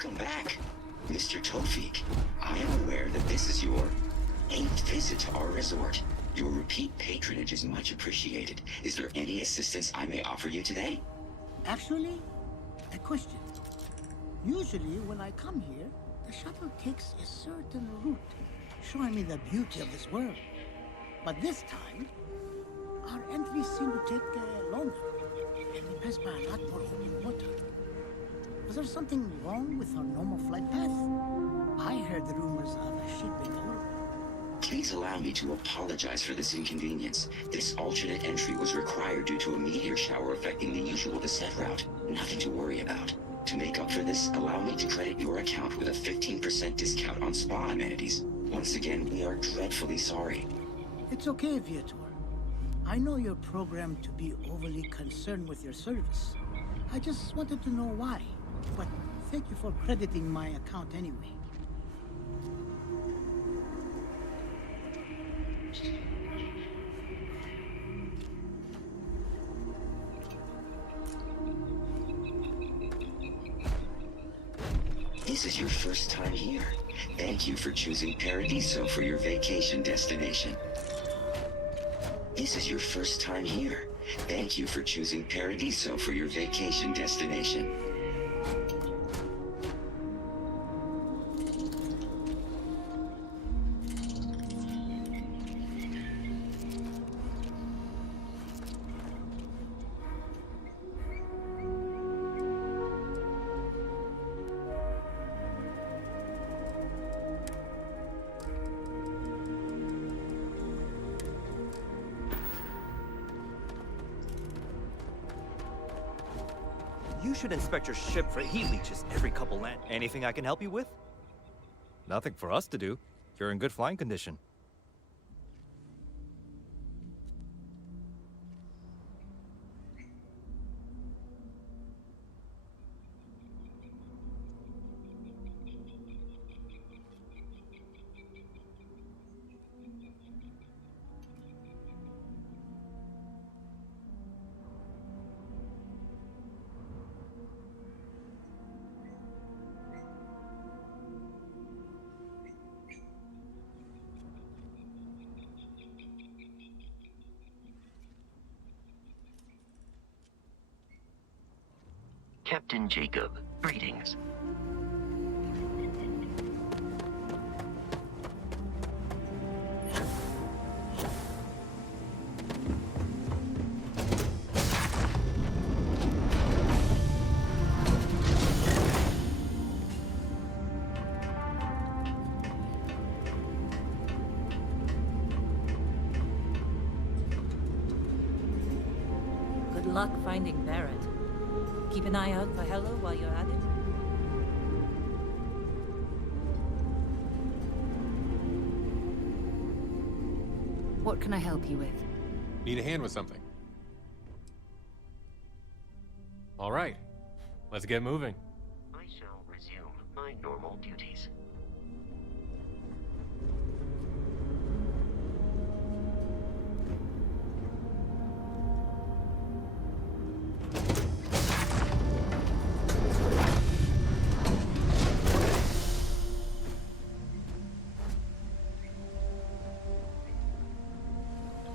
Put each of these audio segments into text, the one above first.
Welcome back, Mr. Tofik. I am aware that this is your 8th visit to our resort. Your repeat patronage is much appreciated. Is there any assistance I may offer you today? Actually, a question. Usually when I come here, the shuttle takes a certain route, showing me the beauty of this world. But this time, our entries seem to take longer, and we pass by a lot more open water. Was there something wrong with our normal flight path? I heard the rumors of a ship being lowered. Please allow me to apologize for this inconvenience. This alternate entry was required due to a meteor shower affecting the usual descent route. Nothing to worry about. To make up for this, allow me to credit your account with a 15% discount on spa amenities. Once again, we are dreadfully sorry. It's okay, Viator. I know you're programmed to be overly concerned with your service. I just wanted to know why. But thank you for crediting my account anyway. This is your first time here. Thank you for choosing Paradiso for your vacation destination. This is your first time here. Thank you for choosing Paradiso for your vacation destination. You should inspect your ship for heat leeches every couple land. Anything I can help you with? Nothing for us to do. You're in good flying condition. Captain Jacob, greetings. Good luck finding Barrett. Keep an eye out for Hello while you're at it. What can I help you with? Need a hand with something. All right, let's get moving. I shall resume my normal duties.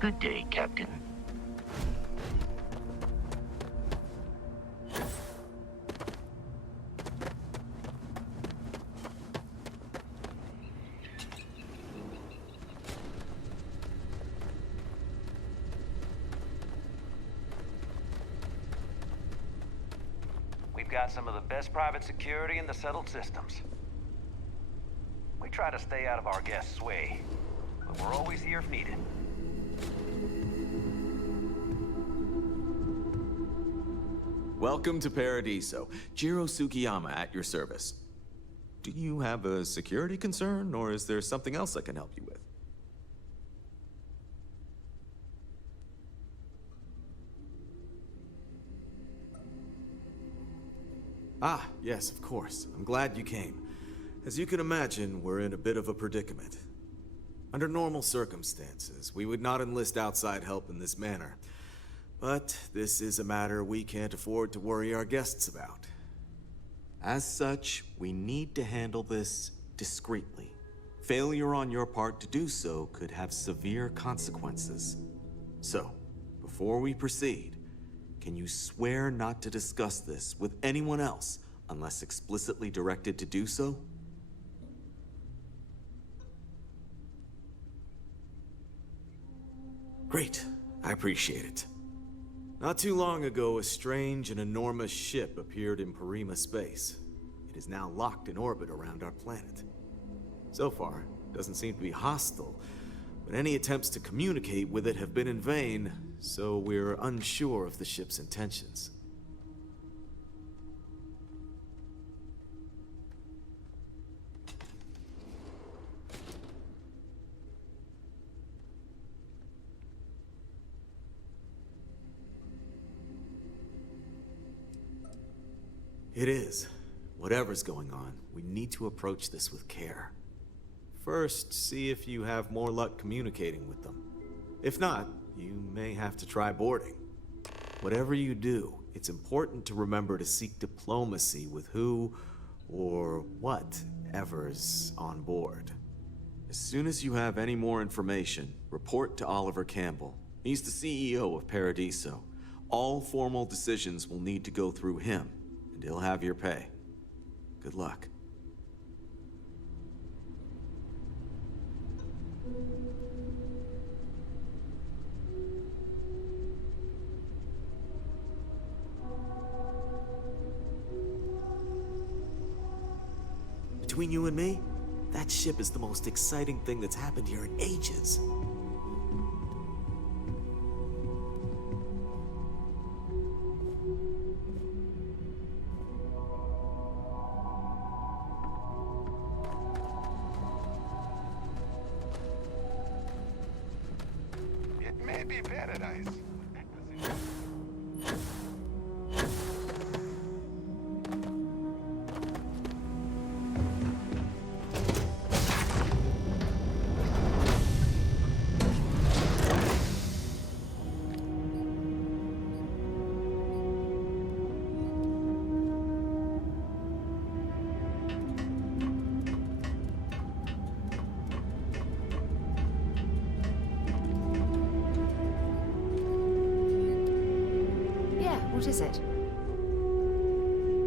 Good day, Captain. We've got some of the best private security in the settled systems. We try to stay out of our guests' way, but we're always here if needed. Welcome to Paradiso. Jiro Sukiyama at your service. Do you have a security concern, or is there something else I can help you with? Ah, yes, of course. I'm glad you came. As you can imagine, we're in a bit of a predicament. Under normal circumstances, we would not enlist outside help in this manner. But this is a matter we can't afford to worry our guests about. As such, we need to handle this discreetly. Failure on your part to do so could have severe consequences. So, before we proceed, can you swear not to discuss this with anyone else unless explicitly directed to do so? Great. I appreciate it. Not too long ago, a strange and enormous ship appeared in Parima space. It is now locked in orbit around our planet. So far, it doesn't seem to be hostile, but any attempts to communicate with it have been in vain, so we're unsure of the ship's intentions. It is. Whatever's going on, we need to approach this with care. First, see if you have more luck communicating with them. If not, you may have to try boarding. Whatever you do, it's important to remember to seek diplomacy with who or whatever's on board. As soon as you have any more information, report to Oliver Campbell. He's the CEO of Paradiso. All formal decisions will need to go through him, and he'll have your pay. Good luck. Between you and me, that ship is the most exciting thing that's happened here in ages. It may be paradise. What is it?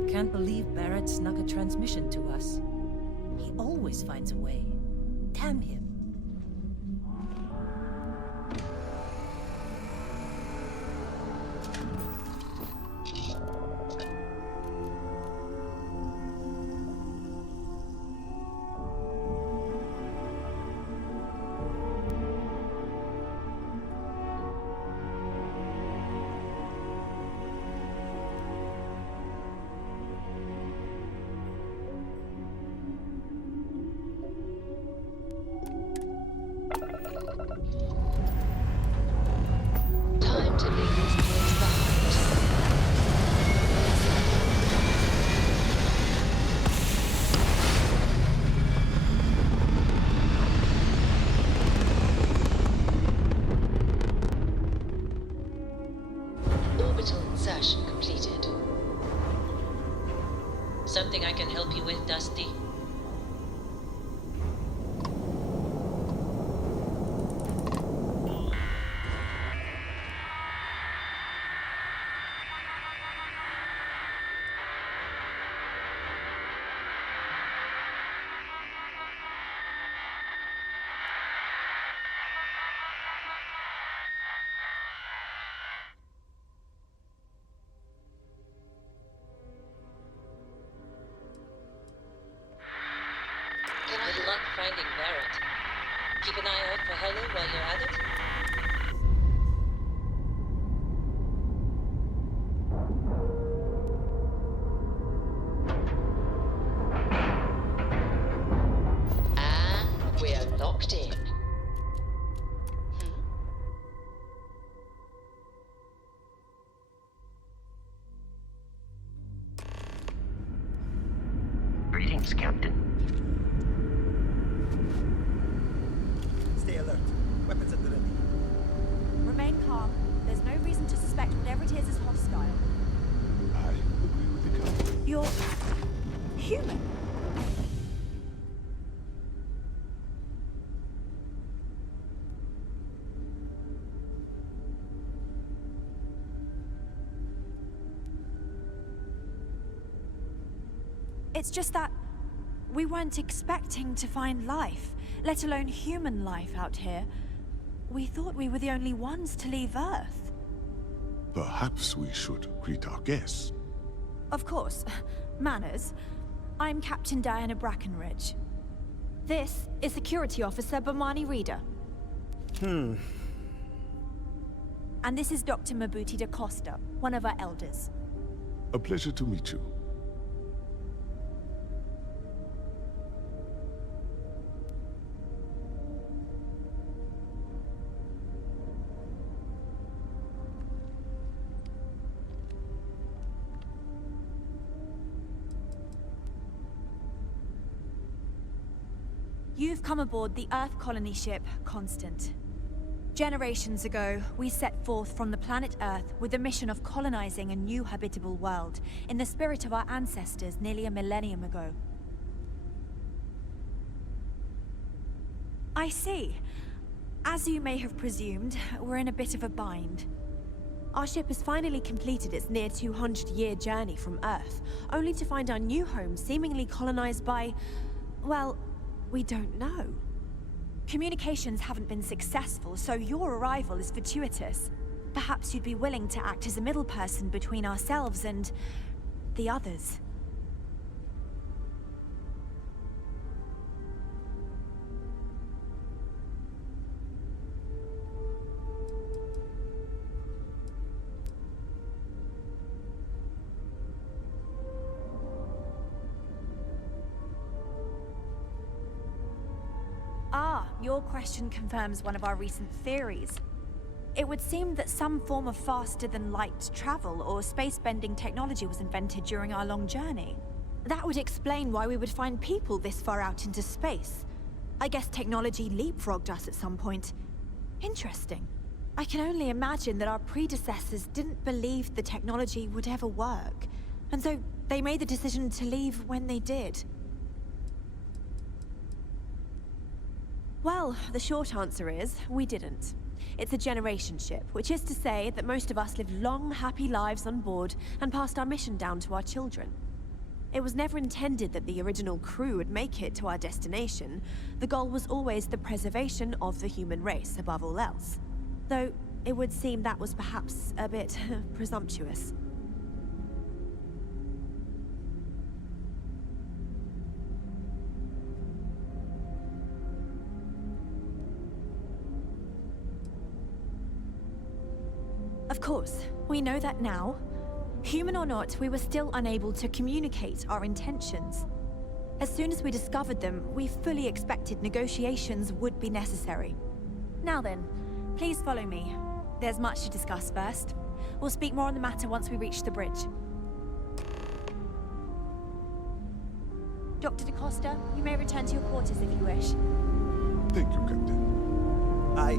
Can't believe Barrett snuck a transmission to us. He always finds a way. Damn him. Time to leave this place behind. Orbital insertion completed. Something I can help you with, Dusty? Good luck finding Barrett. Keep an eye out for Hello while you're at it. And we're locked in. Greetings, Captain. Stay alert. Weapons at the ready. Remain calm. There's no reason to suspect whatever it is hostile. I agree with the captain. You're... human. It's just that we weren't expecting to find life, let alone human life out here. We thought we were the only ones to leave Earth. Perhaps we should greet our guests. Of course. Manners. I'm Captain Diana Brackenridge. This is Security Officer Bomani Reader. And this is Dr. Mabuti da Costa, one of our elders. A pleasure to meet you. You've come aboard the Earth colony ship, Constant. Generations ago, we set forth from the planet Earth with the mission of colonizing a new habitable world, in the spirit of our ancestors nearly a millennium ago. I see. As you may have presumed, we're in a bit of a bind. Our ship has finally completed its near 200-year journey from Earth, only to find our new home seemingly colonized by, well, we don't know. Communications haven't been successful, so your arrival is fortuitous. Perhaps you'd be willing to act as a middle person between ourselves and the others. Your question confirms one of our recent theories. It would seem that some form of faster-than-light travel or space-bending technology was invented during our long journey. That would explain why we would find people this far out into space. I guess technology leapfrogged us at some point. Interesting. I can only imagine that our predecessors didn't believe the technology would ever work, and so they made the decision to leave when they did. Well, the short answer is, we didn't. It's a generation ship, which is to say that most of us lived long, happy lives on board and passed our mission down to our children. It was never intended that the original crew would make it to our destination. The goal was always the preservation of the human race, above all else. Though, it would seem that was perhaps a bit presumptuous. Of course, we know that now. Human or not, we were still unable to communicate our intentions. As soon as we discovered them, we fully expected negotiations would be necessary. Now then, please follow me. There's much to discuss first. We'll speak more on the matter once we reach the bridge. Dr. DaCosta, you may return to your quarters if you wish. Thank you, Captain. I...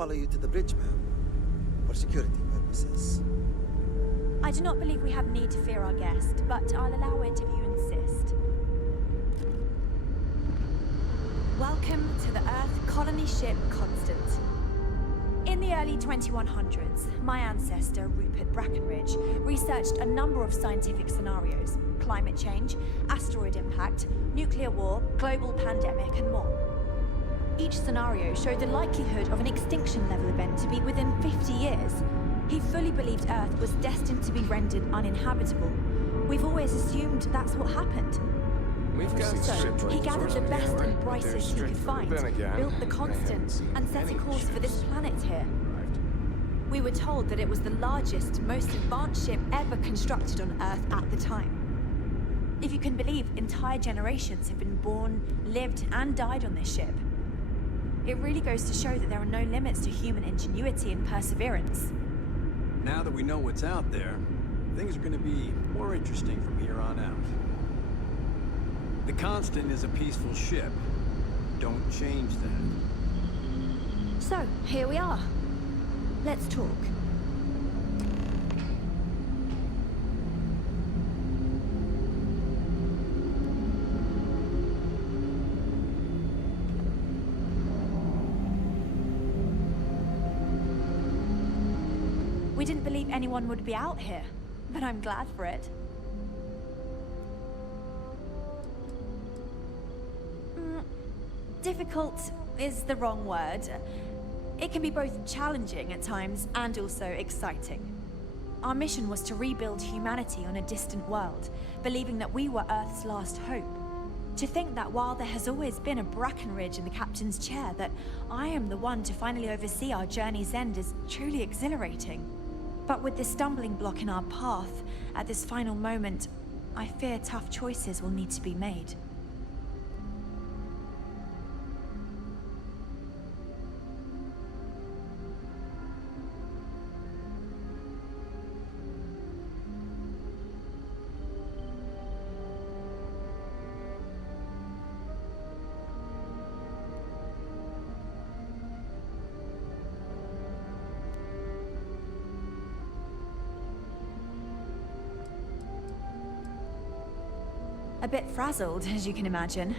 follow you to the bridge, ma'am. For security purposes. I do not believe we have need to fear our guest, but I'll allow it if you insist. Welcome to the Earth colony ship Constant. In the early 2100s, my ancestor, Rupert Brackenridge, researched a number of scientific scenarios: climate change, asteroid impact, nuclear war, global pandemic, and more. Each scenario showed the likelihood of an extinction-level event to be within 50 years. He fully believed Earth was destined to be rendered uninhabitable. We've always assumed that's what happened. So, he gathered the best and brightest he could find, built the Constant, and set a course for this planet here. We were told that it was the largest, most advanced ship ever constructed on Earth at the time. If you can believe, entire generations have been born, lived, and died on this ship. It really goes to show that there are no limits to human ingenuity and perseverance. Now that we know what's out there, things are going to be more interesting from here on out. The Constant is a peaceful ship. Don't change that. So, here we are. Let's talk. We didn't believe anyone would be out here, but I'm glad for it. Difficult is the wrong word. It can be both challenging at times and also exciting. Our mission was to rebuild humanity on a distant world, believing that we were Earth's last hope. To think that while there has always been a Brackenridge in the captain's chair, that I am the one to finally oversee our journey's end is truly exhilarating. But with this stumbling block in our path, at this final moment, I fear tough choices will need to be made. A bit frazzled, as you can imagine.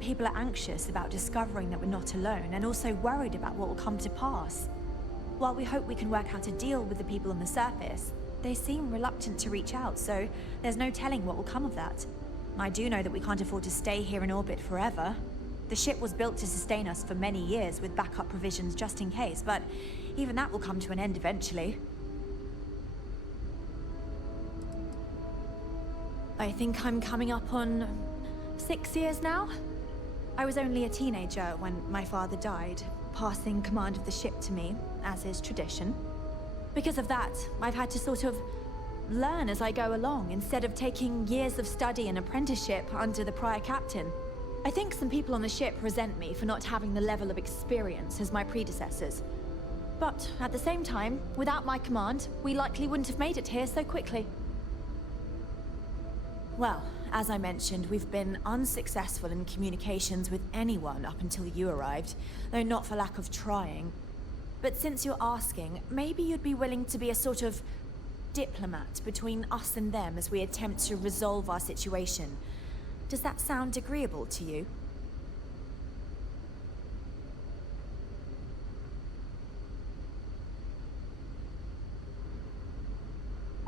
People are anxious about discovering that we're not alone, and also worried about what will come to pass. While we hope we can work out a deal with the people on the surface, they seem reluctant to reach out, so there's no telling what will come of that. I do know that we can't afford to stay here in orbit forever. The ship was built to sustain us for many years with backup provisions just in case, but even that will come to an end eventually. I think I'm coming up on 6 years now. I was only a teenager when my father died, passing command of the ship to me, as is tradition. Because of that, I've had to sort of learn as I go along, instead of taking years of study and apprenticeship under the prior captain. I think some people on the ship resent me for not having the level of experience as my predecessors. But at the same time, without my command, we likely wouldn't have made it here so quickly. Well, as I mentioned, we've been unsuccessful in communications with anyone up until you arrived, though not for lack of trying. But since you're asking, maybe you'd be willing to be a sort of diplomat between us and them as we attempt to resolve our situation. Does that sound agreeable to you?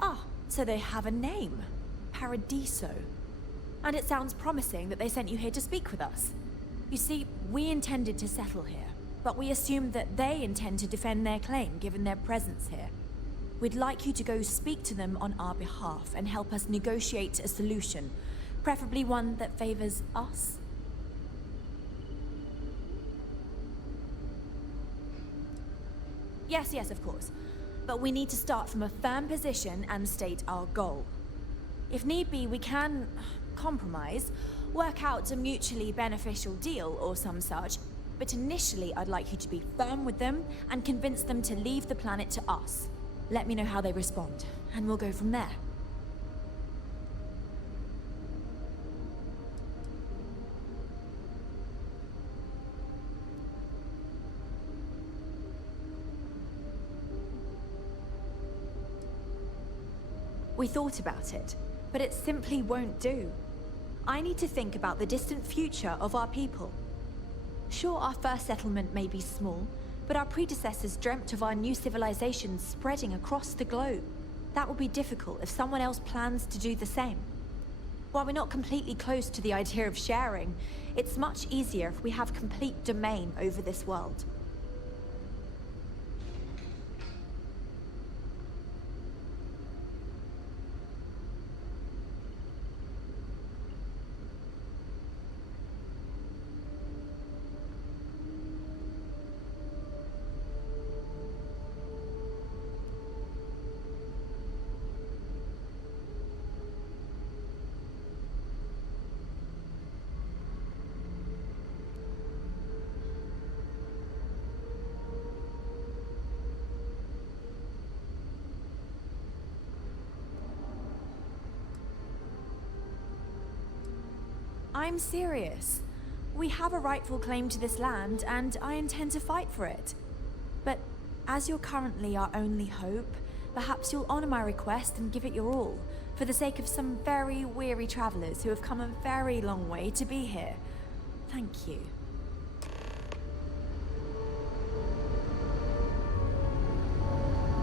Ah, so they have a name. Paradiso. And it sounds promising that they sent you here to speak with us. You see, we intended to settle here, but we assumed that they intend to defend their claim given their presence here. We'd like you to go speak to them on our behalf and help us negotiate a solution, preferably one that favors us. Yes, of course. But we need to start from a firm position and state our goal. If need be, we can compromise, work out a mutually beneficial deal or some such, but initially I'd like you to be firm with them and convince them to leave the planet to us. Let me know how they respond, and we'll go from there. We thought about it, but it simply won't do. I need to think about the distant future of our people. Sure, our first settlement may be small, but our predecessors dreamt of our new civilization spreading across the globe. That will be difficult if someone else plans to do the same. While we're not completely close to the idea of sharing, it's much easier if we have complete domain over this world. I'm serious. We have a rightful claim to this land, and I intend to fight for it. But as you're currently our only hope, perhaps you'll honor my request and give it your all, for the sake of some very weary travelers who have come a very long way to be here. Thank you.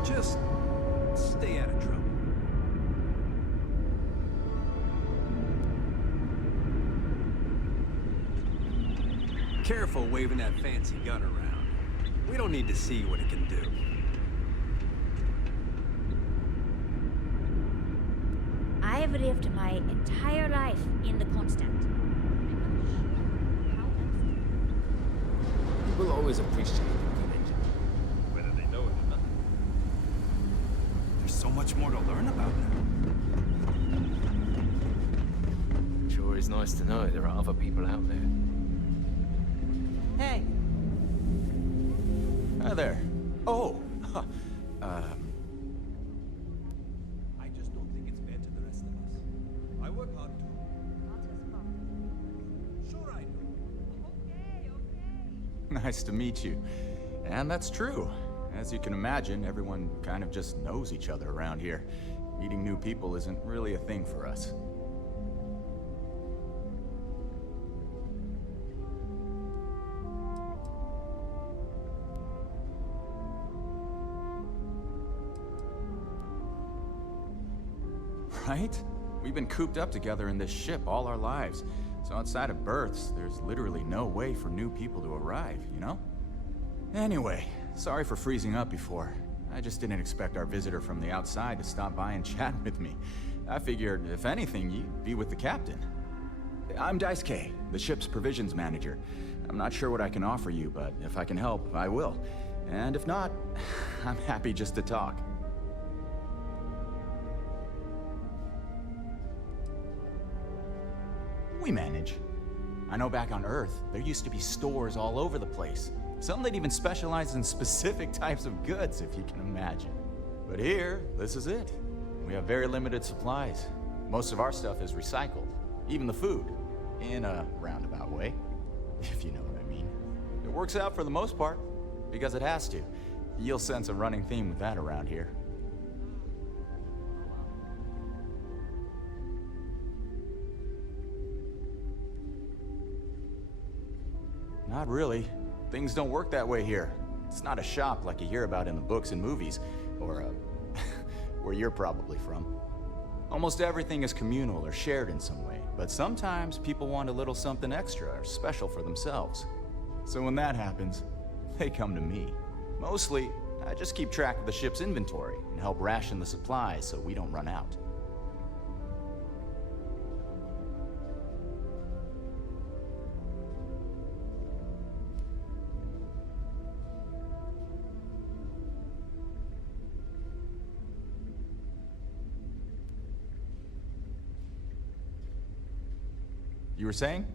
Just stay out of trouble. Careful waving that fancy gun around. We don't need to see what it can do. I have lived my entire life in the Constant. People always appreciate it, whether they know it or not. There's so much more to learn about them. Sure is nice to know there are other people out there. Hey. Hi there. Oh. I just don't think it's fair to the rest of us. I work hard too. Sure I do. Nice to meet you. And that's true. As you can imagine, everyone kind of just knows each other around here. Meeting new people isn't really a thing for us. Right? We've been cooped up together in this ship all our lives. So outside of berths, there's literally no way for new people to arrive, you know? Anyway, sorry for freezing up before. I just didn't expect our visitor from the outside to stop by and chat with me. I figured, if anything, you'd be with the captain. I'm Daisuke, the ship's provisions manager. I'm not sure what I can offer you, but if I can help, I will. And if not, I'm happy just to talk. We manage. I know back on Earth, there used to be stores all over the place. Some that even specialize in specific types of goods, if you can imagine. But here, this is it. We have very limited supplies. Most of our stuff is recycled. Even the food. In a roundabout way, if you know what I mean. It works out for the most part, because it has to. You'll sense a running theme with that around here. Not really. Things don't work that way here. It's not a shop like you hear about in the books and movies, or, where you're probably from. Almost everything is communal or shared in some way, but sometimes people want a little something extra or special for themselves. So when that happens, they come to me. Mostly, I just keep track of the ship's inventory and help ration the supplies so we don't run out. You were saying?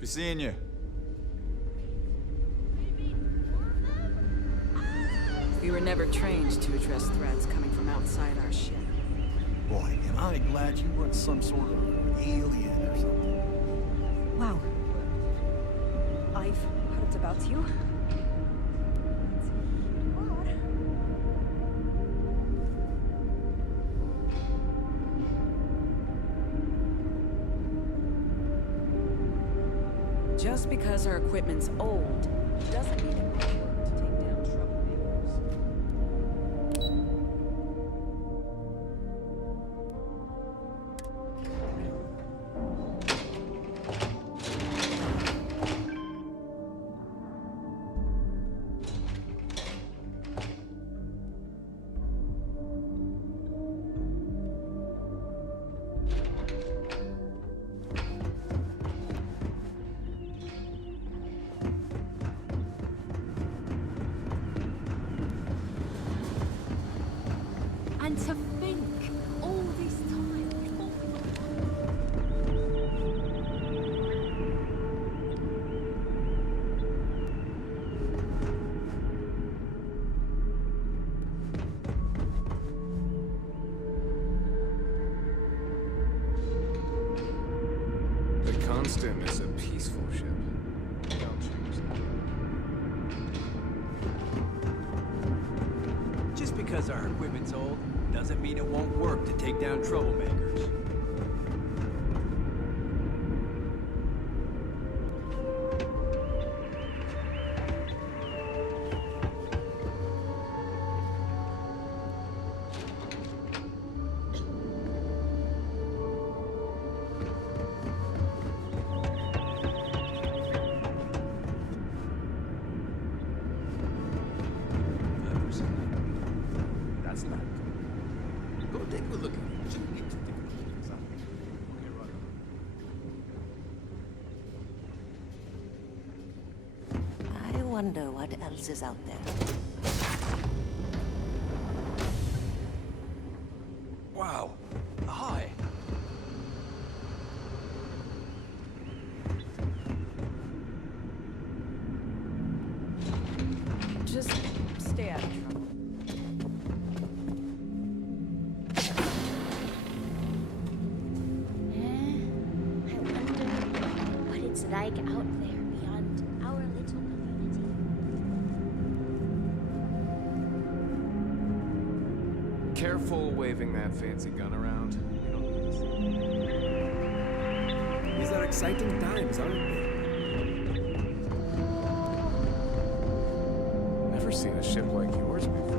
Be seeing you. We were never trained to address threats coming from outside our ship. Boy, am I glad you weren't some sort of alien or something. Wow. I've heard about you. Just because our equipment's old doesn't mean it won't work to take down troublemakers. And to think, all this time, we thought we were The Constant is a peaceful ship. Don't change that. Just because our equipment's old doesn't mean it won't work to take down troublemakers. That's not. Go take a look at it. I wonder what else is out there. Wow. Hi. Just stay out of trouble. I wonder what it's like out there beyond our little community. Careful waving that fancy gun around. You don't need to see. These are exciting times, aren't they? Never seen a ship like yours before.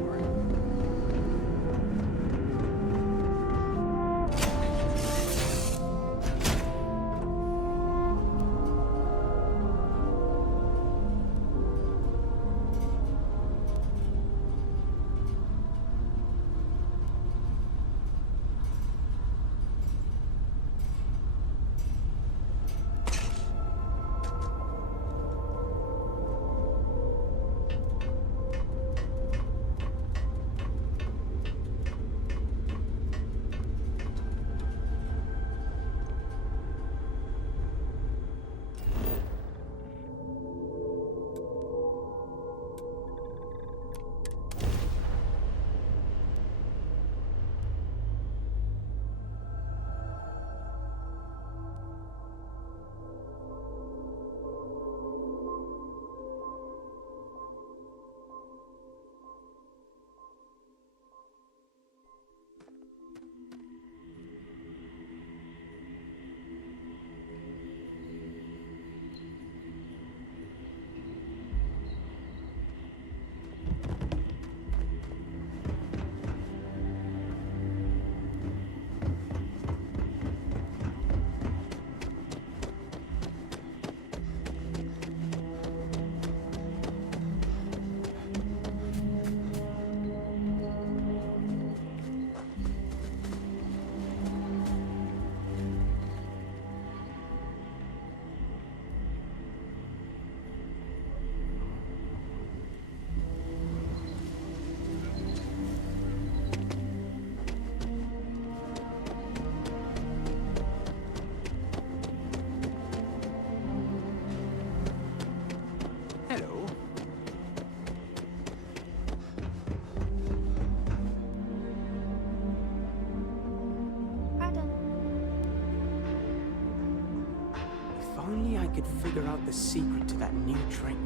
could figure out the secret to that new drink.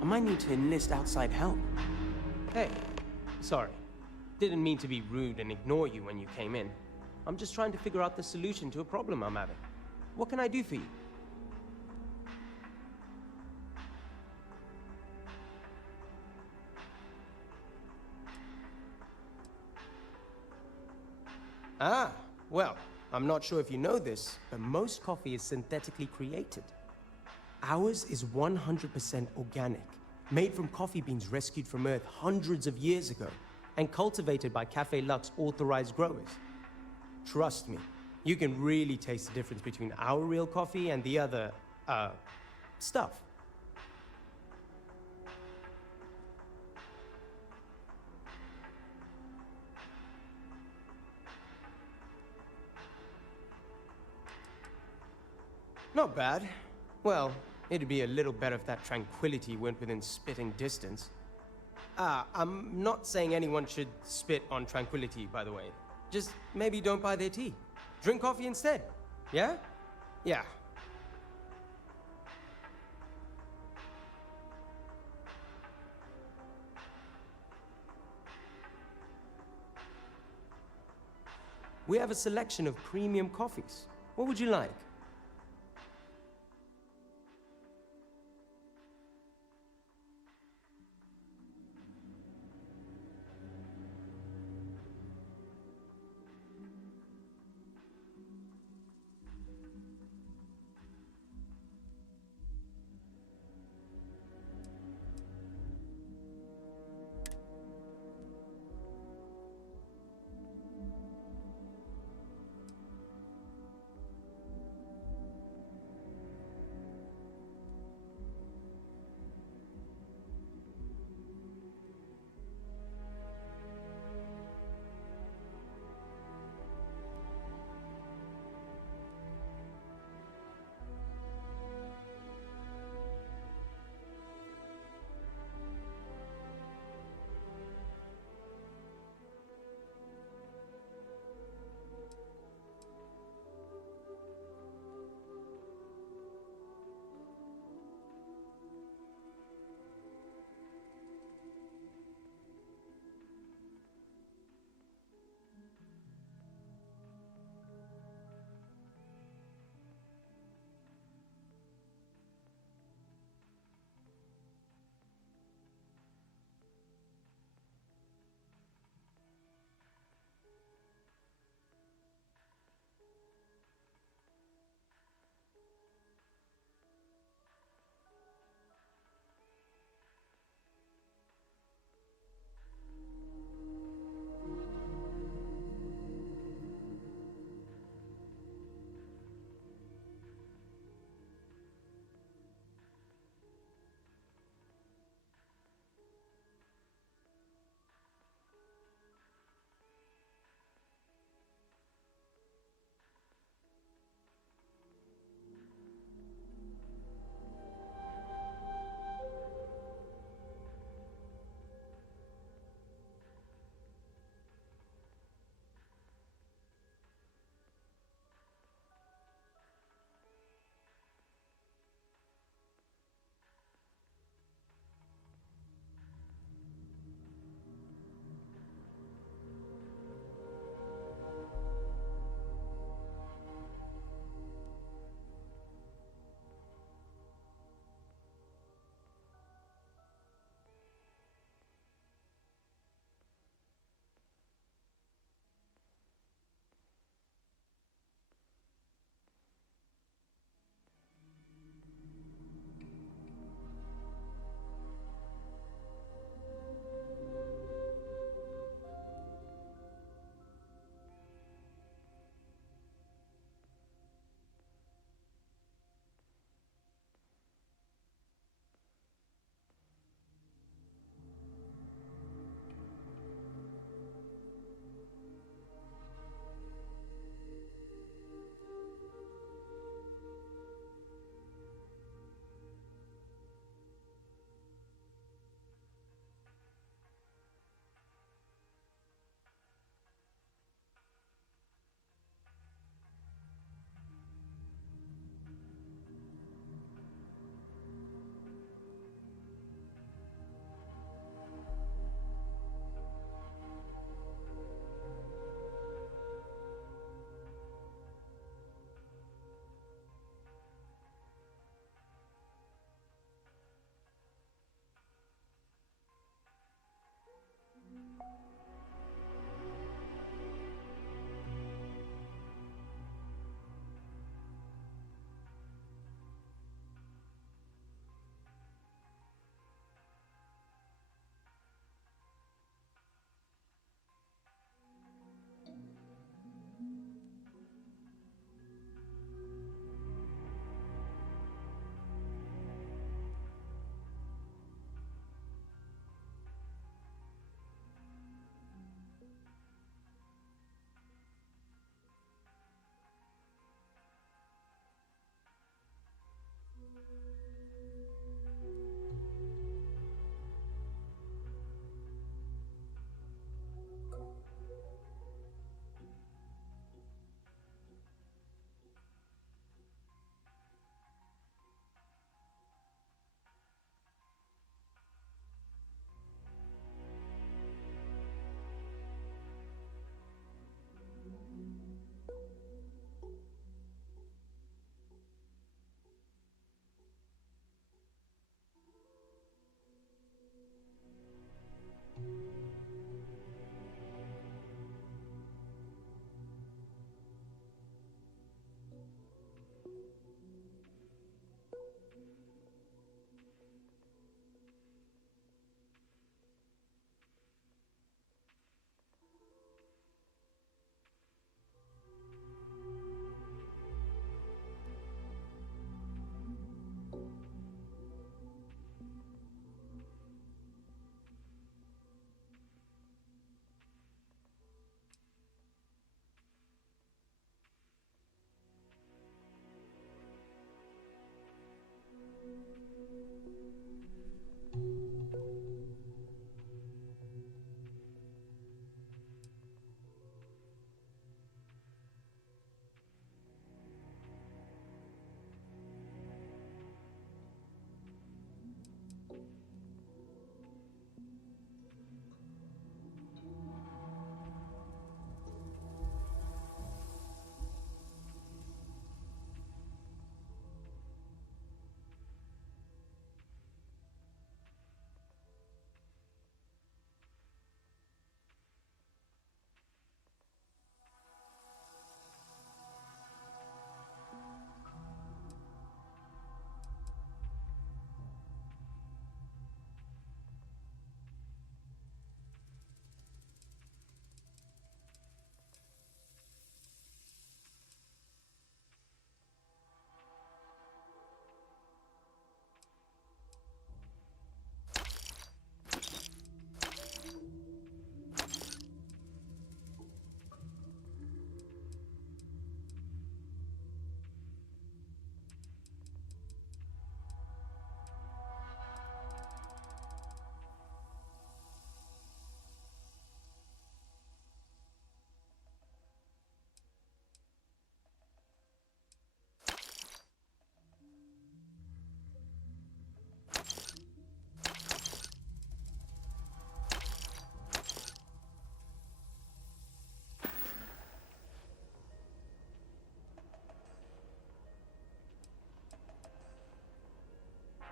I might need to enlist outside help. Hey, sorry. Didn't mean to be rude and ignore you when you came in. I'm just trying to figure out the solution to a problem I'm having. What can I do for you? Ah, well, I'm not sure if you know this, but most coffee is synthetically created. Ours is 100% organic, made from coffee beans rescued from Earth hundreds of years ago, and cultivated by Café Luxe authorized growers. Trust me, you can really taste the difference between our real coffee and the other, stuff. Not bad. Well, it'd be a little better if that tranquility went within spitting distance. I'm not saying anyone should spit on tranquility, by the way. Just maybe don't buy their tea. Drink coffee instead. Yeah? Yeah. We have a selection of premium coffees. What would you like?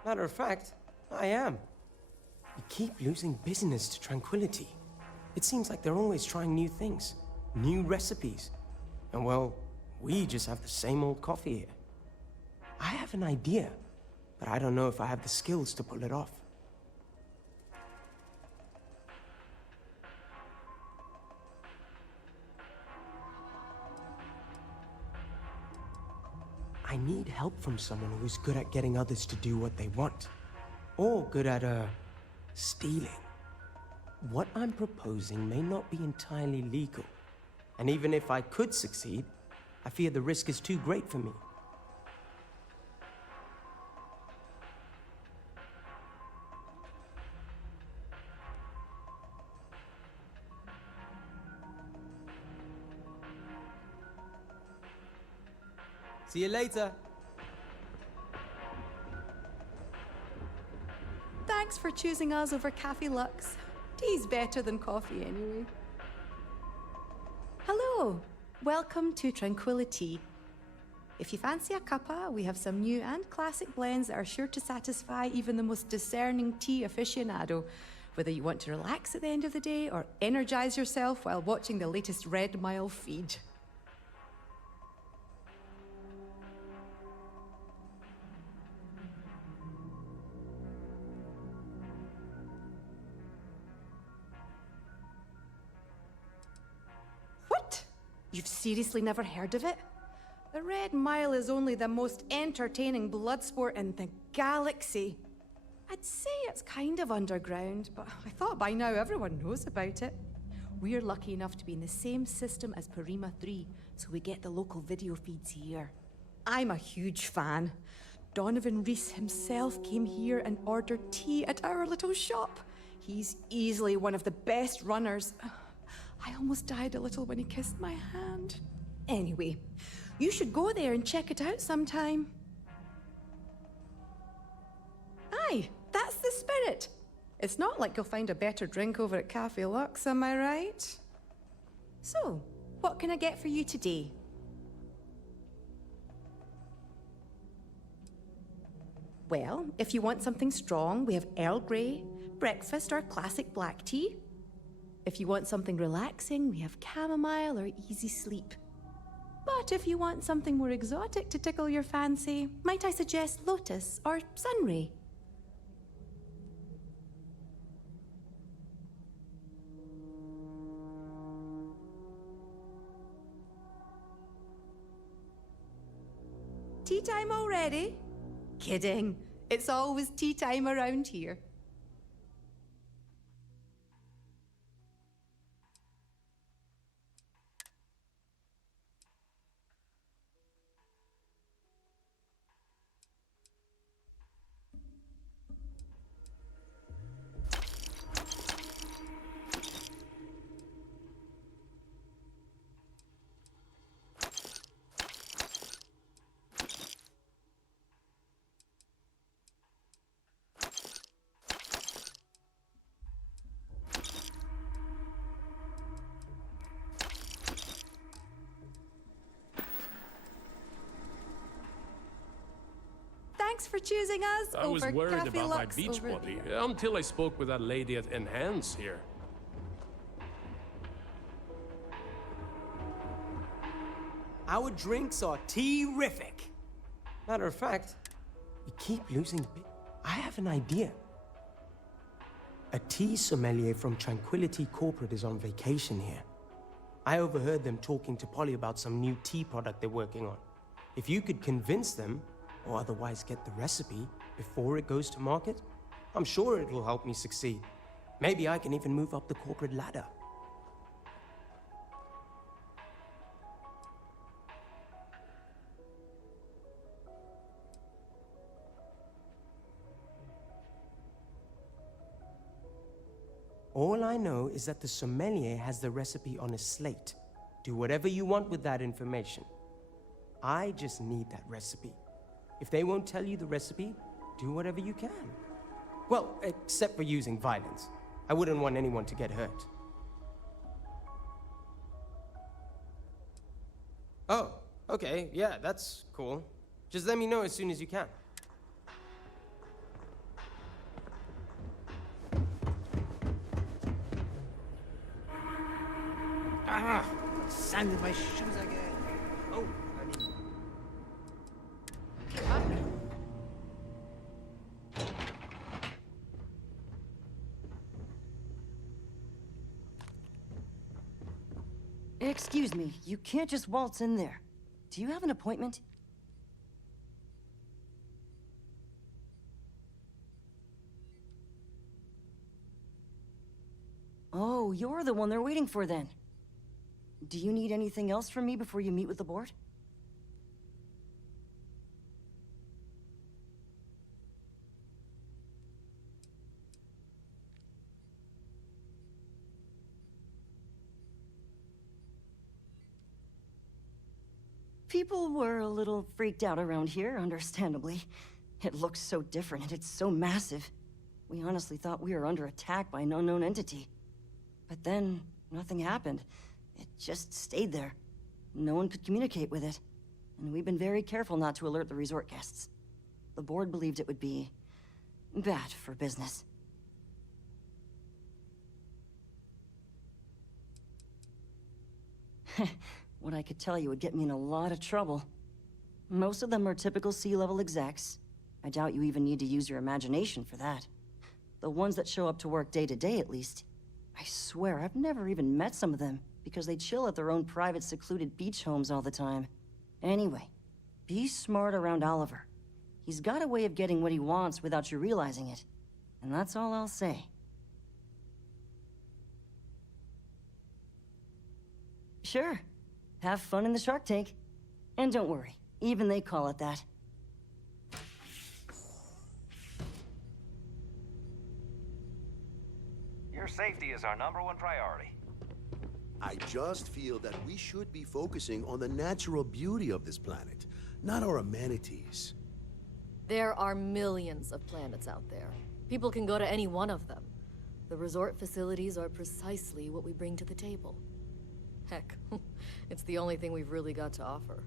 Matter of fact, I am. We keep losing business to Tranquility. It seems like they're always trying new things, new recipes. And well, we just have the same old coffee here. I have an idea, but I don't know if I have the skills to pull it off. I need help from someone who is good at getting others to do what they want. Or good at, stealing. What I'm proposing may not be entirely legal. And even if I could succeed, I fear the risk is too great for me. See you later. Thanks for choosing us over Cafe Lux. Tea's better than coffee anyway. Hello, welcome to Tranquility. If you fancy a cuppa, we have some new and classic blends that are sure to satisfy even the most discerning tea aficionado, whether you want to relax at the end of the day or energize yourself while watching the latest Red Mile feed. What? You've seriously never heard of it? The Red Mile is only the most entertaining blood sport in the galaxy. I'd say it's kind of underground, but I thought by now everyone knows about it. We're lucky enough to be in the same system as Parima 3, so we get the local video feeds here. I'm a huge fan. Donovan Reese himself came here and ordered tea at our little shop. He's easily one of the best runners. I almost died a little when he kissed my hand. Anyway, you should go there and check it out sometime. Aye, that's the spirit. It's not like you'll find a better drink over at Cafe Lux, am I right? So, what can I get for you today? Well, if you want something strong, we have Earl Grey, breakfast or classic black tea. If you want something relaxing, we have chamomile or easy sleep. But if you want something more exotic to tickle your fancy, might I suggest lotus or sunray? Tea time already? Kidding. It's always tea time around here. Thanks for choosing us I was over worried Cafe about my Lux beach over body there. until I spoke with that lady at Enhance here. Our drinks are tea-rific. Matter of fact, we keep losing I have an idea. A tea sommelier from Tranquility Corporate is on vacation here. I overheard them talking to Polly about some new tea product they're working on. If you could convince them, or otherwise get the recipe before it goes to market, I'm sure it will help me succeed. Maybe I can even move up the corporate ladder. All I know is that the sommelier has the recipe on his slate. Do whatever you want with that information. I just need that recipe. If they won't tell you the recipe, do whatever you can. Well, except for using violence. I wouldn't want anyone to get hurt. Oh, okay, yeah, that's cool. Just let me know as soon as you can. Ah! Sand in my shoes again. Oh, I mean... Excuse me, you can't just waltz in there. Do you have an appointment? Oh, you're the one they're waiting for then. Do you need anything else from me before you meet with the board? People were a little freaked out around here, understandably. It looks so different and it's so massive. We honestly thought we were under attack by an unknown entity. But then, nothing happened. It just stayed there. No one could communicate with it. And we've been very careful not to alert the resort guests. The board believed it would be bad for business. What I could tell you would get me in a lot of trouble. Most of them are typical sea-level execs. I doubt you even need to use your imagination for that. The ones that show up to work day to day, at least. I swear, I've never even met some of them, because they chill at their own private, secluded beach homes all the time. Anyway, be smart around Oliver. He's got a way of getting what he wants without you realizing it. And that's all I'll say. Sure. Have fun in the shark tank. And don't worry, even they call it that. Your safety is our #1 priority. I just feel that we should be focusing on the natural beauty of this planet, not our amenities. There are millions of planets out there. People can go to any one of them. The resort facilities are precisely what we bring to the table. Heck, it's the only thing we've really got to offer.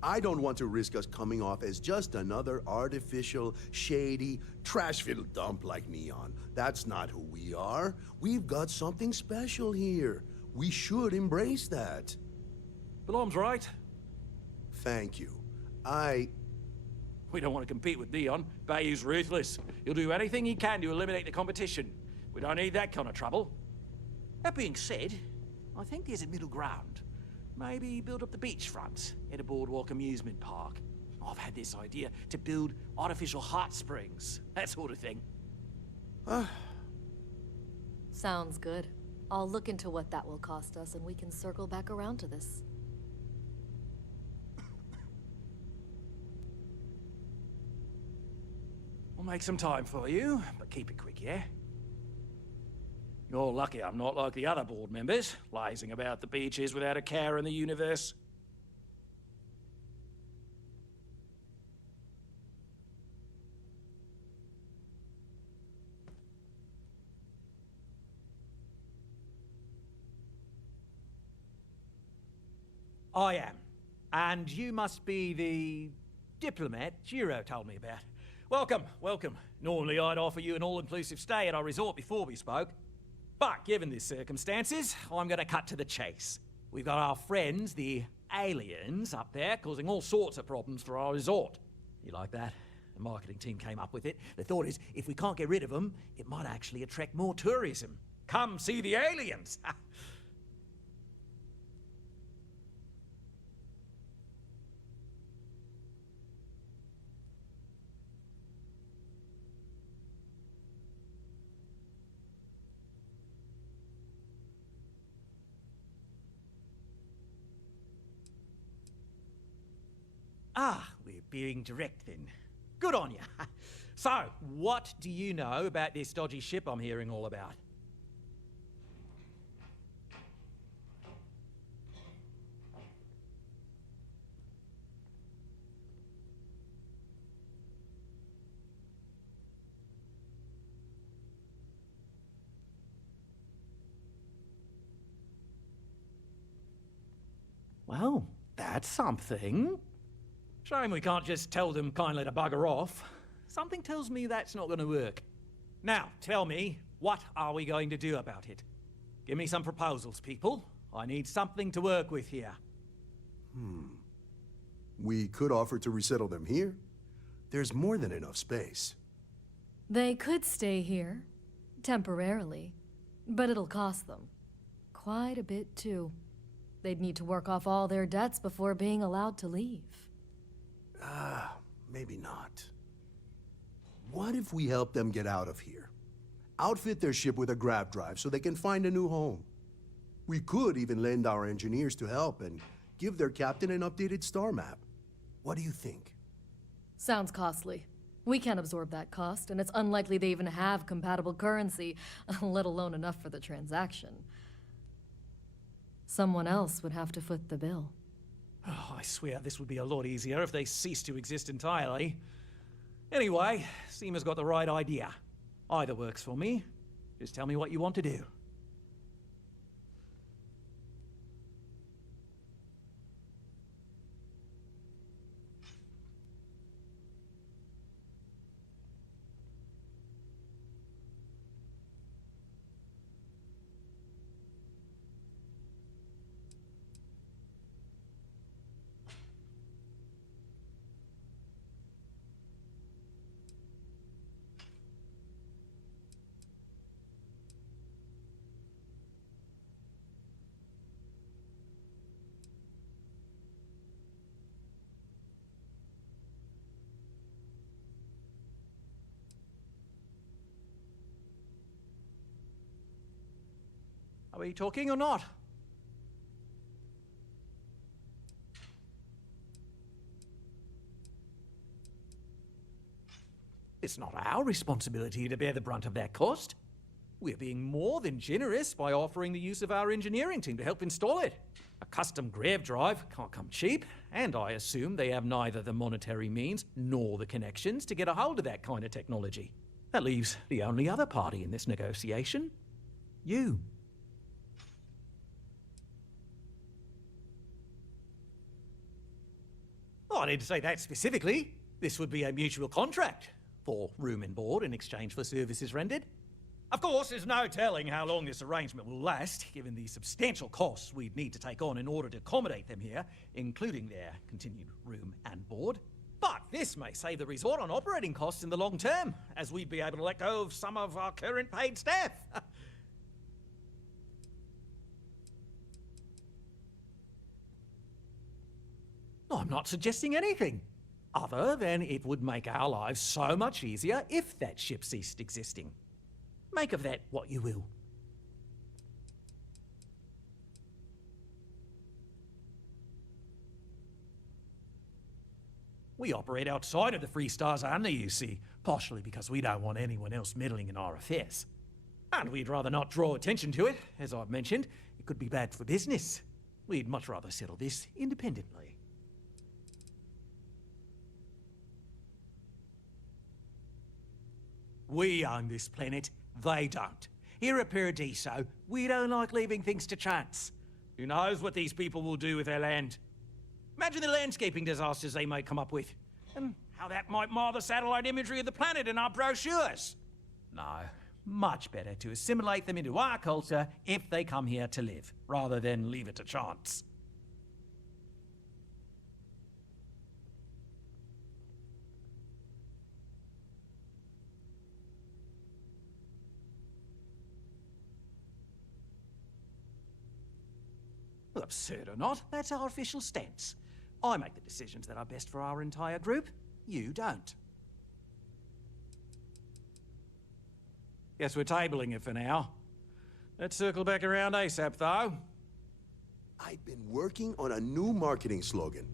I don't want to risk us coming off as just another artificial, shady, trash-filled dump like Neon. That's not who we are. We've got something special here. We should embrace that. Belom's right. Thank you. We don't want to compete with Neon. Bayou's ruthless. He'll do anything he can to eliminate the competition. We don't need that kind of trouble. That being said, I think there's a middle ground. Maybe build up the beachfront at a boardwalk amusement park. I've had this idea to build artificial hot springs, that sort of thing. Sounds good. I'll look into what that will cost us and we can circle back around to this. We'll make some time for you, but keep it quick, yeah? You're lucky I'm not like the other board members, lazing about the beaches without a care in the universe. I am. And you must be the diplomat Jiro told me about. Welcome, welcome. Normally I'd offer you an all-inclusive stay at our resort before we spoke. But given the circumstances, I'm gonna cut to the chase. We've got our friends, the aliens, up there, causing all sorts of problems for our resort. You like that? The marketing team came up with it. The thought is, if we can't get rid of them, it might actually attract more tourism. Come see the aliens! We're being direct then. Good on you. So, what do you know about this dodgy ship I'm hearing all about? Well, that's something. Shame we can't just tell them kindly to bugger off. Something tells me that's not going to work. Now, tell me, what are we going to do about it? Give me some proposals, people. I need something to work with here. We could offer to resettle them here. There's more than enough space. They could stay here, temporarily, but it'll cost them. Quite a bit, too. They'd need to work off all their debts before being allowed to leave. Maybe not. What if we help them get out of here? Outfit their ship with a grav drive so they can find a new home. We could even lend our engineers to help and give their captain an updated star map. What do you think? Sounds costly. We can't absorb that cost, and it's unlikely they even have compatible currency, let alone enough for the transaction. Someone else would have to foot the bill. Oh, I swear this would be a lot easier if they ceased to exist entirely. Anyway, Seema's got the right idea. Either works for me. Just tell me what you want to do. Are we talking or not? It's not our responsibility to bear the brunt of that cost. We're being more than generous by offering the use of our engineering team to help install it. A custom grav drive can't come cheap, and I assume they have neither the monetary means nor the connections to get a hold of that kind of technology. That leaves the only other party in this negotiation. You. Oh, I didn't say that specifically. This would be a mutual contract for room and board in exchange for services rendered. Of course, there's no telling how long this arrangement will last, given the substantial costs we'd need to take on in order to accommodate them here, including their continued room and board. But this may save the resort on operating costs in the long term, as we'd be able to let go of some of our current paid staff. I'm not suggesting anything, other than it would make our lives so much easier if that ship ceased existing. Make of that what you will. We operate outside of the Free Stars only, you see, partially because we don't want anyone else meddling in our affairs. And we'd rather not draw attention to it, as I've mentioned. It could be bad for business. We'd much rather settle this independently. We own this planet, they don't. Here at Paradiso, we don't like leaving things to chance. Who knows what these people will do with their land? Imagine the landscaping disasters they might come up with, and how that might mar the satellite imagery of the planet in our brochures. No, much better to assimilate them into our culture if they come here to live, rather than leave it to chance. Well, absurd or not, that's our official stance. I make the decisions that are best for our entire group. You don't. Guess we're tabling it for now. Let's circle back around ASAP, though. I've been working on a new marketing slogan.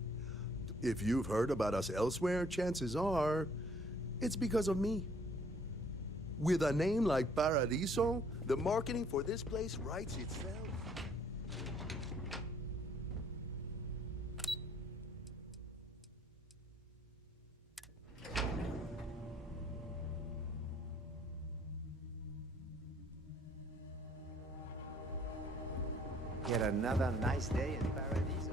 If you've heard about us elsewhere, chances are it's because of me. With a name like Paradiso, the marketing for this place writes itself. Yet another nice day in Paradiso.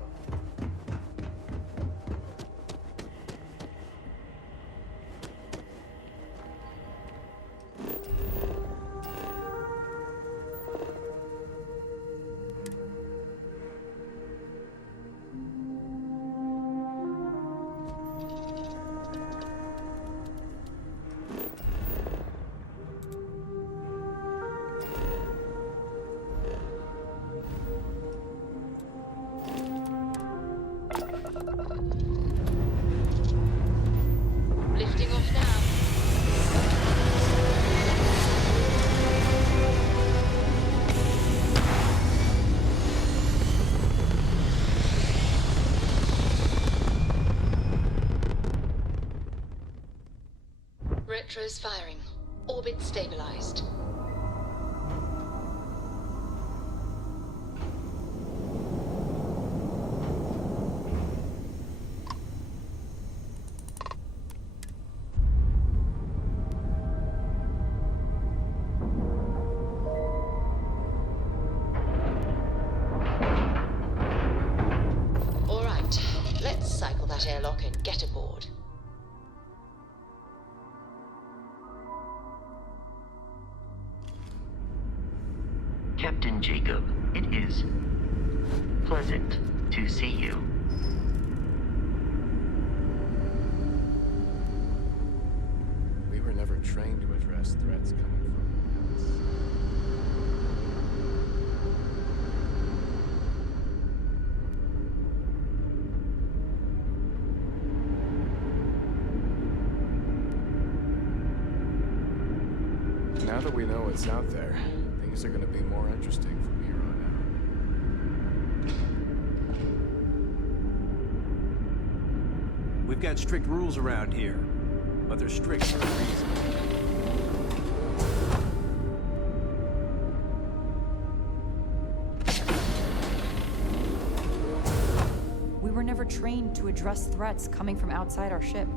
Retro's firing. Orbit stabilized. All right, let's cycle that airlock and get aboard. Captain Jacob, it is pleasant to see you. We were never trained to address threats coming from us. Now that we know what's out there, things are going to be more interesting from here on out. We've got strict rules around here, but they're strict for a reason. We were never trained to address threats coming from outside our ship.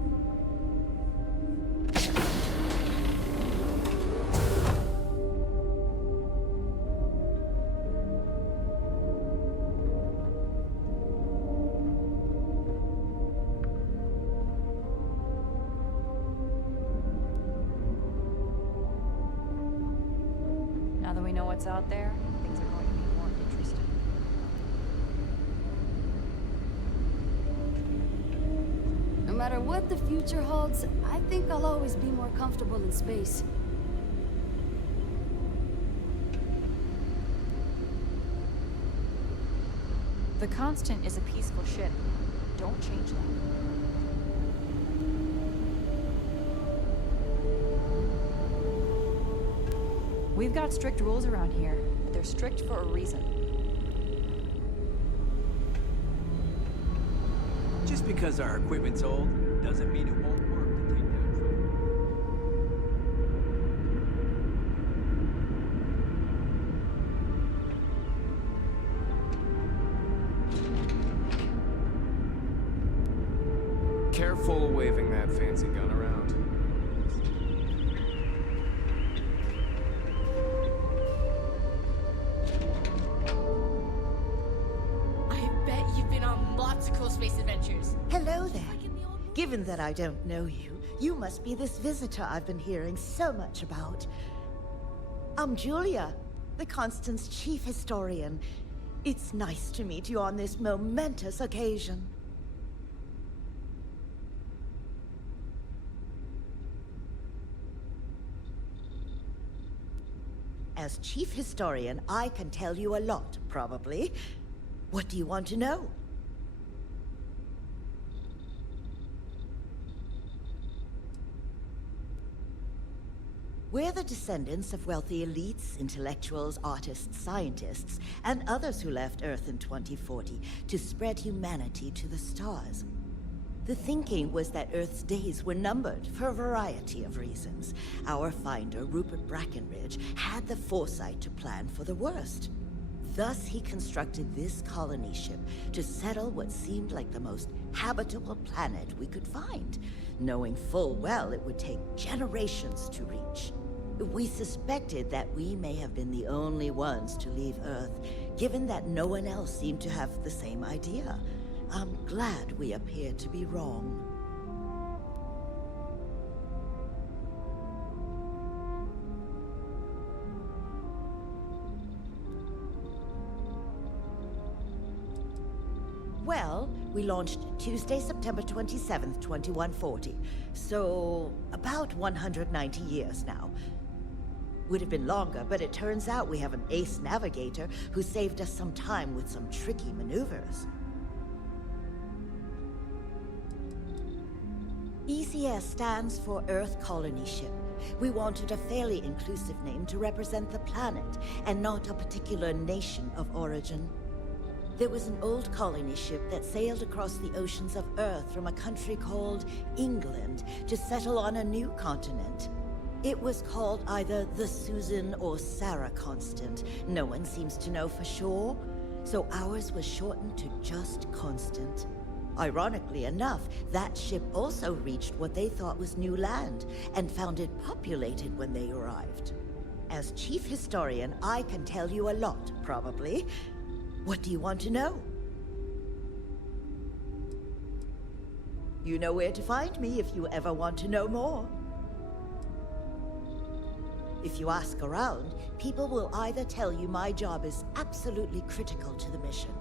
Now that we know what's out there, things are going to be more interesting. No matter what the future holds, I think I'll always be more comfortable in space. The Constant is a peaceful ship. Don't change that. We've got strict rules around here, but they're strict for a reason. Just because our equipment's old, doesn't mean it won't work to take down trouble. Careful waving that fancy gun around. Space adventures. Hello there. Given that I don't know you, you must be this visitor I've been hearing so much about. I'm Julia, the Constant's chief historian. It's nice to meet you on this momentous occasion. As chief historian, I can tell you a lot, probably. What do you want to know? We're the descendants of wealthy elites, intellectuals, artists, scientists, and others who left Earth in 2040 to spread humanity to the stars. The thinking was that Earth's days were numbered for a variety of reasons. Our finder, Rupert Brackenridge, had the foresight to plan for the worst. Thus, he constructed this colony ship to settle what seemed like the most habitable planet we could find, knowing full well it would take generations to reach. We suspected that we may have been the only ones to leave Earth, given that no one else seemed to have the same idea. I'm glad we appear to be wrong. Well, we launched Tuesday, September 27th, 2140. So, about 190 years now. Would have been longer, but it turns out we have an ace navigator who saved us some time with some tricky maneuvers. ECS stands for Earth Colony Ship. We wanted a fairly inclusive name to represent the planet, and not a particular nation of origin. There was an old colony ship that sailed across the oceans of Earth from a country called England to settle on a new continent. It was called either the Susan or Sarah Constant. No one seems to know for sure, so ours was shortened to just Constant. Ironically enough, that ship also reached what they thought was new land, and found it populated when they arrived. As chief historian, I can tell you a lot, probably. What do you want to know? You know where to find me if you ever want to know more. If you ask around, people will either tell you my job is absolutely critical to the mission,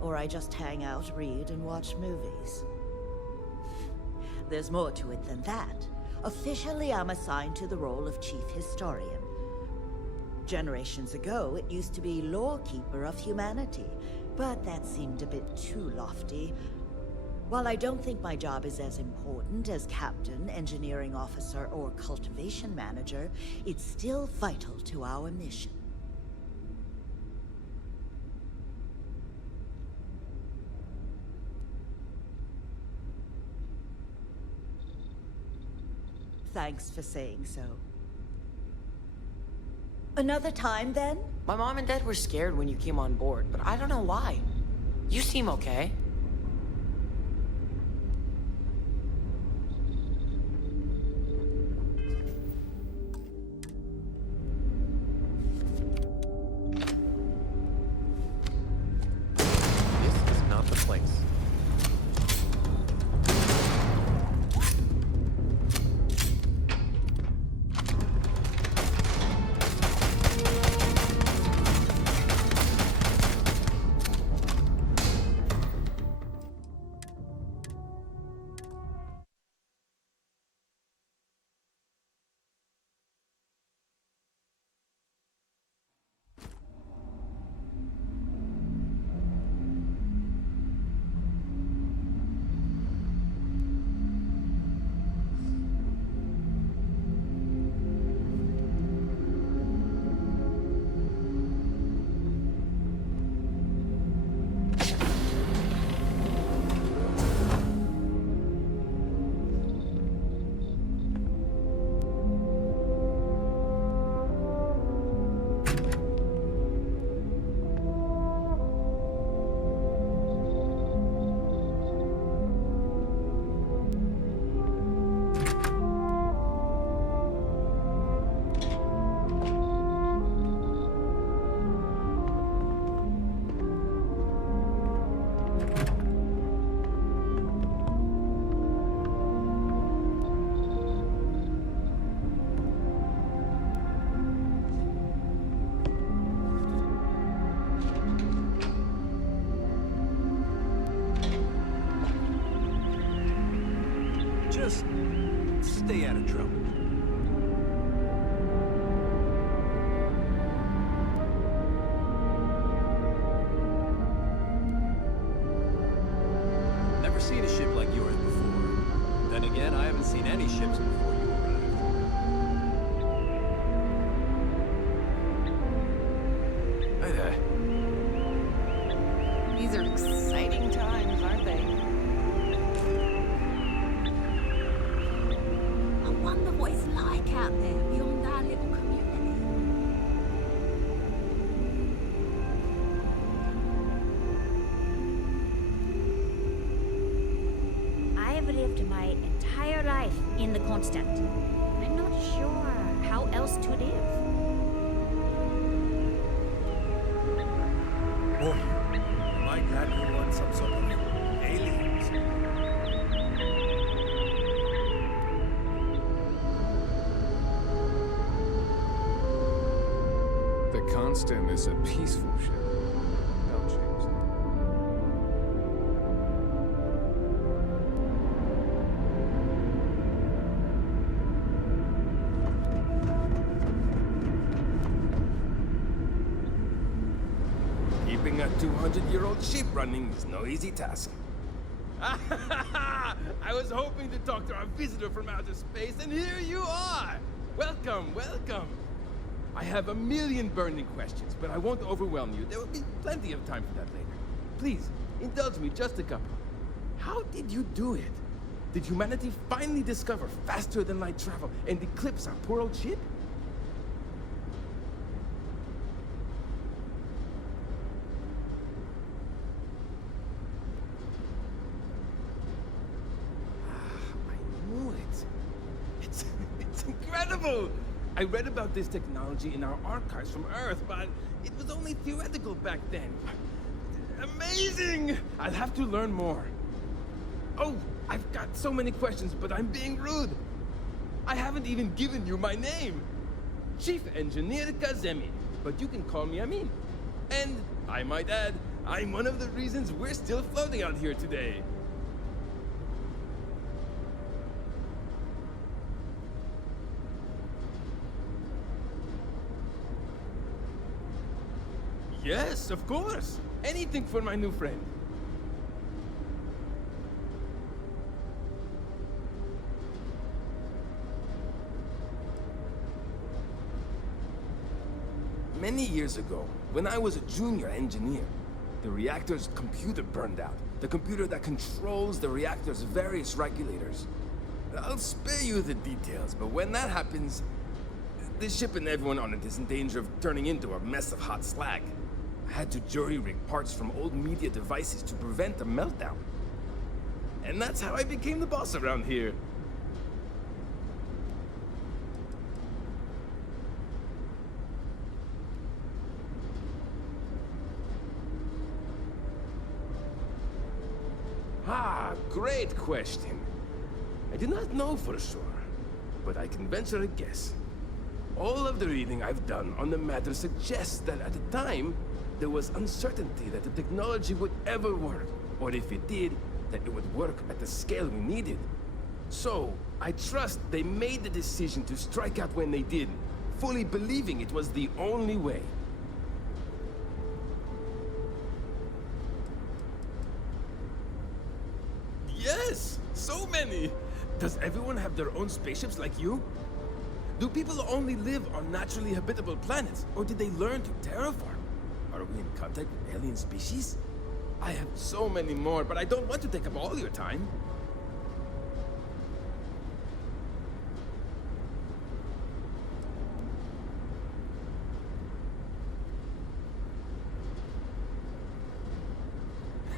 or I just hang out, read, and watch movies. There's more to it than that. Officially, I'm assigned to the role of chief historian. Generations ago, it used to be lawkeeper of humanity, but that seemed a bit too lofty. While I don't think my job is as important as captain, engineering officer, or cultivation manager, it's still vital to our mission. Thanks for saying so. Another time, then? My mom and dad were scared when you came on board, but I don't know why. You seem okay. This is not the place. Just stay out of trouble. Never seen a ship like yours before. Then again, I haven't seen any ships before you arrived. Hi there. These are exciting times, aren't they? I wonder what it's like out there beyond our little community. I've lived my entire life in the Constant. I'm not sure how else to live. Boy, am I glad we won some sort of aliens. The Constant is a peaceful ship. Don't change that. Keeping a 200-year-old ship running is no easy task. I was hoping to talk to our visitor from outer space, and here you are! Welcome, welcome! I have a million burning questions, but I won't overwhelm you. There will be plenty of time for that later. please, indulge me just a couple. How did you do it? Did humanity finally discover faster than light travel and eclipse our poor old ship? I knew it. It's incredible! I read about this technology in our archives from Earth, but it was only theoretical back then. Amazing! I'll have to learn more. Oh, I've got so many questions, but I'm being rude. I haven't even given you my name. Chief Engineer Kazemi, but you can call me Amin. And, I might add, I'm one of the reasons we're still floating out here today. Yes, of course. Anything for my new friend. Many years ago, when I was a junior engineer, the reactor's computer burned out. The computer that controls the reactor's various regulators. I'll spare you the details, but when that happens, the ship and everyone on it is in danger of turning into a mess of hot slag. I had to jury-rig parts from old media devices to prevent a meltdown. And that's how I became the boss around here. Ah, great question. I do not know for sure, but I can venture a guess. All of the reading I've done on the matter suggests that at the time, there was uncertainty that the technology would ever work, or if it did, that it would work at the scale we needed. So, I trust they made the decision to strike out when they did, fully believing it was the only way. Yes! So many! Does everyone have their own spaceships like you? Do people only live on naturally habitable planets, or did they learn to terraform? Are we in contact with alien species? I have so many more, but I don't want to take up all your time.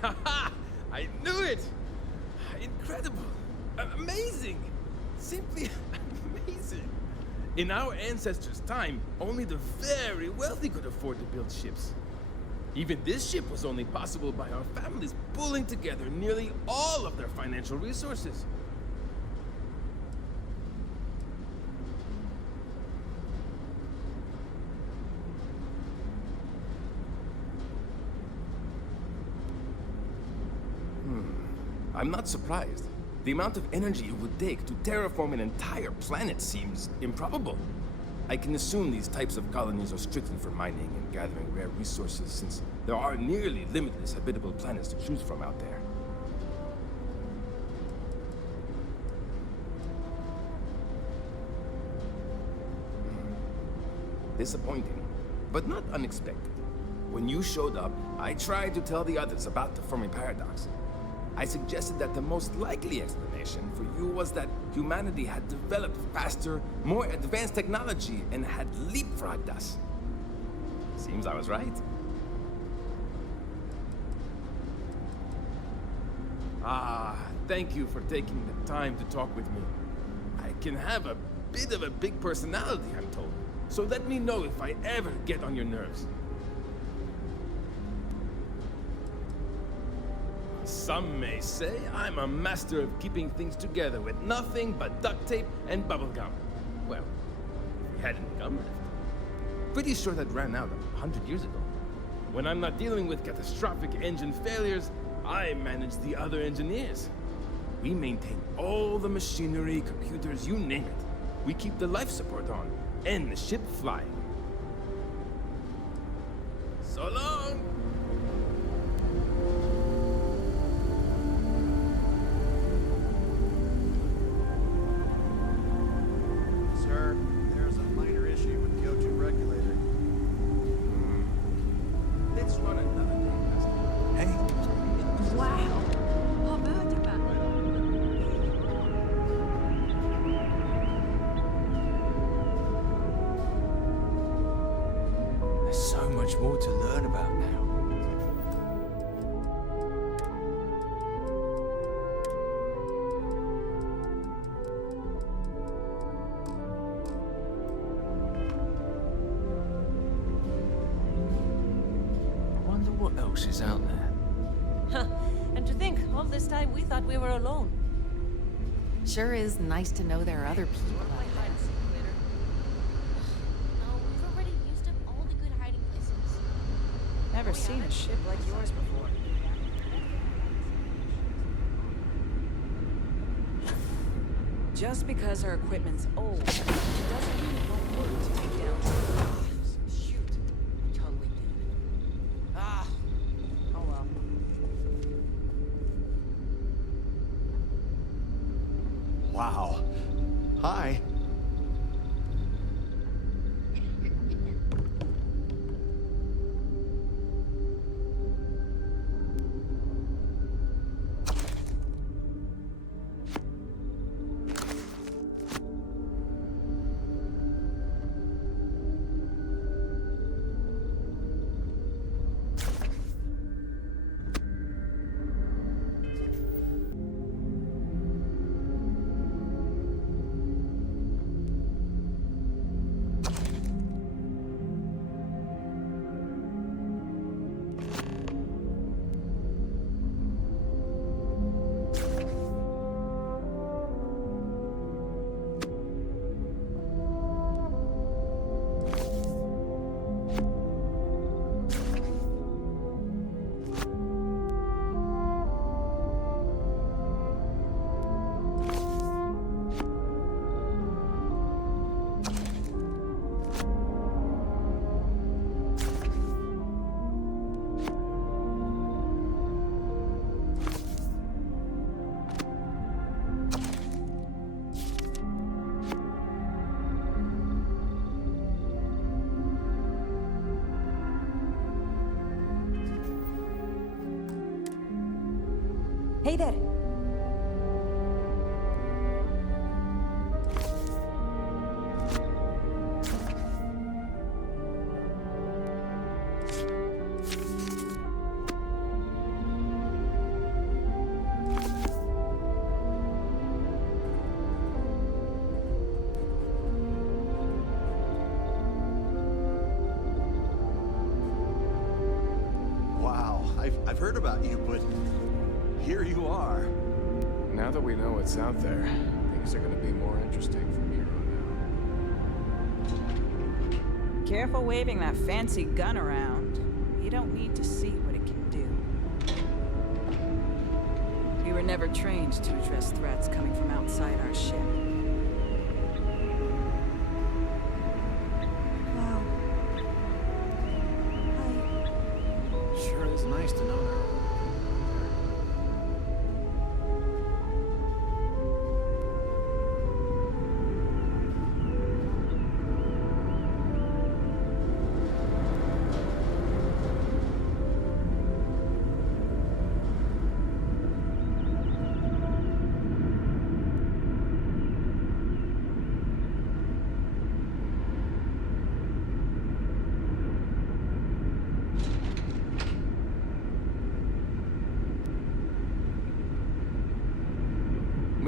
Haha! I knew it! Incredible! Amazing! Simply amazing! In our ancestors' time, only the very wealthy could afford to build ships. Even this ship was only possible by our families pulling together nearly all of their financial resources. I'm not surprised. The amount of energy it would take to terraform an entire planet seems improbable. I can assume these types of colonies are strictly for mining and gathering rare resources, since there are nearly limitless habitable planets to choose from out there. Disappointing, but not unexpected. When you showed up, I tried to tell the others about the Fermi paradox. I suggested that the most likely explanation for you was that humanity had developed faster, more advanced technology and had leapfrogged us. Seems I was right. Ah, thank you for taking the time to talk with me. I can have a bit of a big personality, I'm told. So let me know if I ever get on your nerves. Some may say I'm a master of keeping things together with nothing but duct tape and bubblegum. Well, if we had any gum left. Pretty sure that ran out 100 years ago. When I'm not dealing with catastrophic engine failures, I manage the other engineers. We maintain all the machinery, computers, you name it. We keep the life support on, and the ship flying. So long! Sir, there's a minor issue with the O2 regulator. Let's run another day. Hey, more to learn about now. I wonder what else is out there. Huh. And to think, all this time we thought we were alone. Sure is nice to know there are other people out there. No, we've already used up all the good hiding places. Never seen a ship like yours before. Just because our equipment's old, it doesn't mean it won't work to take down. Shoot. I totally did. Ah. Oh well. Wow. Hi. Hey there. Wow, I've heard about you, but here you are. Now that we know what's out there, things are gonna be more interesting from here on Careful waving that fancy gun around. You don't need to see what it can do. We were never trained to address threats coming from outside our ship. Wow. Sure is nice to know there are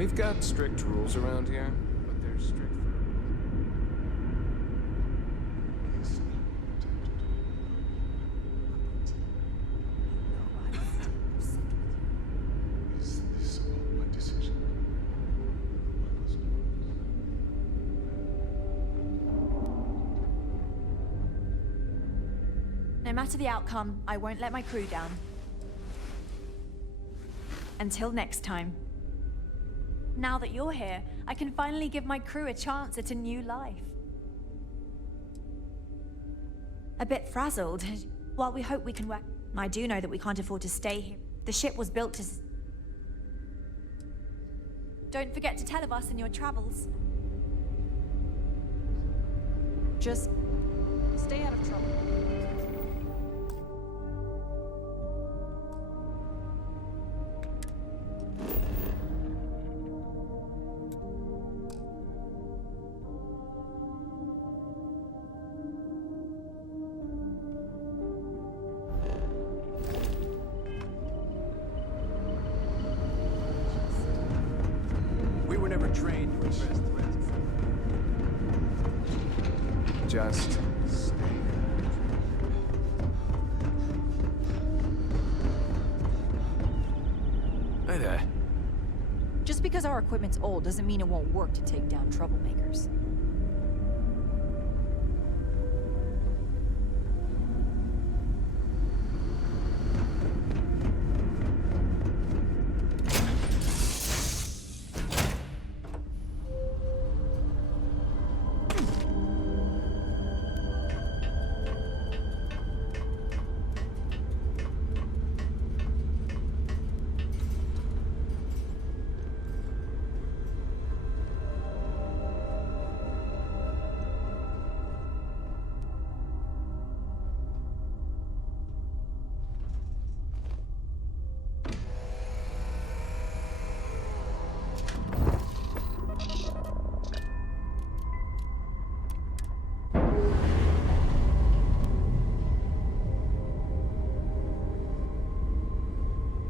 We've got strict rules around here, but they're strict for... Is this about my decision? No matter the outcome, I won't let my crew down. Until next time. Now that you're here, I can finally give my crew a chance at a new life. A bit frazzled. While we hope we can work, I do know that we can't afford to stay here. The ship was built to... Don't forget to tell of us in your travels. Just stay out of trouble. never trained to address threats. Just stay. Hey there. Just because our equipment's old doesn't mean it won't work to take down troublemakers.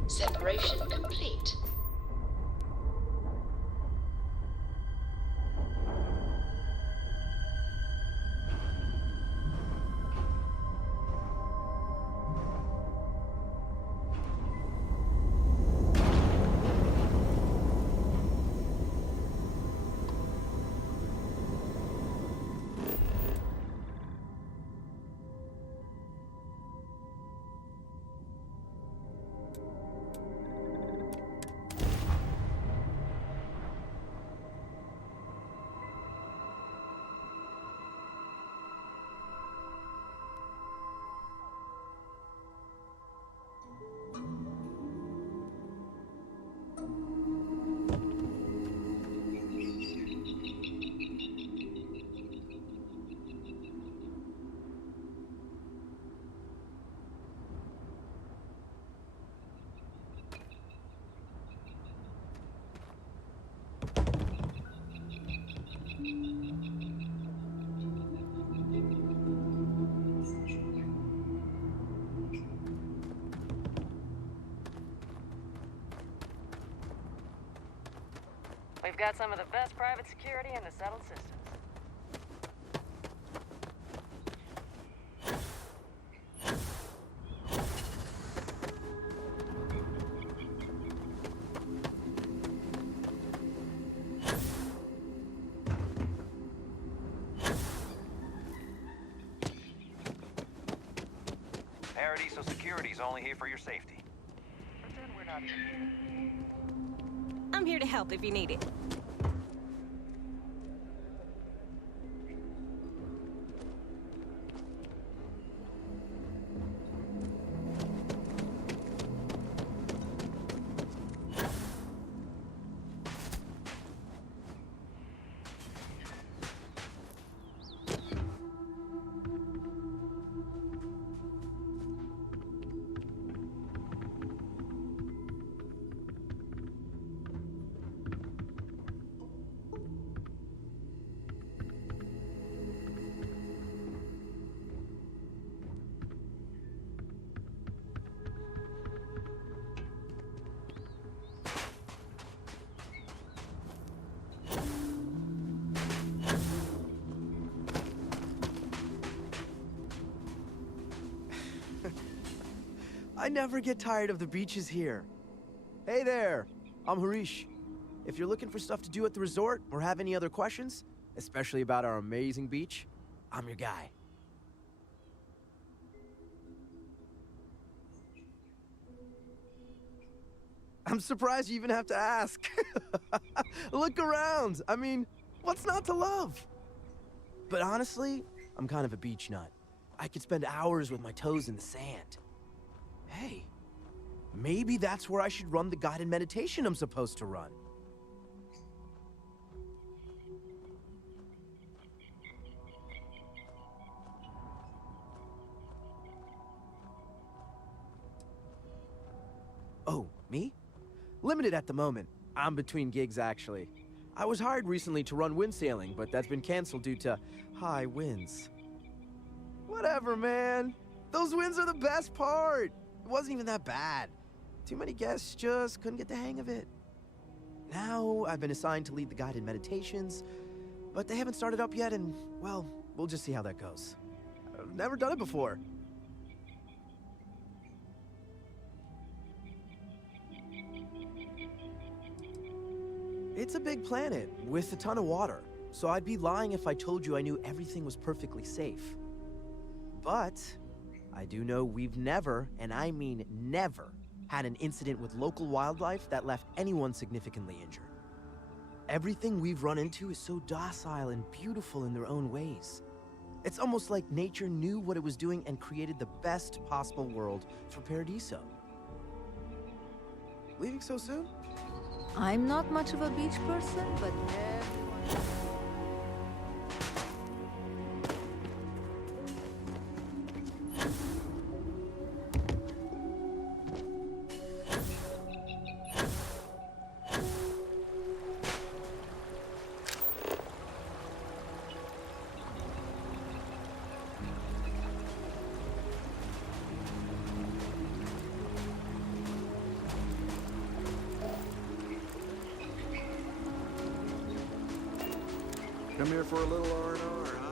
Separation complete. We've got some of the best private security in the settled systems. Paradiso Security's only here for your safety. Pretend we're not here. I'm here to help if you need it. I never get tired of the beaches here. Hey there, I'm Harish. If you're looking for stuff to do at the resort or have any other questions, especially about our amazing beach, I'm your guy. I'm surprised you even have to ask. Look around. I mean, what's not to love? But honestly, I'm kind of a beach nut. I could spend hours with my toes in the sand. Hey, maybe that's where I should run the guided meditation I'm supposed to run. Oh, me? Limited at the moment. I'm between gigs, actually. I was hired recently to run wind sailing, but that's been canceled due to high winds. Whatever, man. Those winds are the best part. It wasn't even that bad. Too many guests just couldn't get the hang of it. Now I've been assigned to lead the guided meditations, but they haven't started up yet, and, well, we'll just see how that goes. I've never done it before. It's a big planet with a ton of water, so I'd be lying if I told you I knew everything was perfectly safe. But I do know we've never, and I mean never, had an incident with local wildlife that left anyone significantly injured. Everything we've run into is so docile and beautiful in their own ways. It's almost like nature knew what it was doing and created the best possible world for Paradiso. Leaving so soon? I'm not much of a beach person, but everyone is. Come here for a little R&R, huh?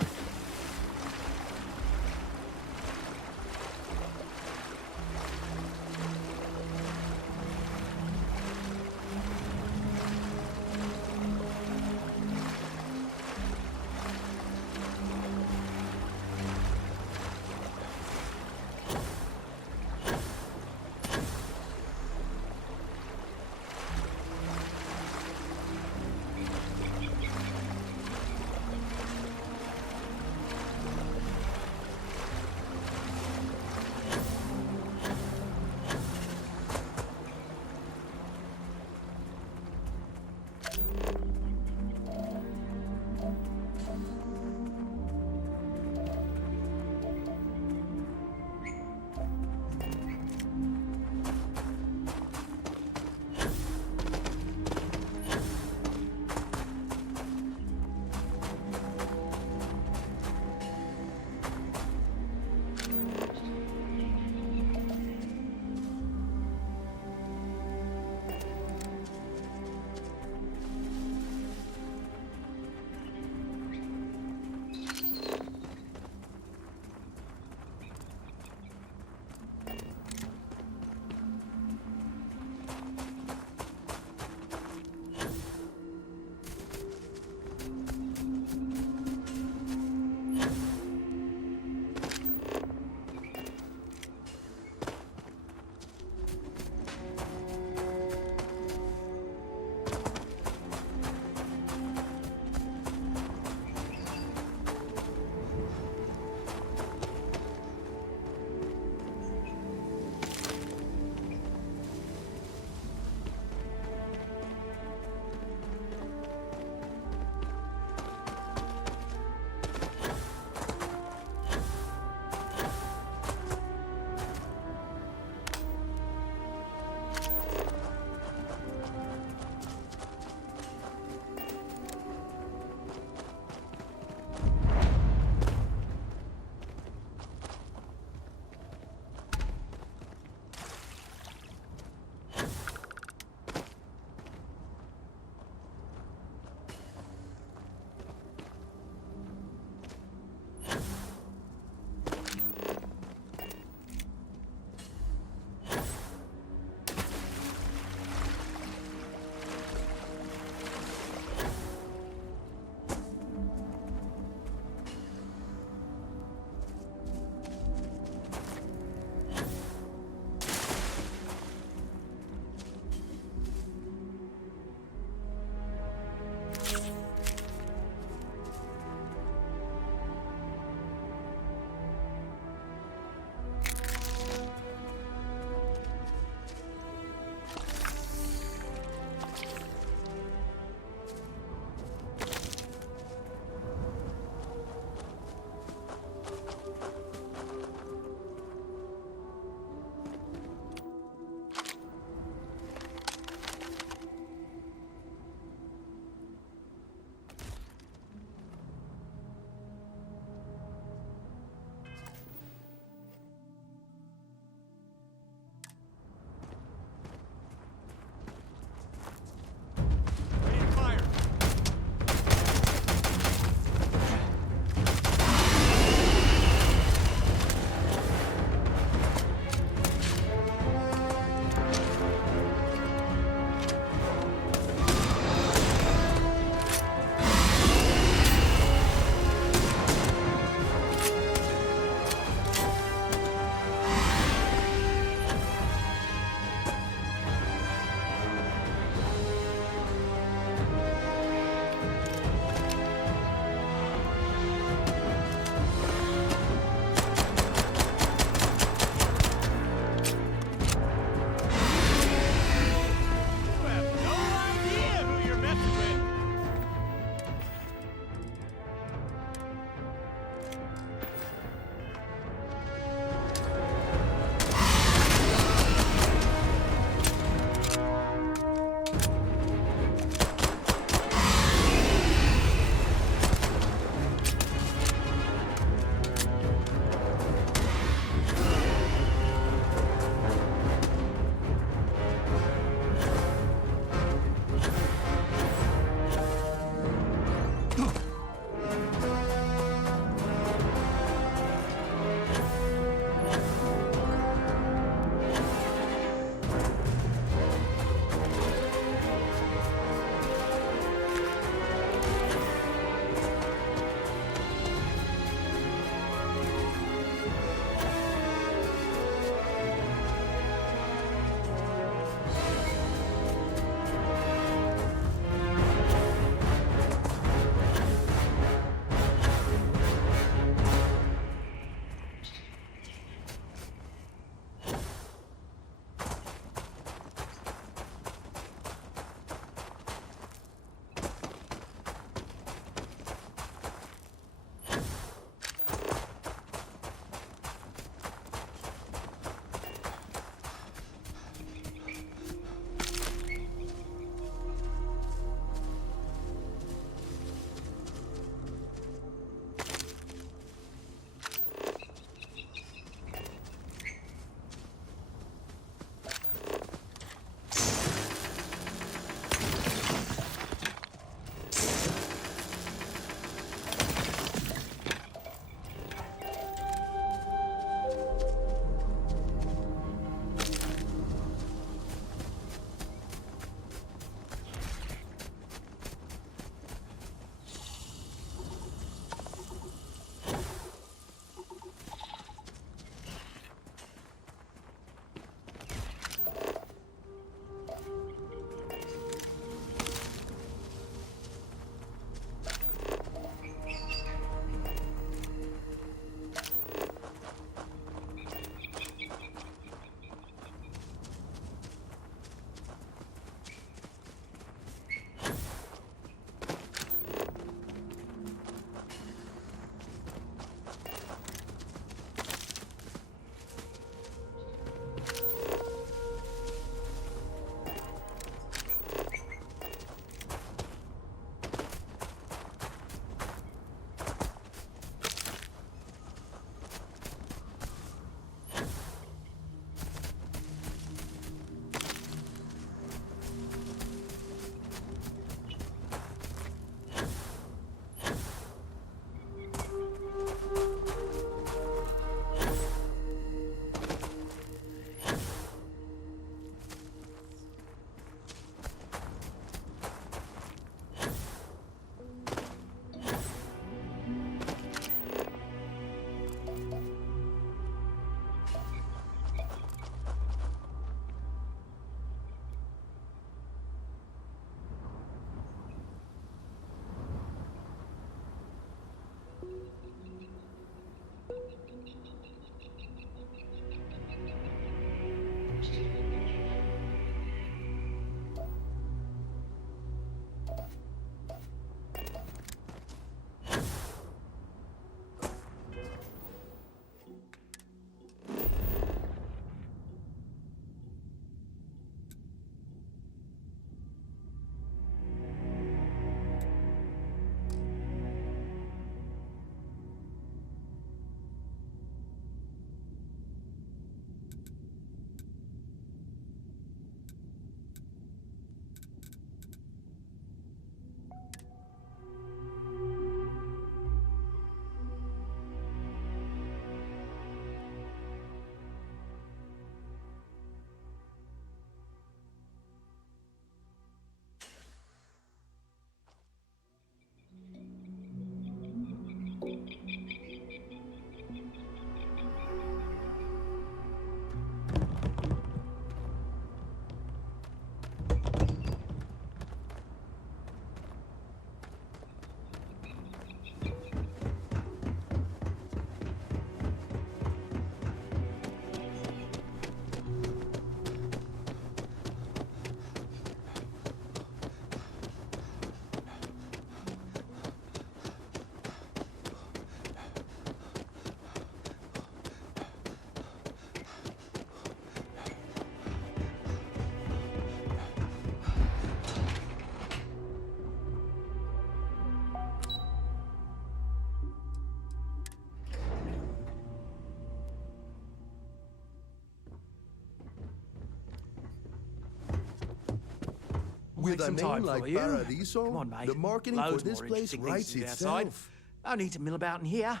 With a some name time like for you. Paradiso, Come on, mate. the marketing Loads for this more place interesting writes things to do outside. itself. No need to mill about in here.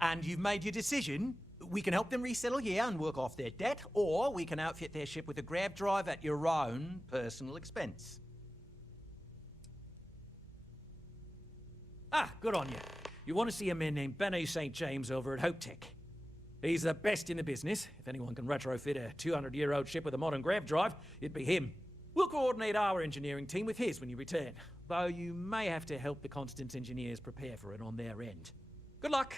And you've made your decision. We can help them resettle here and work off their debt, or we can outfit their ship with a grav drive at your own personal expense. Ah, good on you. You want to see a man named Benny St. James over at Hope Tech. He's the best in the business. If anyone can retrofit a 200-year-old ship with a modern grav drive, it'd be him. We'll coordinate our engineering team with his when you return, though you may have to help the Constance engineers prepare for it on their end. Good luck.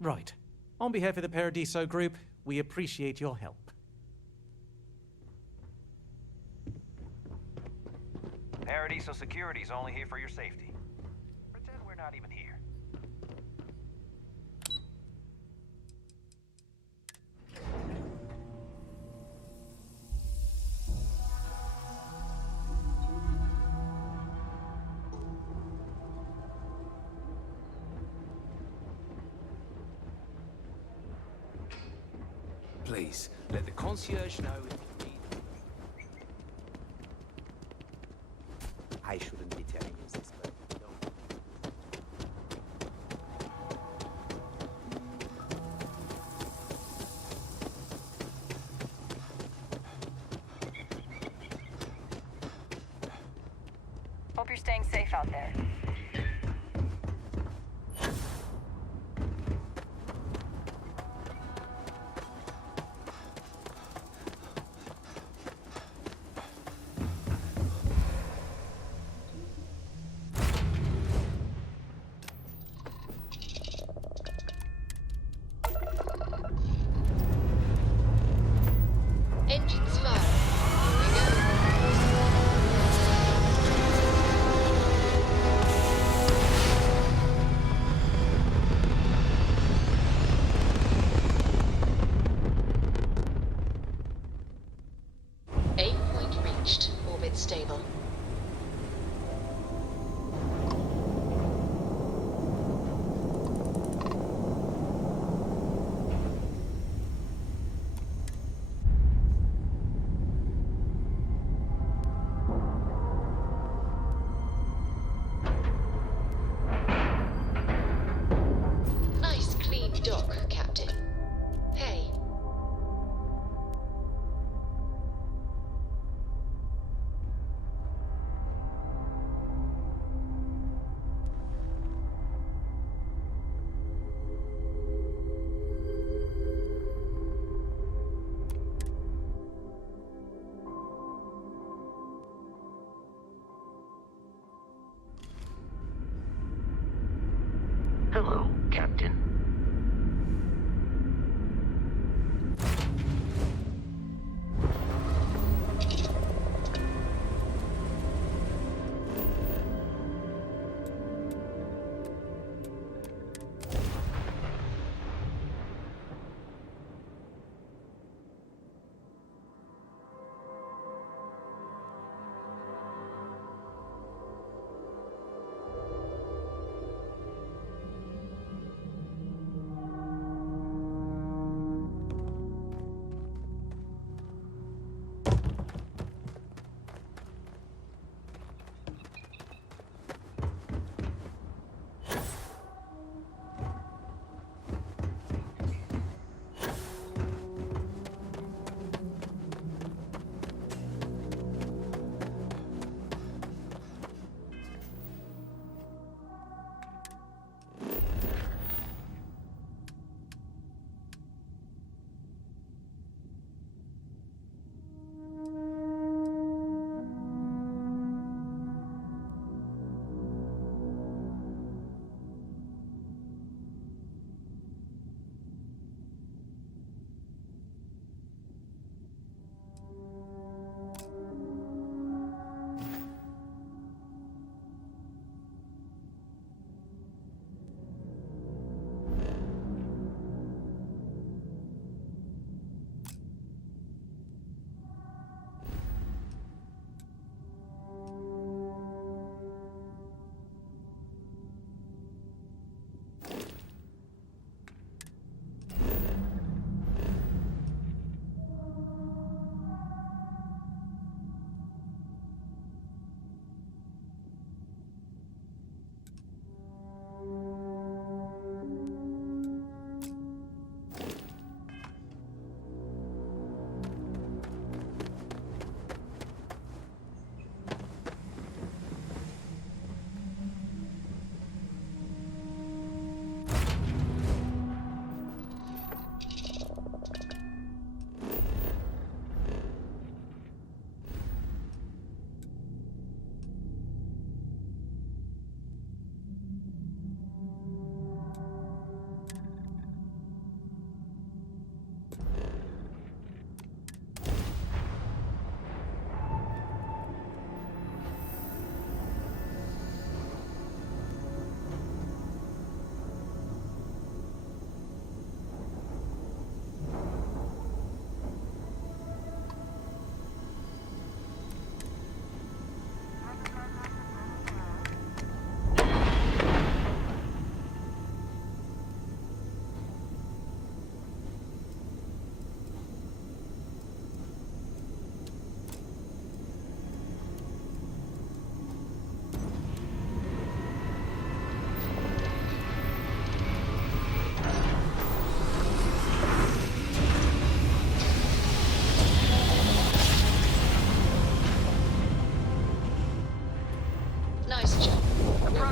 Right. On behalf of the Paradiso Group, we appreciate your help. Paradiso Security's only here for your safety. Pretend we're not even here. Please, let the concierge know if you need. I shouldn't be telling you this, but don't. Hope you're staying safe out there. Engines fire. Here we go. Aim point reached. Orbit stable. Nice clean dock, Captain. Hey.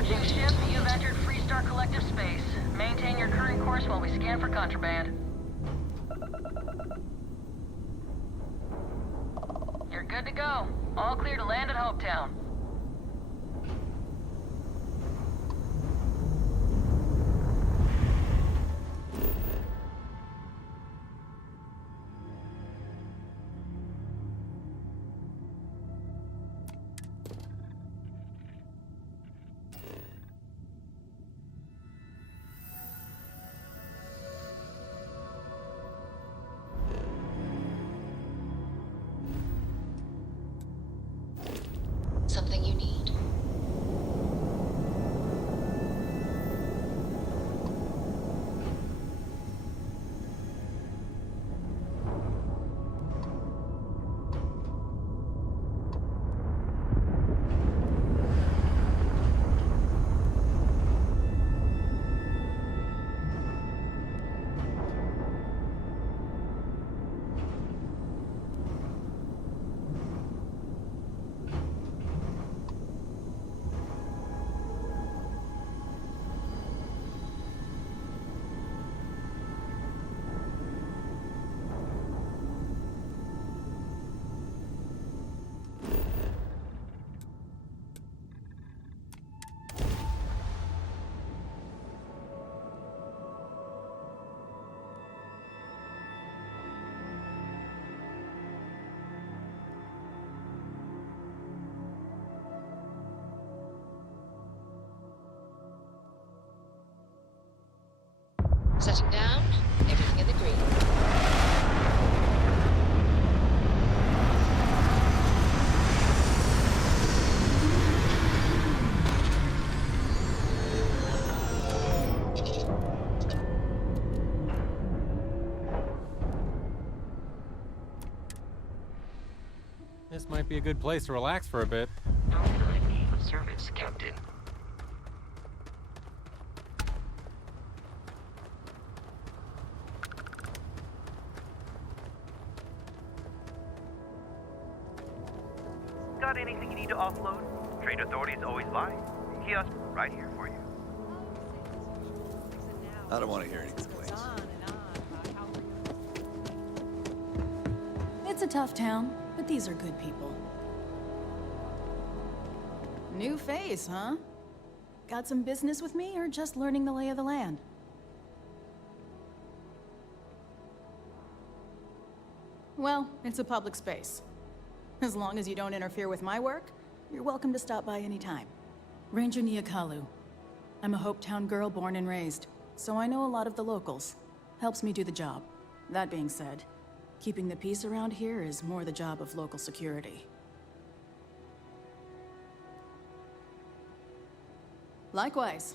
Approaching ship, you have entered Freestar Collective space. Maintain your current course while we scan for contraband. You're good to go. All clear to land at Hopetown. Something you need? Setting down, everything in the green. This might be a good place to relax for a bit. Service, Captain. Got anything you need to offload? Trade authorities always lie. Kiosk right here for you. I don't want to hear any complaints. It's a tough town, but these are good people. New face, huh? Got some business with me, or just learning the lay of the land? Well, it's a public space. As long as you don't interfere with my work, you're welcome to stop by anytime. Ranger Niakalu. I'm a Hopetown girl born and raised, so I know a lot of the locals. Helps me do the job. That being said, keeping the peace around here is more the job of local security. Likewise.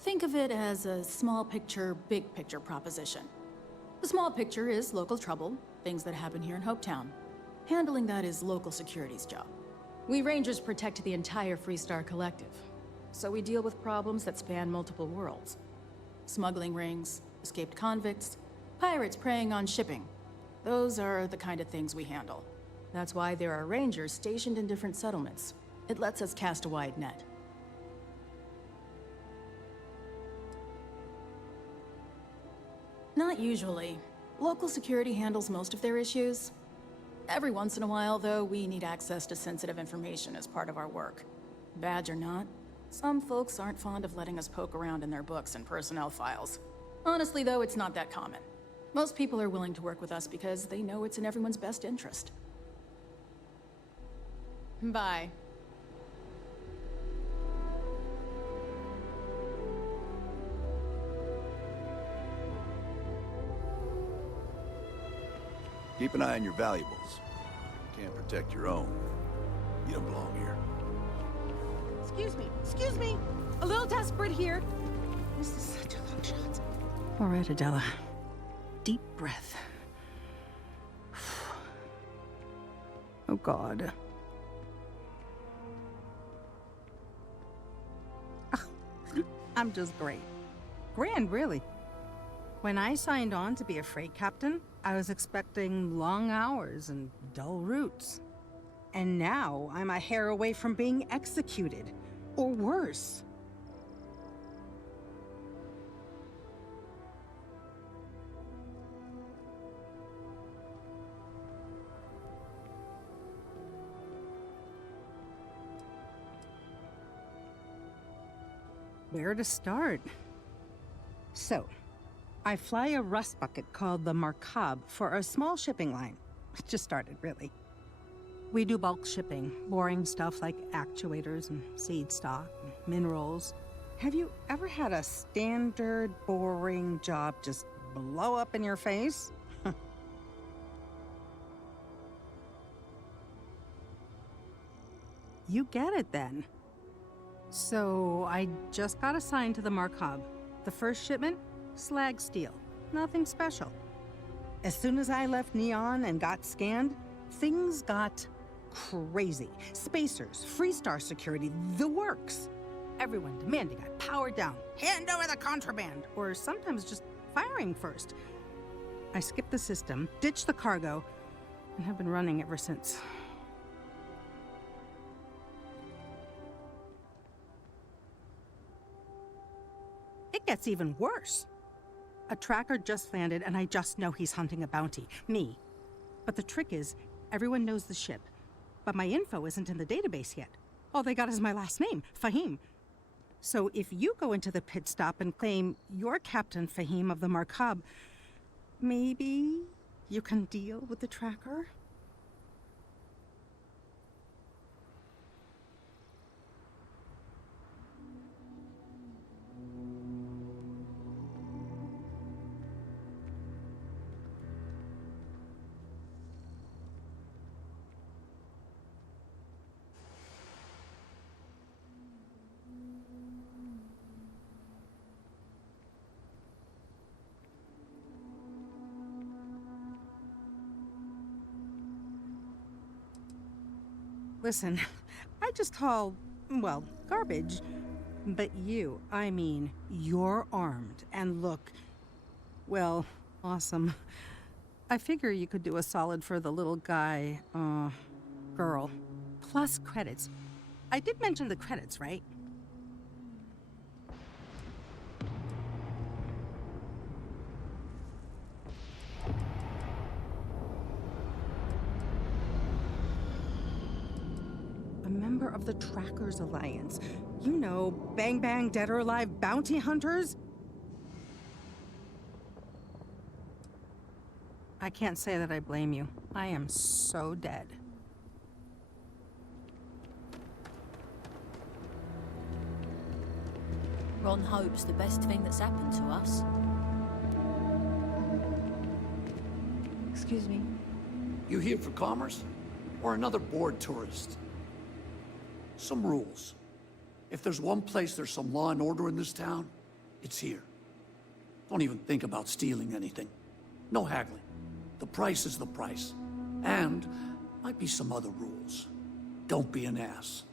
Think of it as a small picture, big picture proposition. The small picture is local trouble, things that happen here in Hopetown. Handling that is local security's job. We Rangers protect the entire Freestar Collective, so we deal with problems that span multiple worlds. Smuggling rings, escaped convicts, pirates preying on shipping. Those are the kind of things we handle. That's why there are Rangers stationed in different settlements. It lets us cast a wide net. Not usually. Local security handles most of their issues. Every once in a while, though, we need access to sensitive information as part of our work. Badge or not, some folks aren't fond of letting us poke around in their books and personnel files. Honestly, though, it's not that common. Most people are willing to work with us because they know it's in everyone's best interest. Bye. Keep an eye on your valuables. Can't protect your own. You don't belong here. Excuse me! A little desperate here. This is such a long shot. All right, Adela. Deep breath. Oh, God. I'm just great. Grand, really. When I signed on to be a freight captain, I was expecting long hours and dull routes. And now I'm a hair away from being executed. Or worse. Where to start? So, I fly a rust bucket called the Markab for a small shipping line. It just started, really. We do bulk shipping, boring stuff like actuators and seed stock and minerals. Have you ever had a standard, boring job just blow up in your face? You get it then. So, I just got assigned to the Markab. The first shipment? Slag steel. Nothing special. As soon as I left Neon and got scanned, things got crazy. Spacers, Freestar security, the works. Everyone demanding I power down, hand over the contraband, or sometimes just firing first. I skipped the system, ditched the cargo, and have been running ever since. It gets even worse. A tracker just landed, and I just know he's hunting a bounty. Me. But the trick is, everyone knows the ship. But my info isn't in the database yet. All they got is my last name, Fahim. So if you go into the pit stop and claim you're Captain Fahim of the Markab, maybe you can deal with the tracker? Listen, I just haul, well, garbage. But you, I mean, you're armed and look, well, awesome. I figure you could do a solid for the little guy, girl. Plus credits. I did mention the credits, right? A member of the Trackers Alliance. You know, bang bang, dead or alive bounty hunters? I can't say that I blame you. I am so dead. Ron hopes the best thing that's happened to us. Excuse me. You here for commerce? Or another bored tourist? Some rules. If there's one place there's some law and order in this town, it's here. Don't even think about stealing anything. No haggling. The price is the price. And might be some other rules. Don't be an ass.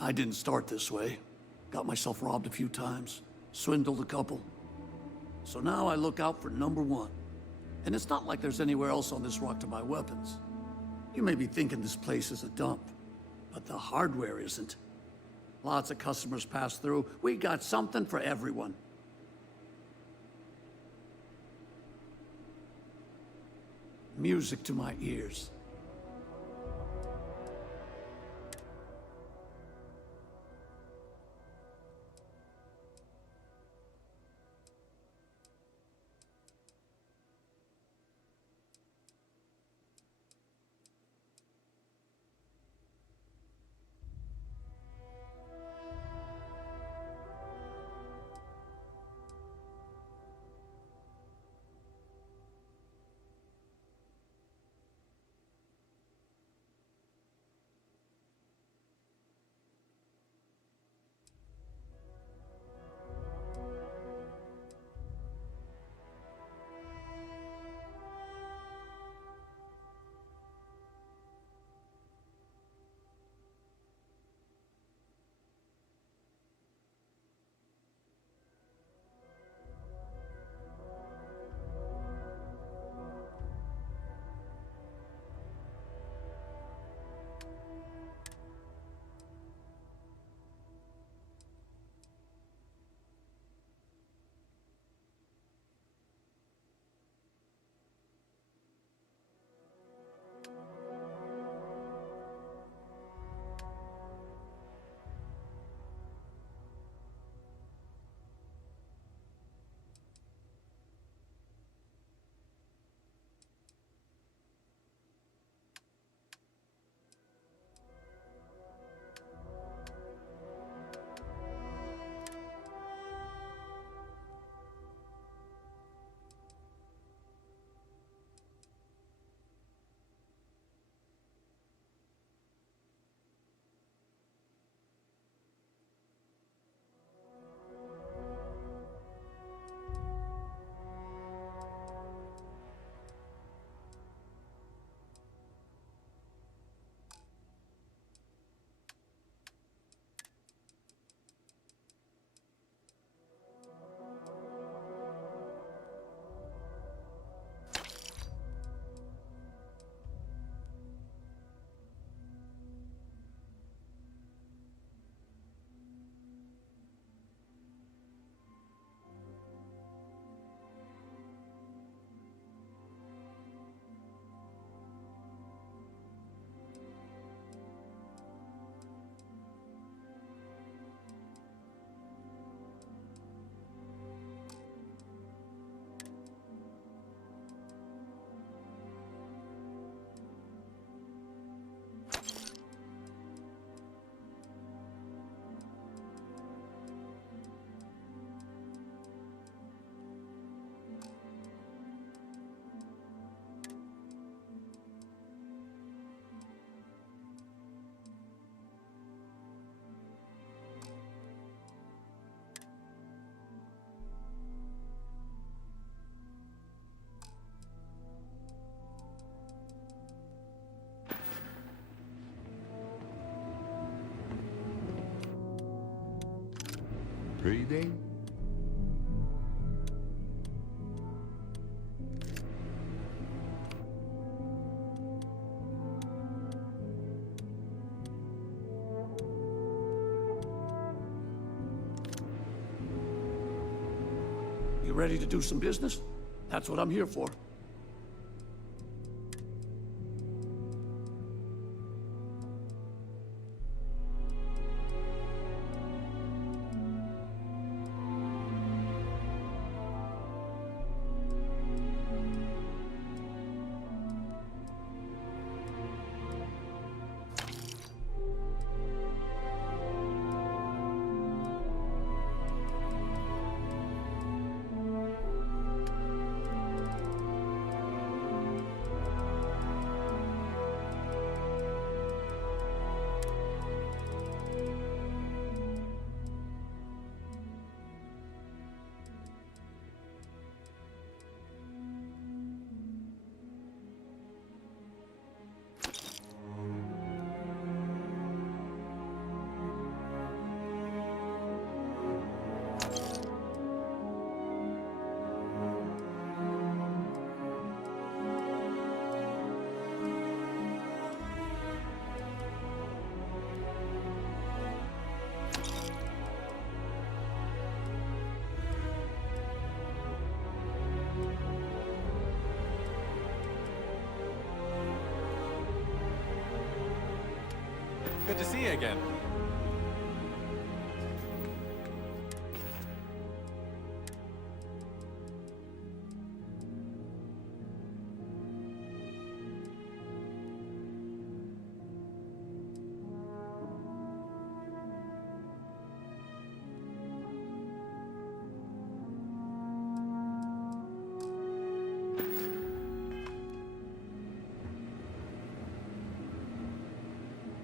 I didn't start this way. Got myself robbed a few times. Swindled a couple. So now I look out for number one. And it's not like there's anywhere else on this rock to buy weapons. You may be thinking this place is a dump, but the hardware isn't. Lots of customers pass through. We got something for everyone. Music to my ears. Trading? You ready to do some business? That's what I'm here for. Good to see you again.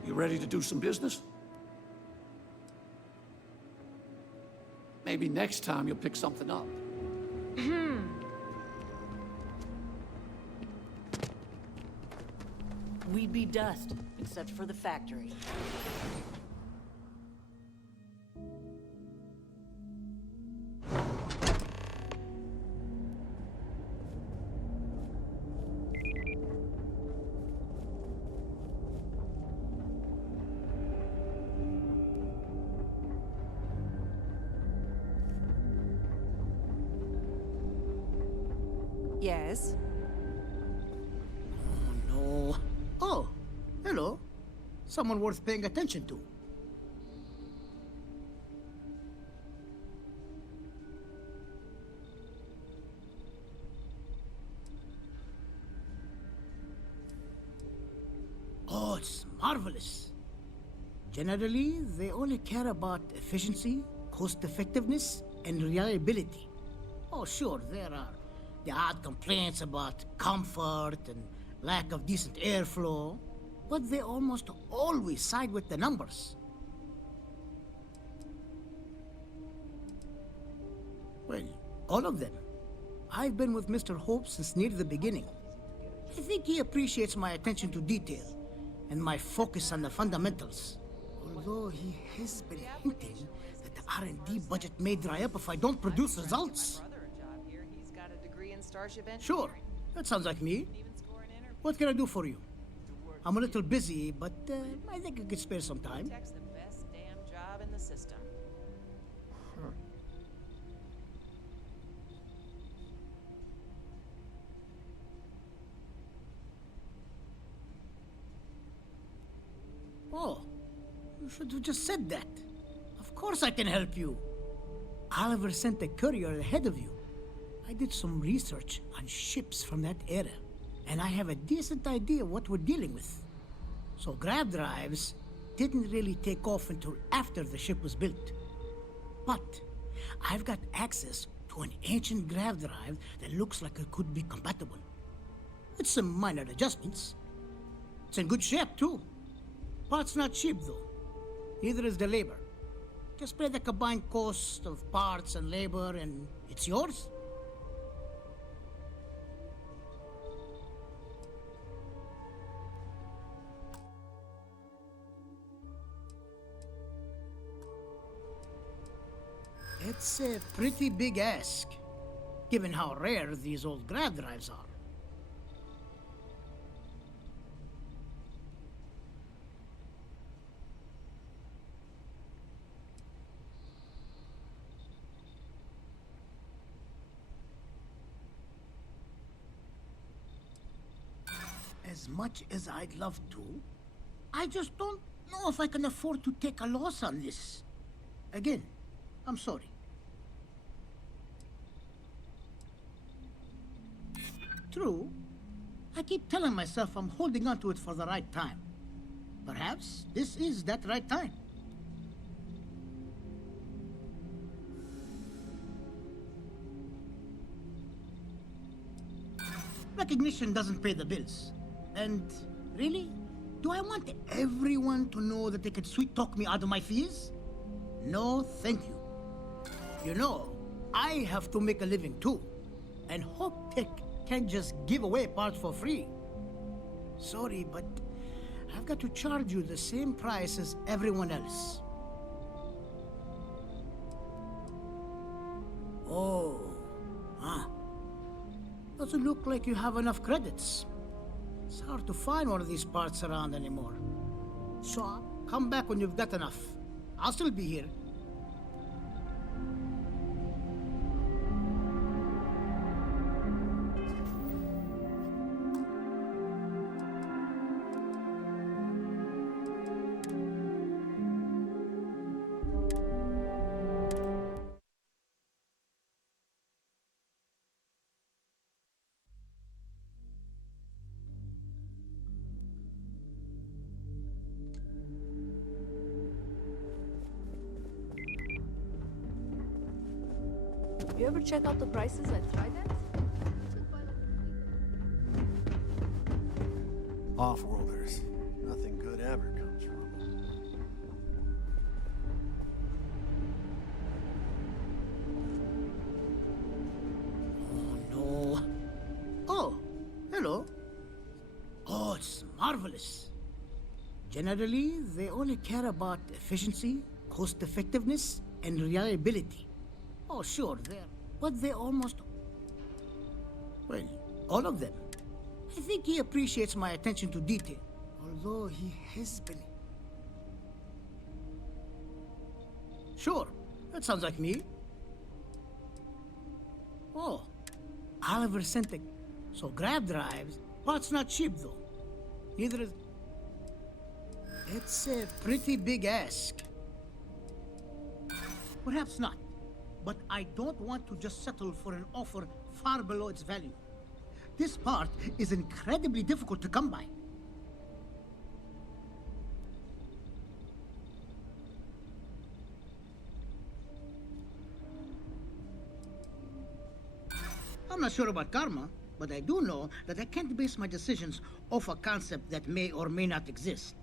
You ready to do some business? Maybe next time you'll pick something up. We'd be dust, except for the factory. Yes? Oh, no. Oh, hello. Someone worth paying attention to. Oh, it's marvelous. Generally, they only care about efficiency, cost-effectiveness, and reliability. Oh, sure, there are the odd complaints about comfort and lack of decent airflow, but they almost always side with the numbers. Well, all of them. I've been with Mr. Hope since near the beginning. I think he appreciates my attention to detail and my focus on the fundamentals. Although he has been hinting that the R&D budget may dry up if I don't produce results. Sure, that sounds like me. What can I do for you? I'm a little busy, but I think I could spare some time. Tech's the best damn job in the system. Oh, you should have just said that. Of course I can help you. Oliver sent a courier ahead of you. I did some research on ships from that era, and I have a decent idea what we're dealing with. So grav drives didn't really take off until after the ship was built. But I've got access to an ancient grav drive that looks like it could be compatible. With some minor adjustments. It's in good shape, too. Parts not cheap, though. Neither is the labor. Just pay the combined cost of parts and labor, and it's yours. It's a pretty big ask, given how rare these old grab drives are. As much as I'd love to, I just don't know if I can afford to take a loss on this. Again, I'm sorry. True. I keep telling myself I'm holding on to it for the right time. Perhaps this is that right time. Recognition doesn't pay the bills. And really, do I want everyone to know that they could sweet-talk me out of my fees? No, thank you. You know, I have to make a living too. And Hope Tech can't just give away parts for free. Sorry, but I've got to charge you the same price as everyone else. Oh, huh. Doesn't look like you have enough credits. It's hard to find one of these parts around anymore. So, come back when you've got enough. I'll still be here. You ever check out the prices at Trident? Off-worlders. Nothing good ever comes from them. Oh, no. Oh, hello. Oh, it's marvelous. Generally, they only care about efficiency, cost-effectiveness, and reliability. Oh, sure, but they almost... Well, all of them. I think he appreciates my attention to detail, although he has been... Sure, that sounds like me. Oh, Oliver sent a... So grab drives, parts not cheap though. Neither is... It's a pretty big ask. Perhaps not. But I don't want to just settle for an offer far below its value. This part is incredibly difficult to come by. I'm not sure about karma, but I do know that I can't base my decisions off a concept that may or may not exist.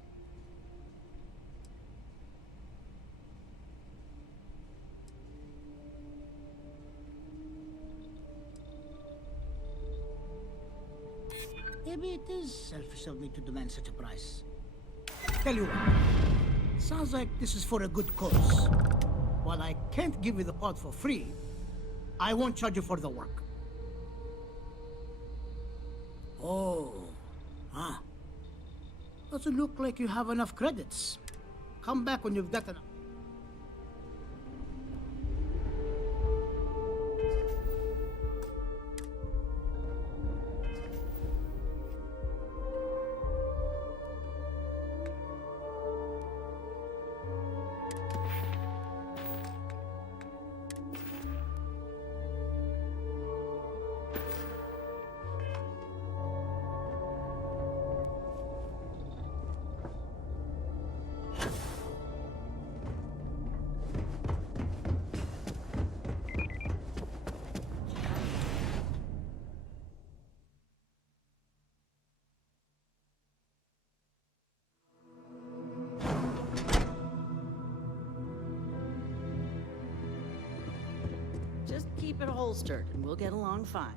Maybe it is selfish of me to demand such a price. Tell you what, sounds like this is for a good cause. While I can't give you the part for free, I won't charge you for the work. Oh, huh. Doesn't look like you have enough credits. Come back when you've got enough. Just keep it holstered and we'll get along fine.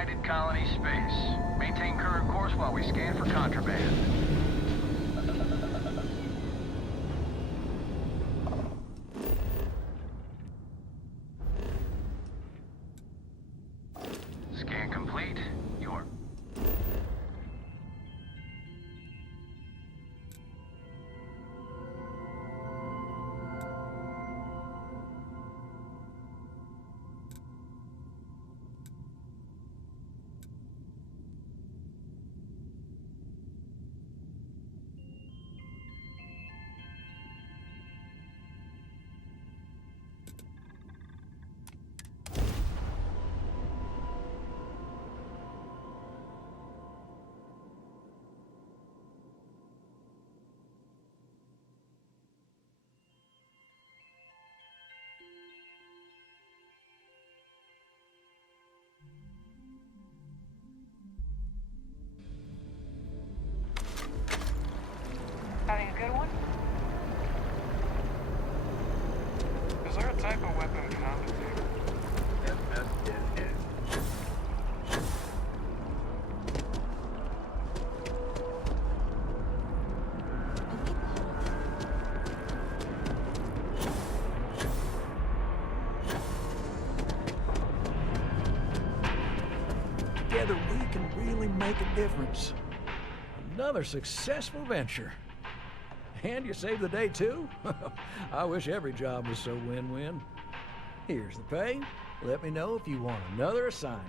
United Colony Space. Maintain current course while we scan for contraband. Scan complete. You're... Having a good one? Is there a type of weapon compensator? Together we can really make a difference. Another successful venture. And you saved the day too? I wish every job was so win-win. Here's the pay. Let me know if you want another assignment.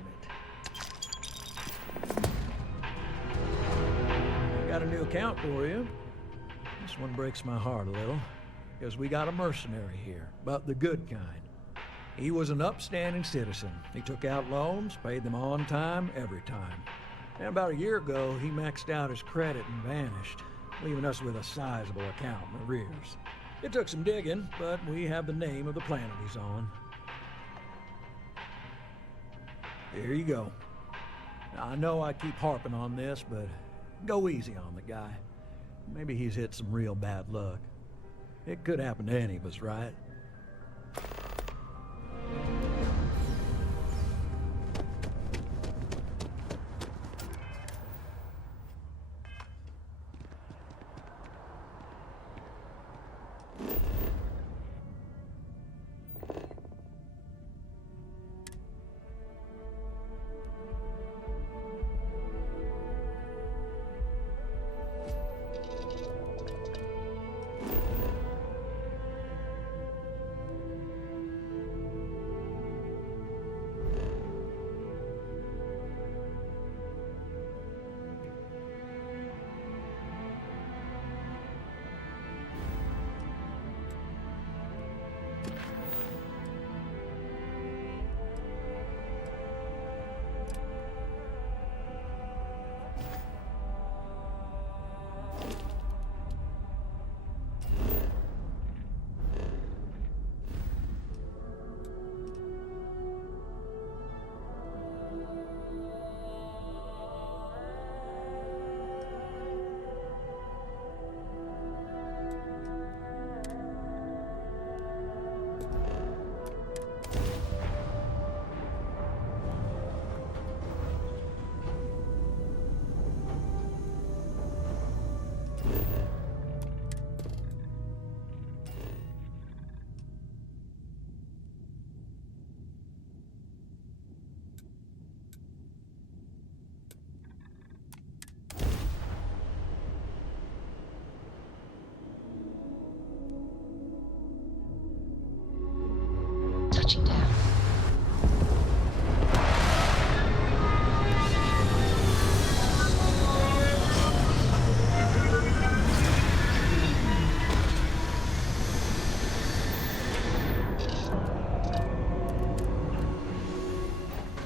I got a new account for you. This one breaks my heart a little, because we got a mercenary here, but the good kind. He was an upstanding citizen. He took out loans, paid them on time, every time. And about a year ago, he maxed out his credit and vanished, leaving us with a sizable account in arrears. It took some digging, but we have the name of the planet he's on. Here you go. Now, I know I keep harping on this, but go easy on the guy. Maybe he's hit some real bad luck. It could happen to any of us, right? Touching down.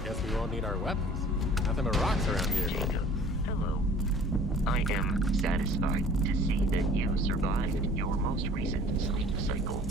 Guess we won't need our weapons. Nothing but rocks around here. Jacob, hello. I am satisfied to see that you survived your most recent sleep cycle.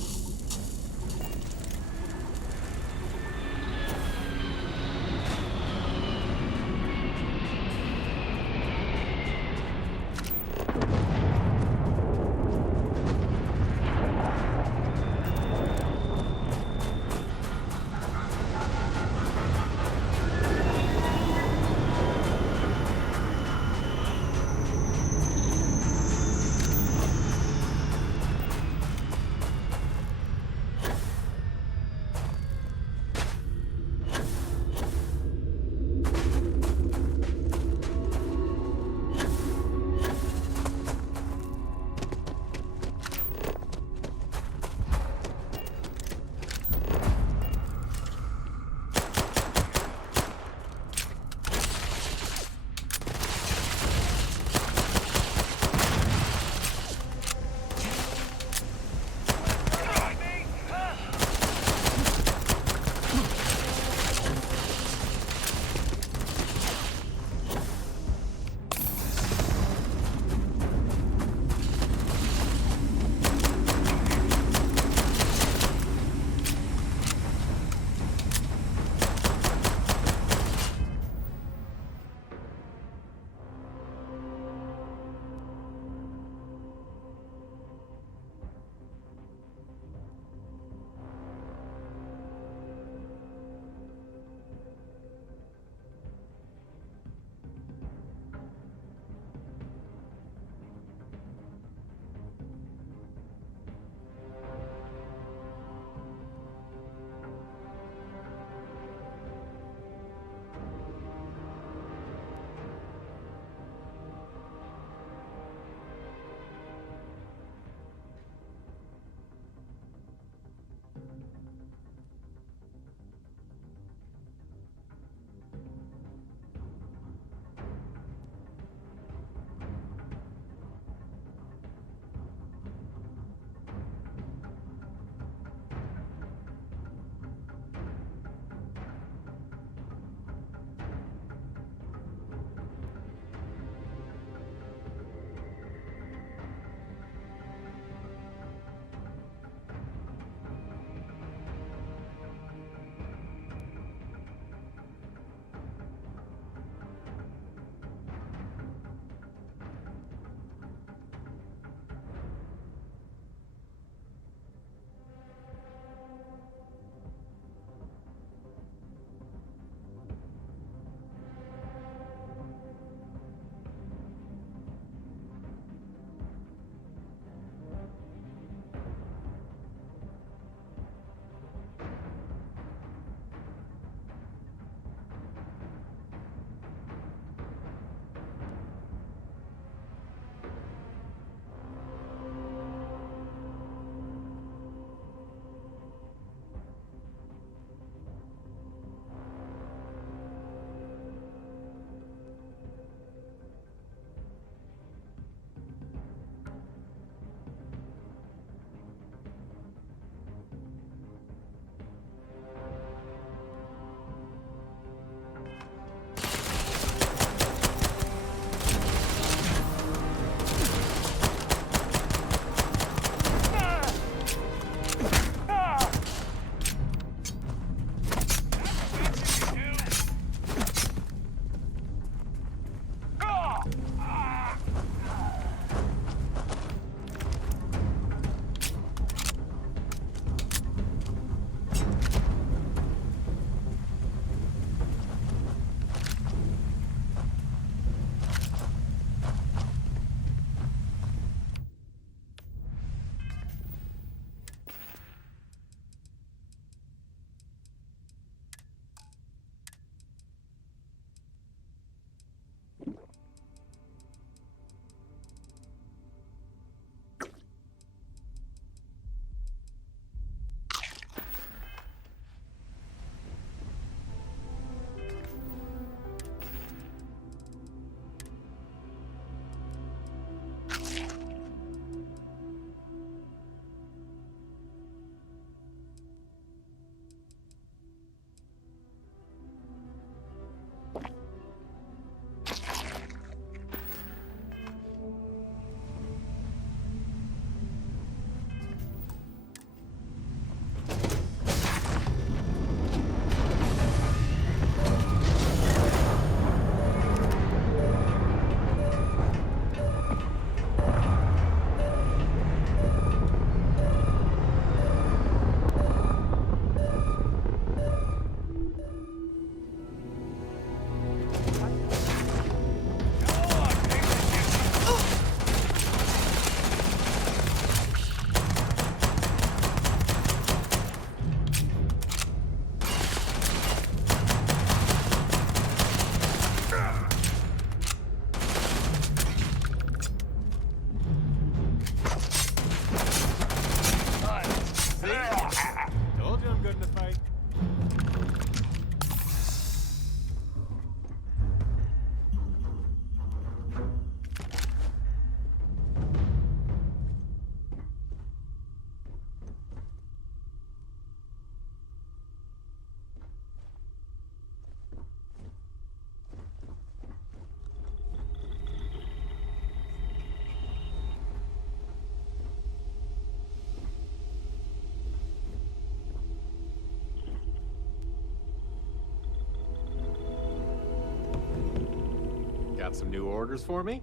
Got some new orders for me?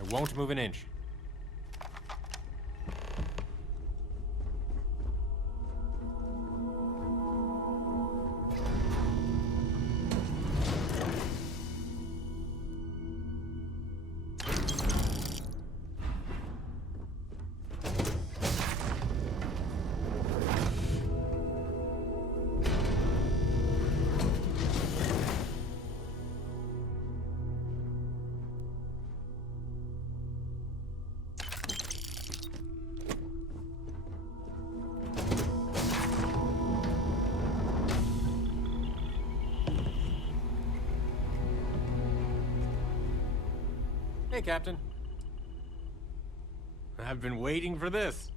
I won't move an inch. Hey, Captain. I've been waiting for this.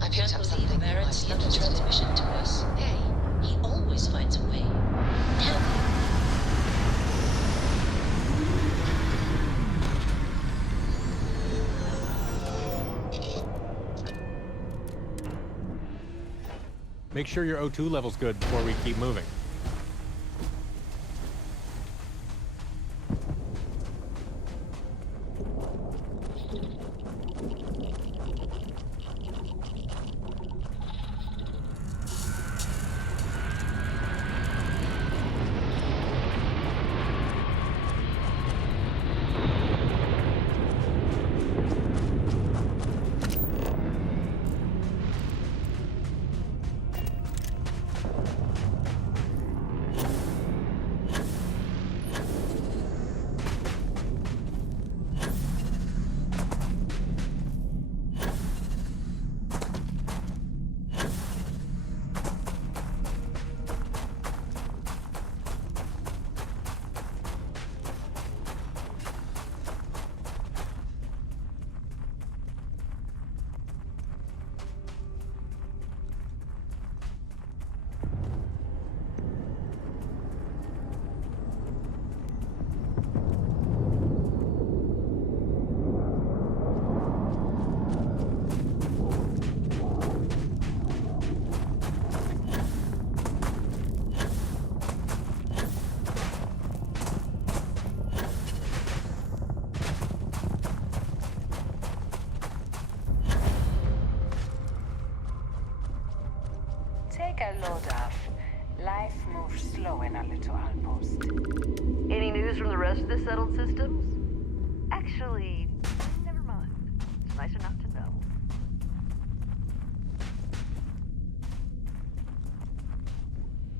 I picked up something that might be a transmission to us. Hey, he always finds a way. Now. Make sure your O2 level's good before we keep moving. Take a load off. Life moves slow in our little outpost. Any news from the rest of the settled systems? Actually, never mind. It's nicer not to know.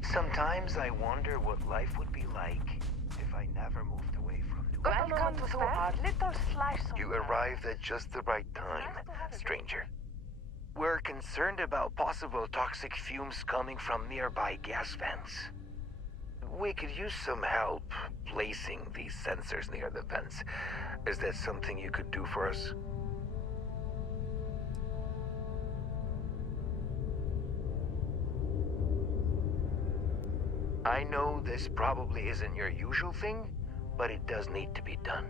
Sometimes I wonder what life would be like if I never moved away from New York. Welcome to our little slice of You arrived at just the right time, stranger. We're concerned about possible toxic fumes coming from nearby gas vents. We could use some help placing these sensors near the vents. Is that something you could do for us? I know this probably isn't your usual thing, but it does need to be done.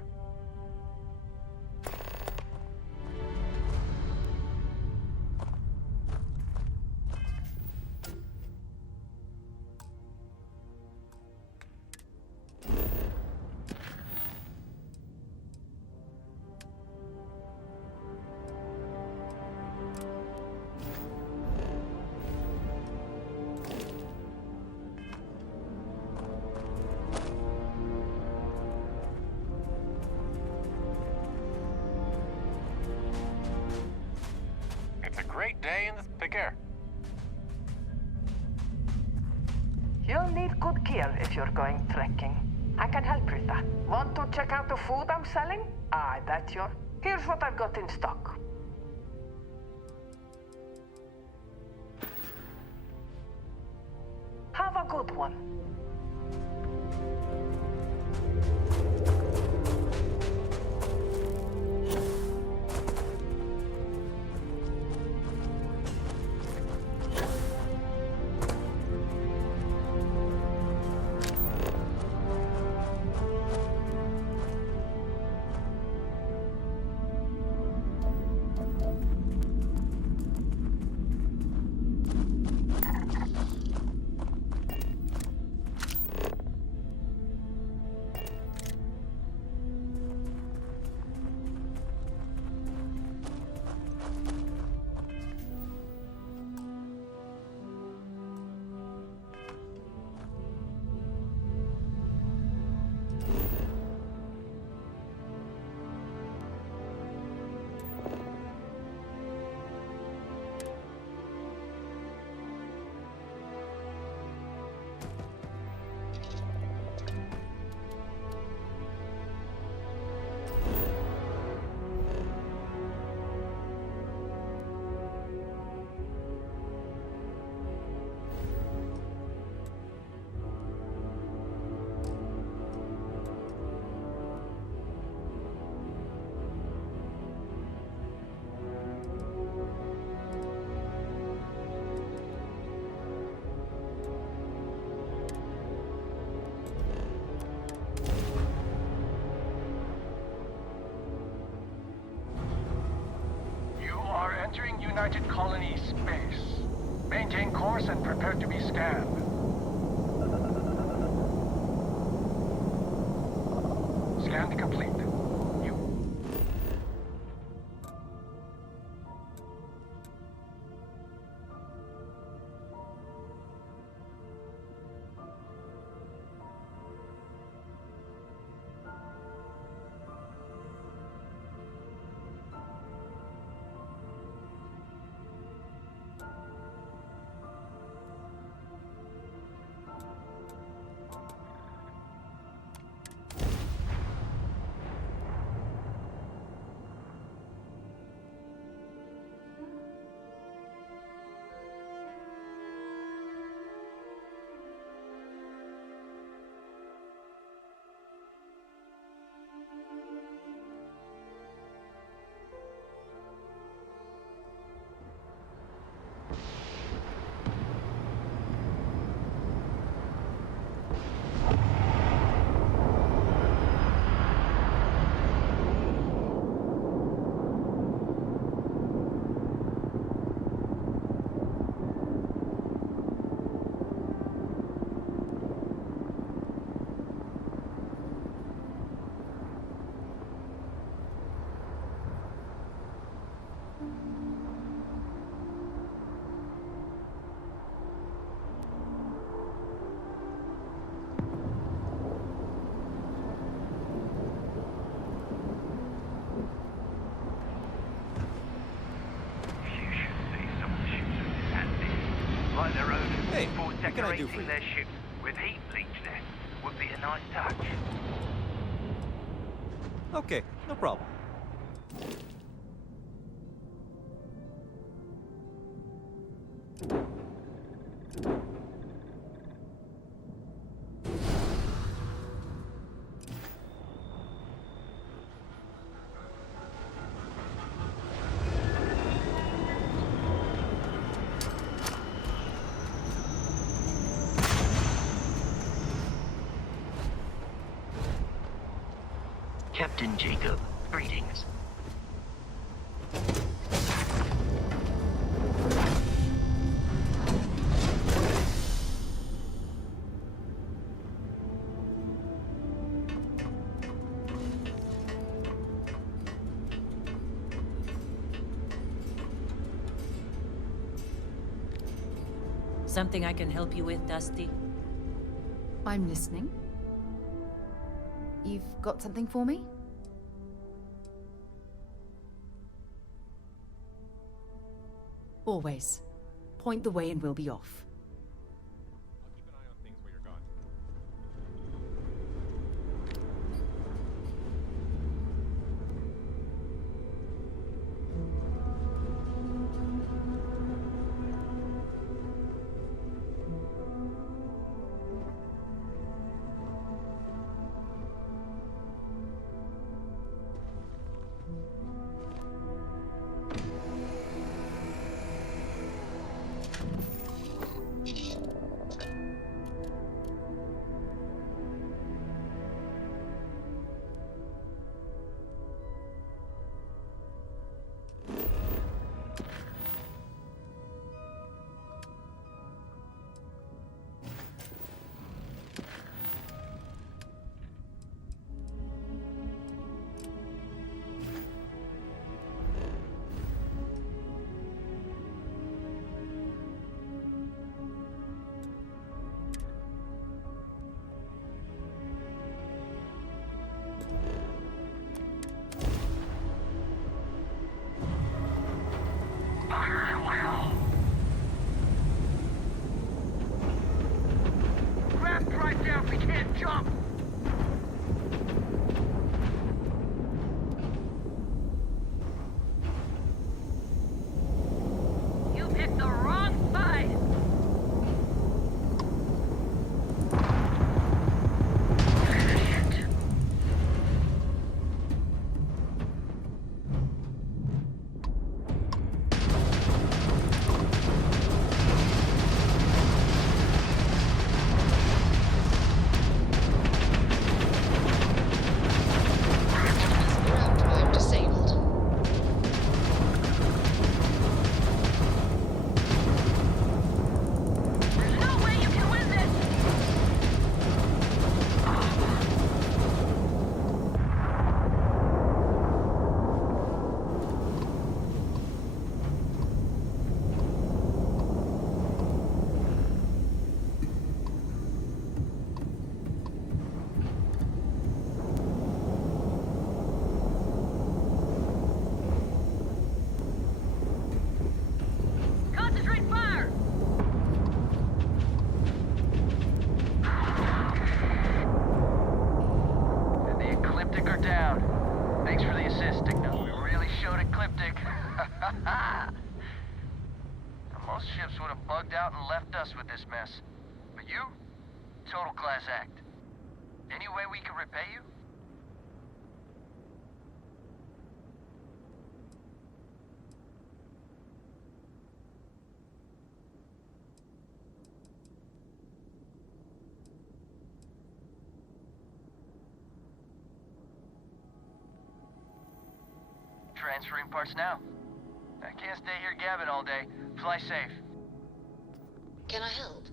need good gear if you're going trekking. I can help with that. Want to check out the food I'm selling? I bet you. Here's what I've got in stock. Have a good one. Entering United Colony space. Maintain course and prepare to be scanned. Scan complete. Hey, what can I do for you? Their ships with heat bleach there would be a nice touch. Okay, no problem. Captain Jacob, greetings. Something I can help you with, Dusty? I'm listening. You've got something for me? Always. Point the way and we'll be off. I'll keep an eye on things while you're gone. jump! You picked the wrong fight! Ground wire disabled. There's no way you can win this! Concentrate fire! And the Ecliptic are down. Thanks for the assist, Techno. We really showed Ecliptic. Most ships would have bugged out and left us with this mess. But you? Total class act. Any way we can repay you? Transferring parts now. I can't stay here gabbing all day. Fly safe. Can I help?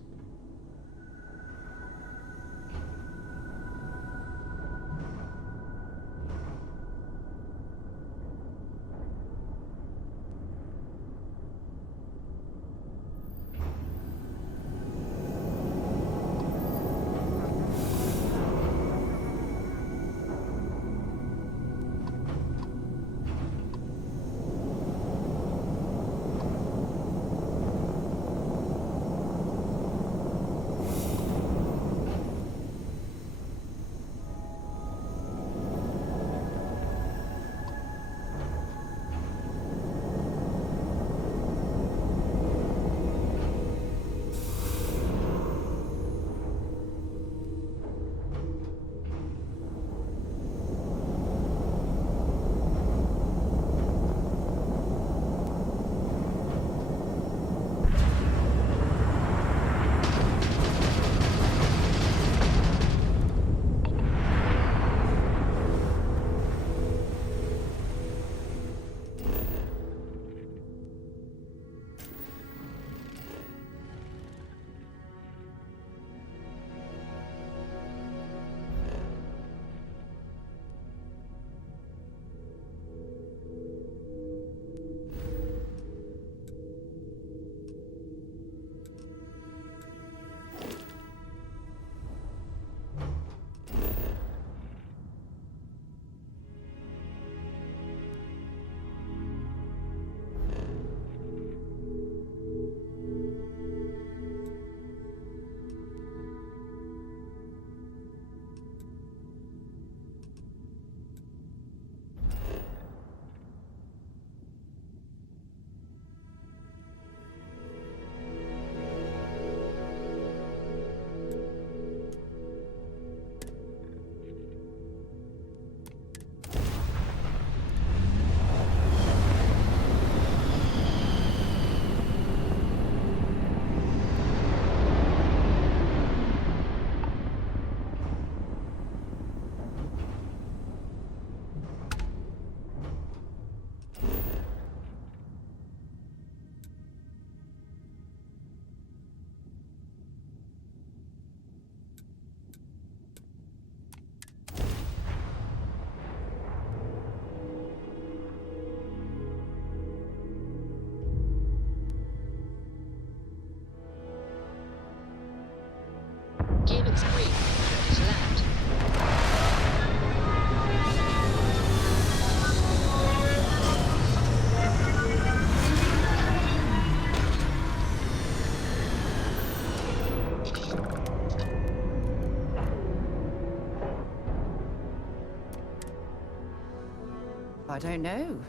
I don't know.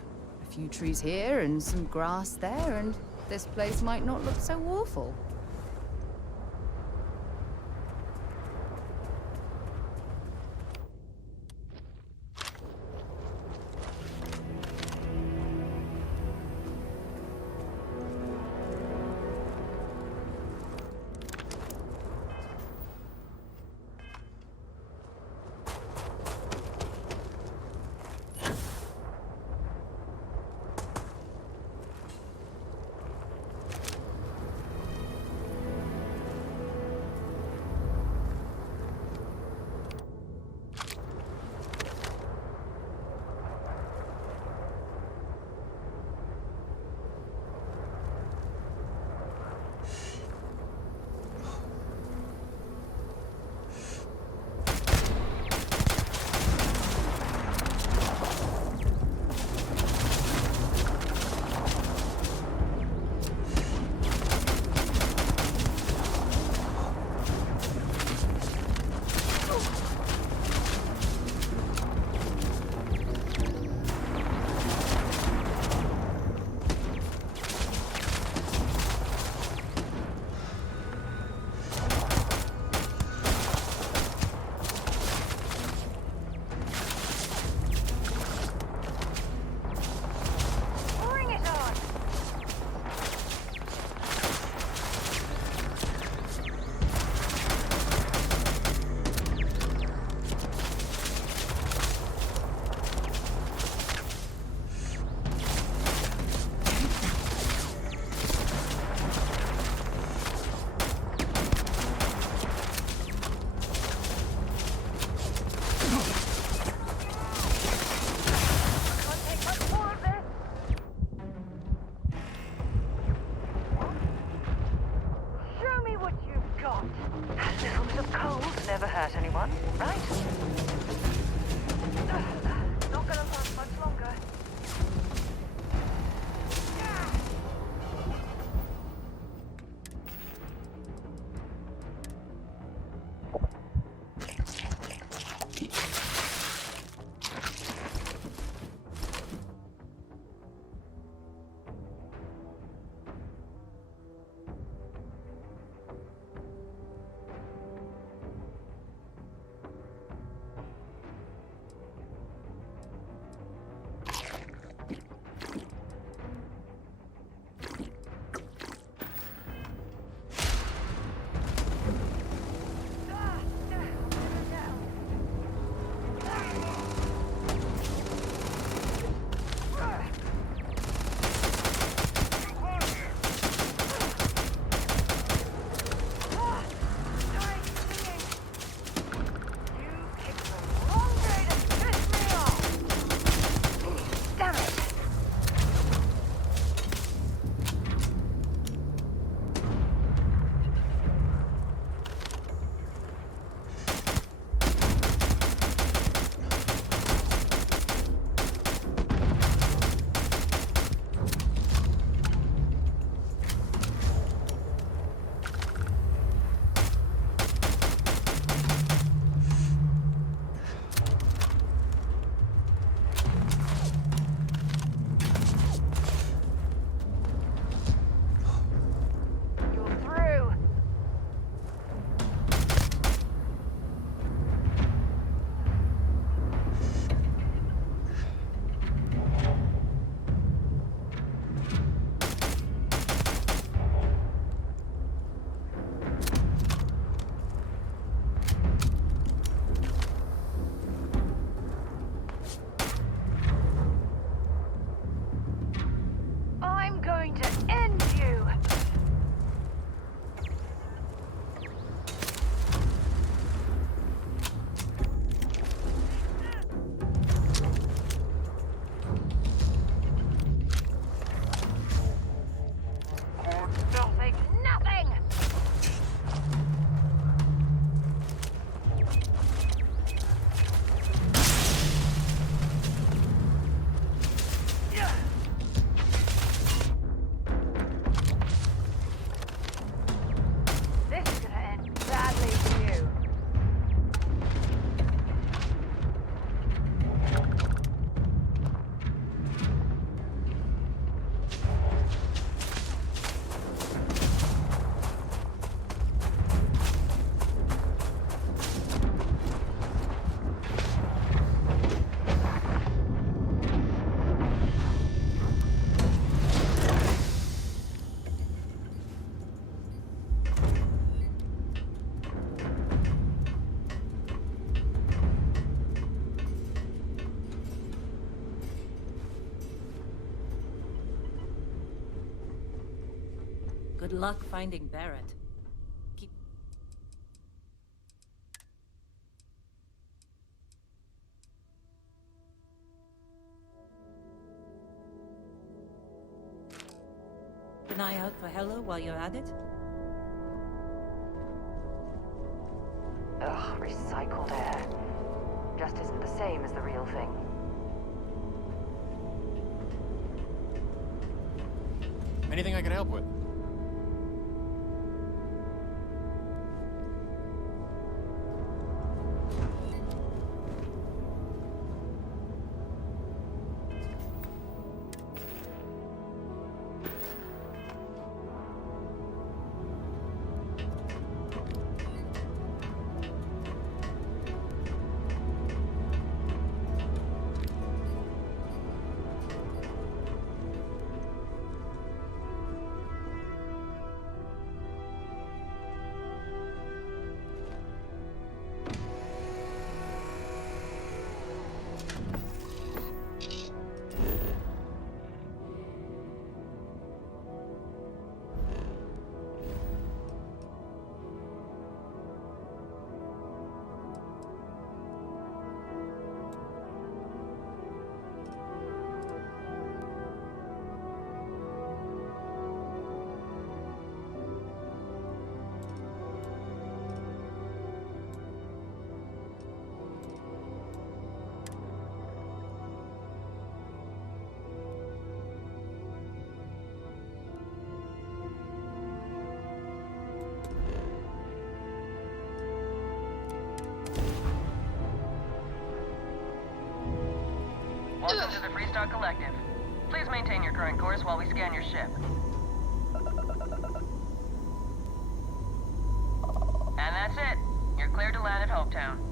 A few trees here and some grass there, and this place might not look so awful. Good luck finding Barrett. Keep... An eye out for Hello while you're at it? Ugh, recycled air. Just isn't the same as the real thing. Anything I can help with? Welcome to the Freestar Collective. Please maintain your current course while we scan your ship. And that's it. You're cleared to land at Hopetown.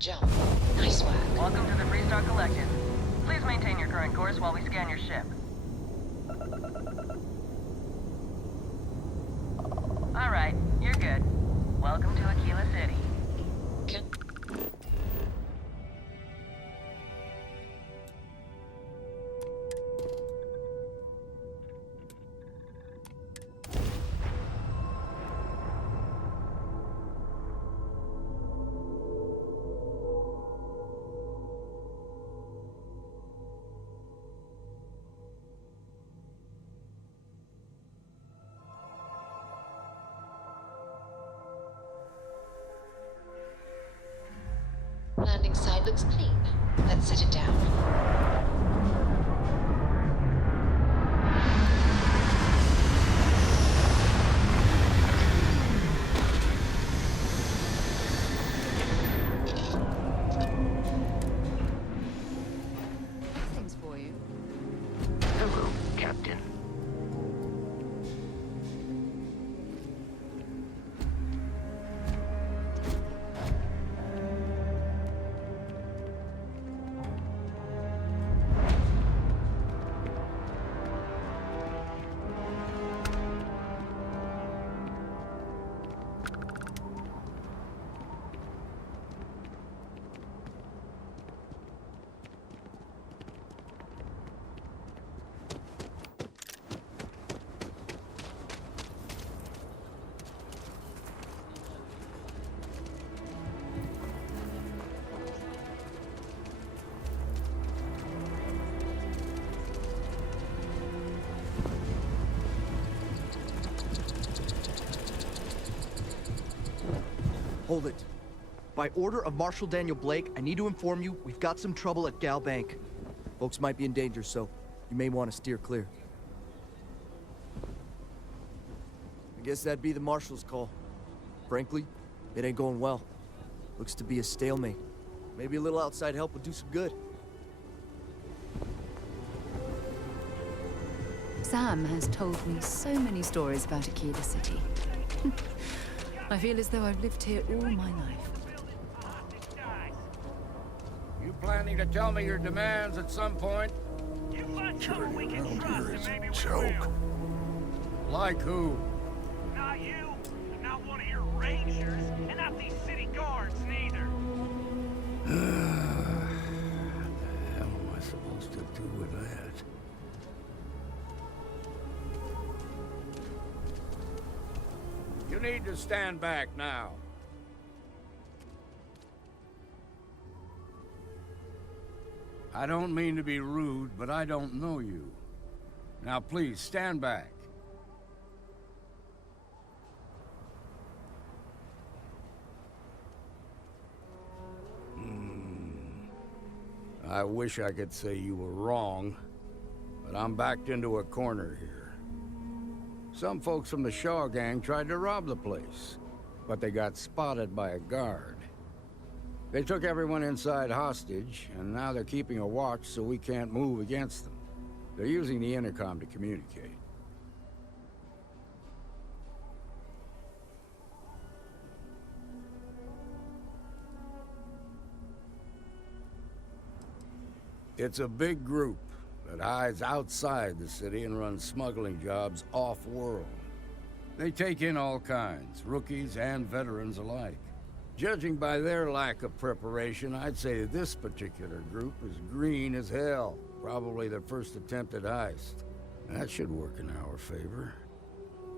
Jump. Nice work. Welcome to the Freestar Collective. Please maintain your current course while we scan your ship. All right, you're good. Welcome to Aquila City. Landing side looks clean. Let's set it down. Things for you. Hello, Captain. Hold it. By order of Marshal Daniel Blake, I need to inform you we've got some trouble at Gal Bank. Folks might be in danger, so you may want to steer clear. I guess that'd be the Marshal's call. Frankly, it ain't going well. Looks to be a stalemate. Maybe a little outside help would do some good. Sam has told me so many stories about Akila City. I feel as though I've lived here all my life. You planning to tell me your demands at some point? Security around here is a joke. Like who? Not you, not one of your rangers, and not these city guards neither. What the hell am I supposed to do with that? You need to stand back now. I don't mean to be rude, but I don't know you. Now please, stand back. I wish I could say you were wrong, but I'm backed into a corner here. Some folks from the Shaw gang tried to rob the place, but they got spotted by a guard. They took everyone inside hostage, and now they're keeping a watch so we can't move against them. They're using the intercom to communicate. It's a big group that hides outside the city and runs smuggling jobs off-world. They take in all kinds, rookies and veterans alike. Judging by their lack of preparation, I'd say this particular group is green as hell. Probably their first attempt at heist. That should work in our favor.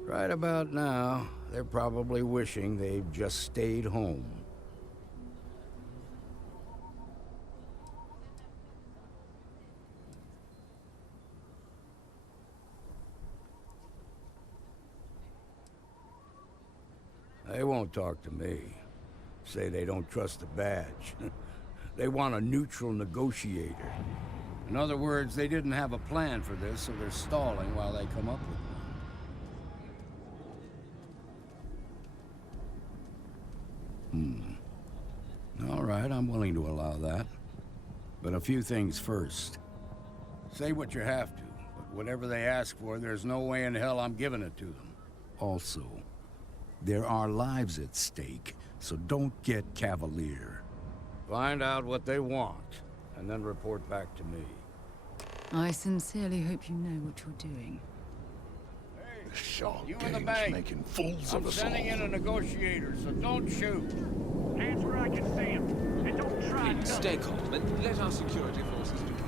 Right about now, they're probably wishing they'd just stayed home. They won't talk to me. Say they don't trust the badge. They want a neutral negotiator. In other words, they didn't have a plan for this, so they're stalling while they come up with one. All right, I'm willing to allow that. But a few things first. Say what you have to, but whatever they ask for, there's no way in hell I'm giving it to them. Also, there are lives at stake, so don't get cavalier. Find out what they want, and then report back to me. I sincerely hope you know what you're doing. The Shaw You in the gang's bank. making fools I'm of us all. sending in a negotiator, so don't shoot. Hands where I can see him, and don't try Please stay calm and let our security forces do their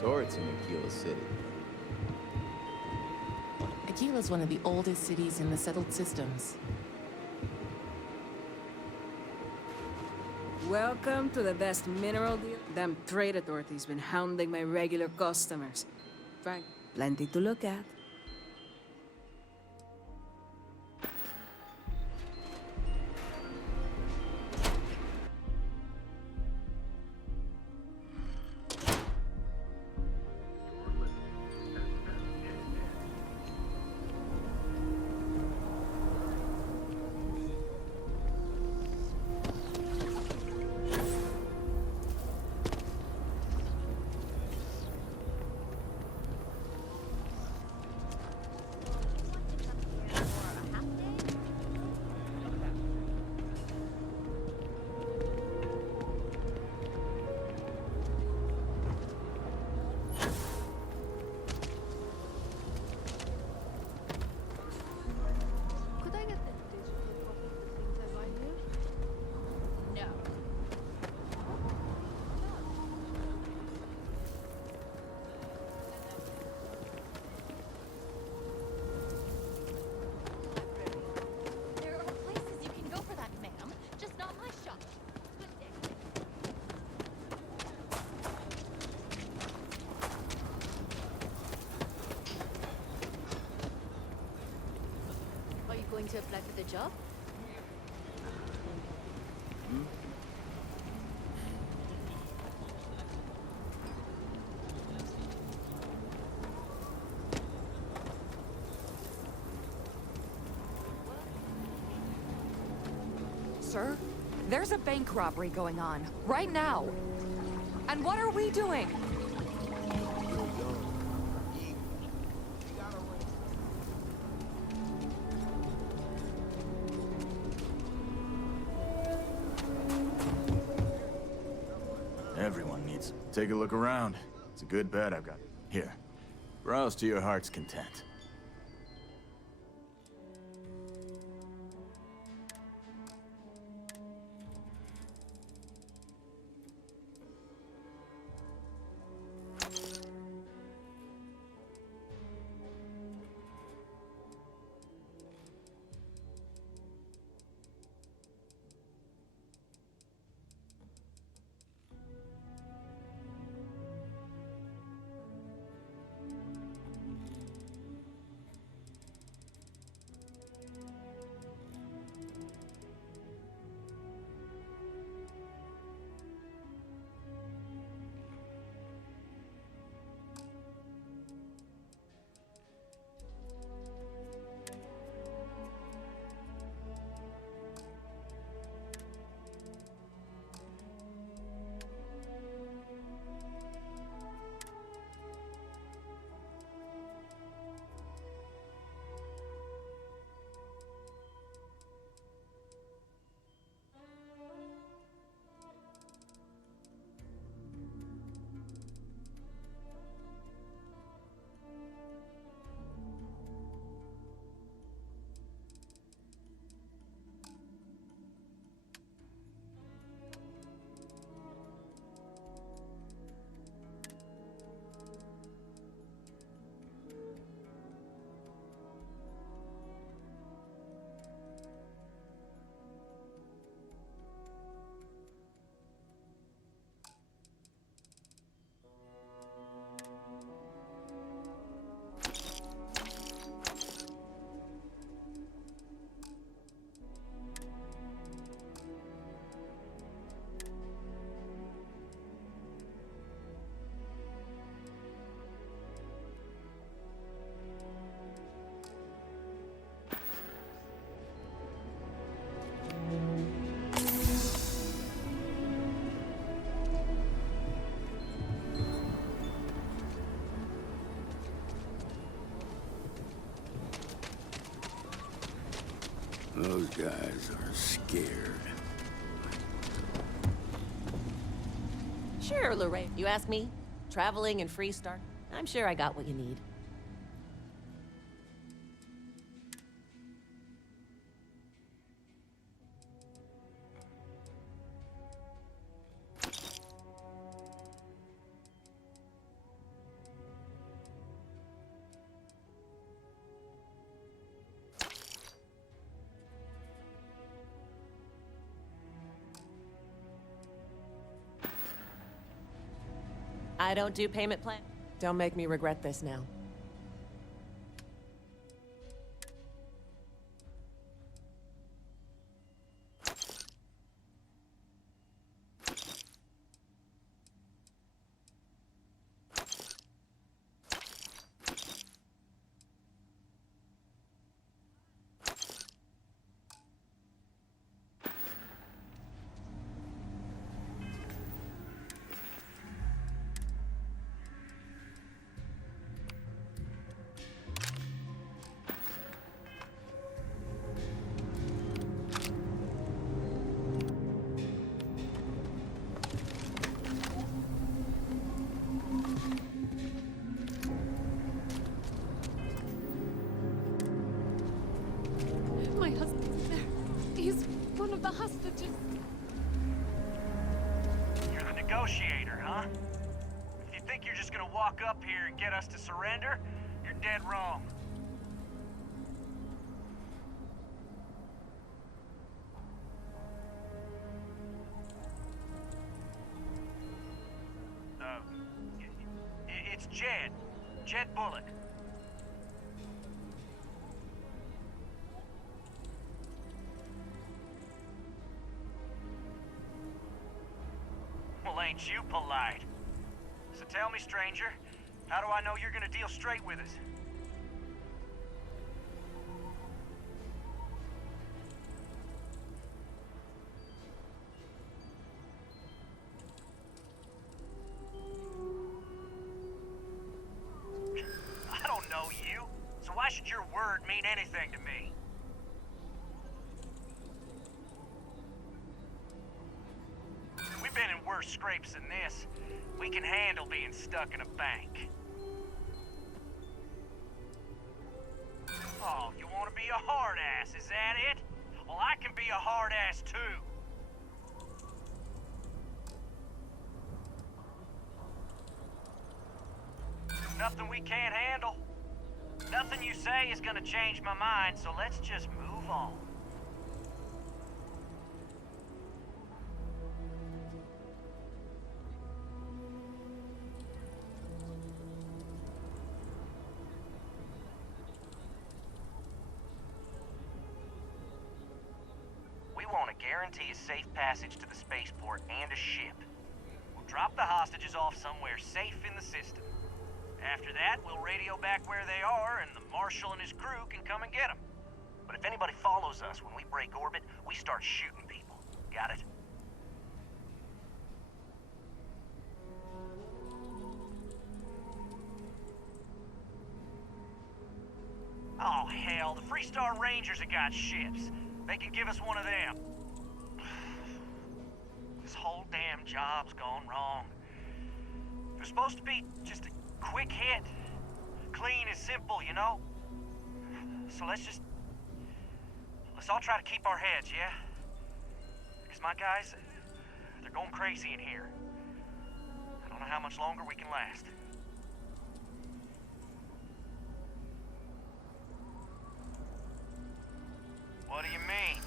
sorts in Aquila City. Aquila's one of the oldest cities in the settled systems. Welcome to the best mineral deal. Them trade authorities been hounding my regular customers. Frank, plenty to look at. Could I get the digital copy of the things I buy here? No. There are places you can go for that, ma'am. Just not my shop. Good day. Are you going to apply for the job? Sir, there's a bank robbery going on, right now. And what are we doing? Everyone needs. Take a look around. It's a good bed I've got. Here. Browse to your heart's content. Those guys are scared. Sure, Lorraine. You ask me? Traveling and Freestar? I'm sure I got what you need. I don't do payment plan. Don't make me regret this now. My husband's there. He's one of the hostages. You're the negotiator, huh? If you think you're just gonna walk up here and get us to surrender, you're dead wrong. It's Jed. Jed Bullock. Well, ain't you polite? So tell me, stranger, how do I know you're gonna deal straight with us? I don't know you, so why should your word mean anything to me? We've been in worse scrapes than this. We can handle being stuck in a bank. Oh, you want to be a hard ass, is that it? Well, I can be a hard ass too. Nothing we can't handle. Nothing you say is gonna change my mind, so let's just move on. We want to guarantee a safe passage to the spaceport and a ship. We'll drop the hostages off somewhere safe in the system. After that, we'll radio back where they are, and the Marshal and his crew can come and get them. But if anybody follows us when we break orbit, we start shooting people. Got it? Oh, hell, the Freestar Rangers have got ships. They can give us one of them. This whole damn job's gone wrong. It was supposed to be just a quick hit. Clean and simple, you know? So let's all try to keep our heads, yeah? Because my guys, they're going crazy in here. I don't know how much longer we can last. What do you mean?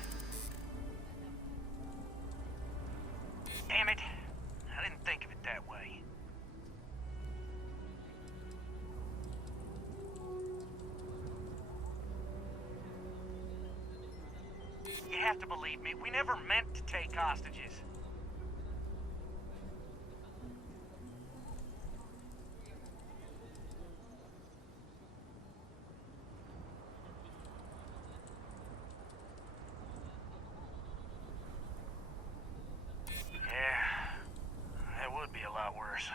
Damn it. I didn't think of it that way. You have to believe me, we never meant to take hostages. Yeah, that would be a lot worse.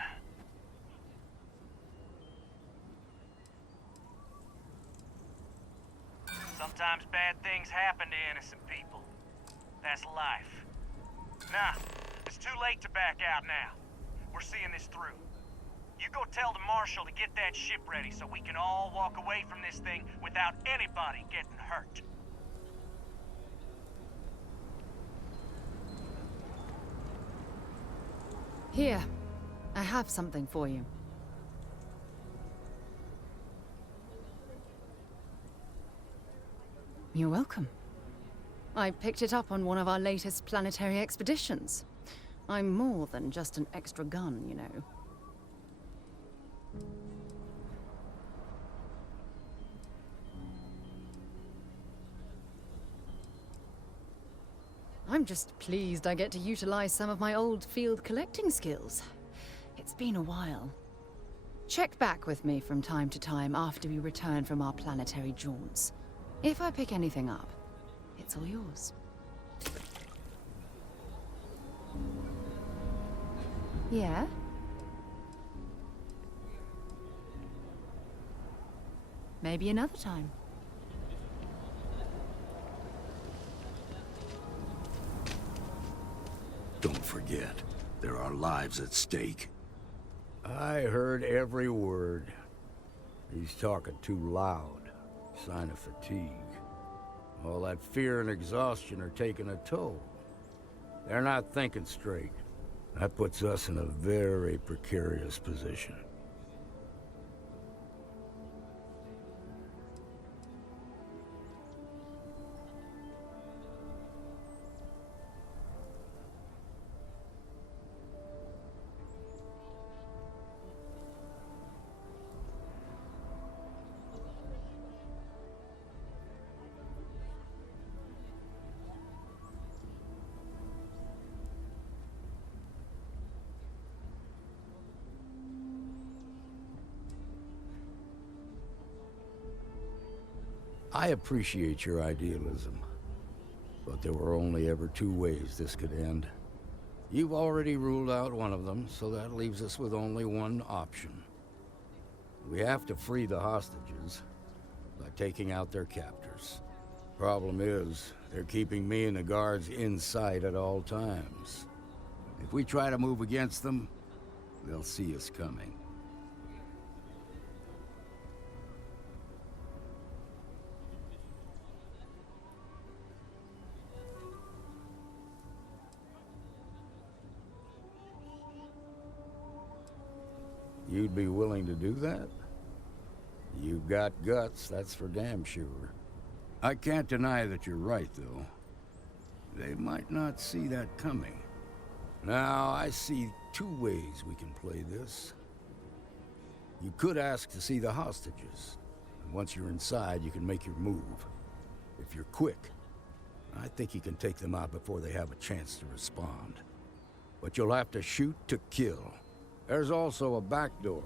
Sometimes bad things happen to innocent people. That's life. Nah, it's too late to back out now. We're seeing this through. You go tell the Marshal to get that ship ready so we can all walk away from this thing without anybody getting hurt. Here, I have something for you. You're welcome. I picked it up on one of our latest planetary expeditions. I'm more than just an extra gun, you know. just pleased I get to utilize some of my old field collecting skills. It's been a while. Check back with me from time to time after we return from our planetary jaunts. If I pick anything up, it's all yours. Yeah? Maybe another time. Don't forget, there are lives at stake. I heard every word. He's talking too loud. Sign of fatigue. All that fear and exhaustion are taking a toll. They're not thinking straight. That puts us in a very precarious position. I appreciate your idealism, but there were only ever two ways this could end. You've already ruled out one of them, so that leaves us with only one option. We have to free the hostages by taking out their captors. Problem is, they're keeping me and the guards in sight at all times. If we try to move against them, they'll see us coming. You'd be willing to do that? You've got guts, that's for damn sure. I can't deny that you're right, though. They might not see that coming. Now, I see two ways we can play this. You could ask to see the hostages. And once you're inside, you can make your move. If you're quick, I think you can take them out before they have a chance to respond. But you'll have to shoot to kill. There's also a back door.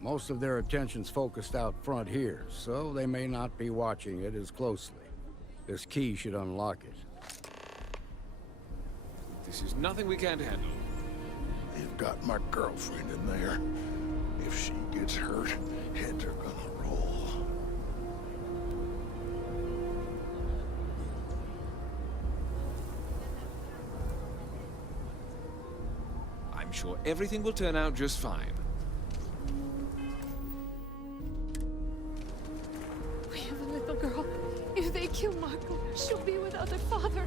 Most of their attention's focused out front here, so they may not be watching it as closely. This key should unlock it. This is nothing we can't handle. They've got my girlfriend in there. If she gets hurt, heads are gonna roll. I'm sure everything will turn out just fine. We have a little girl. If they kill Marco, she'll be without her father.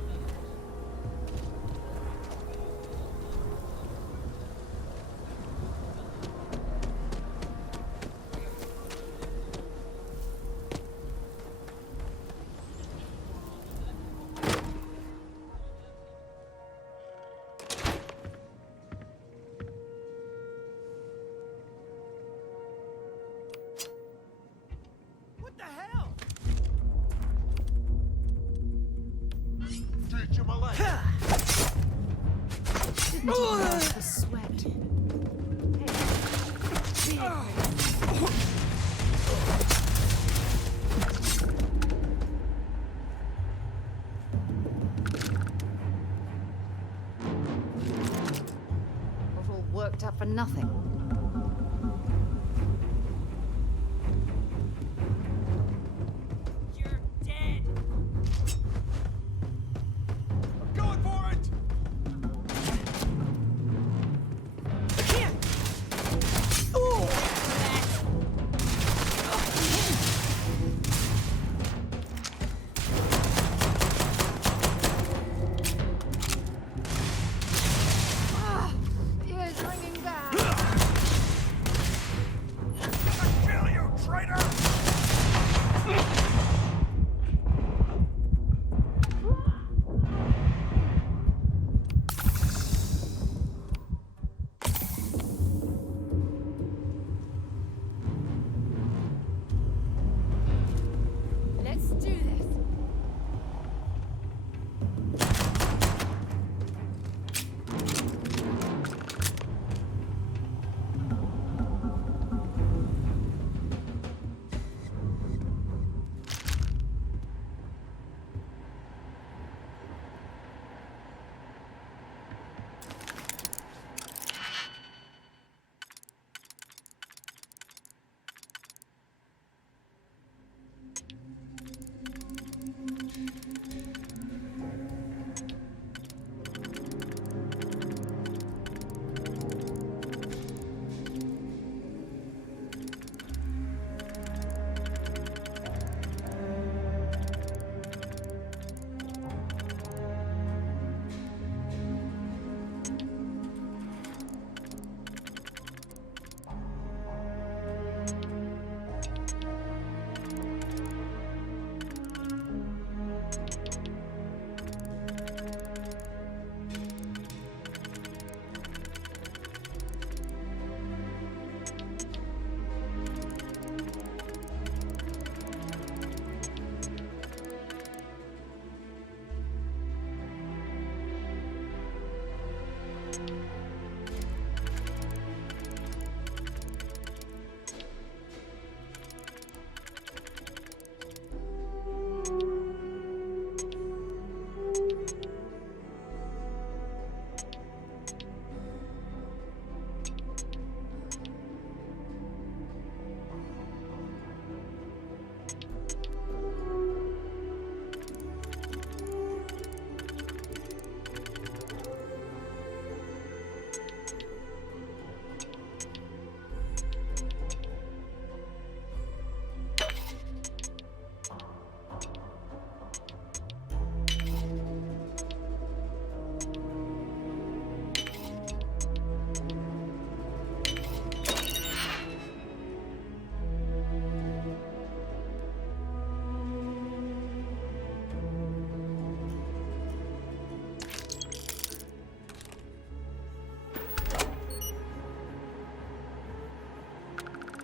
The sweat. We're all worked up for nothing. You're dead. I'm going for it! Ears ringing back.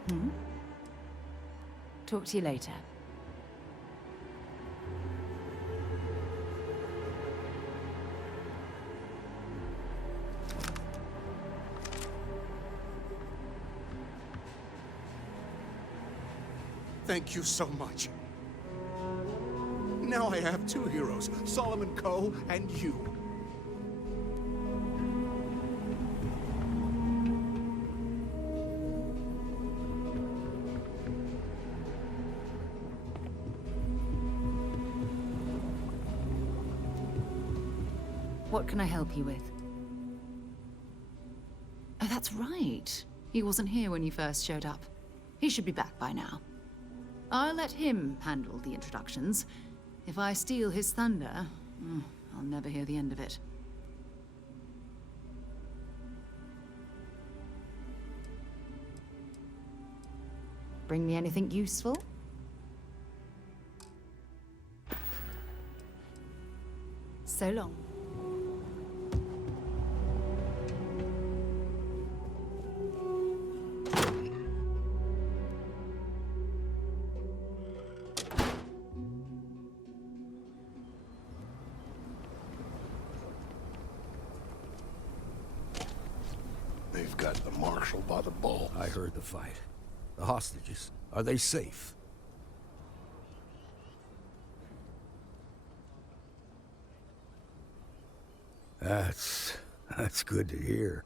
Hmm? Talk to you later. Thank you so much. Now I have two heroes, Solomon Coe and you. What can I help you with? Oh, that's right. He wasn't here when you first showed up. He should be back by now. I'll let him handle the introductions. If I steal his thunder, I'll never hear the end of it. Bring me anything useful? So long. They've got the marshal by the balls. I heard the fight. The hostages, are they safe? That's good to hear.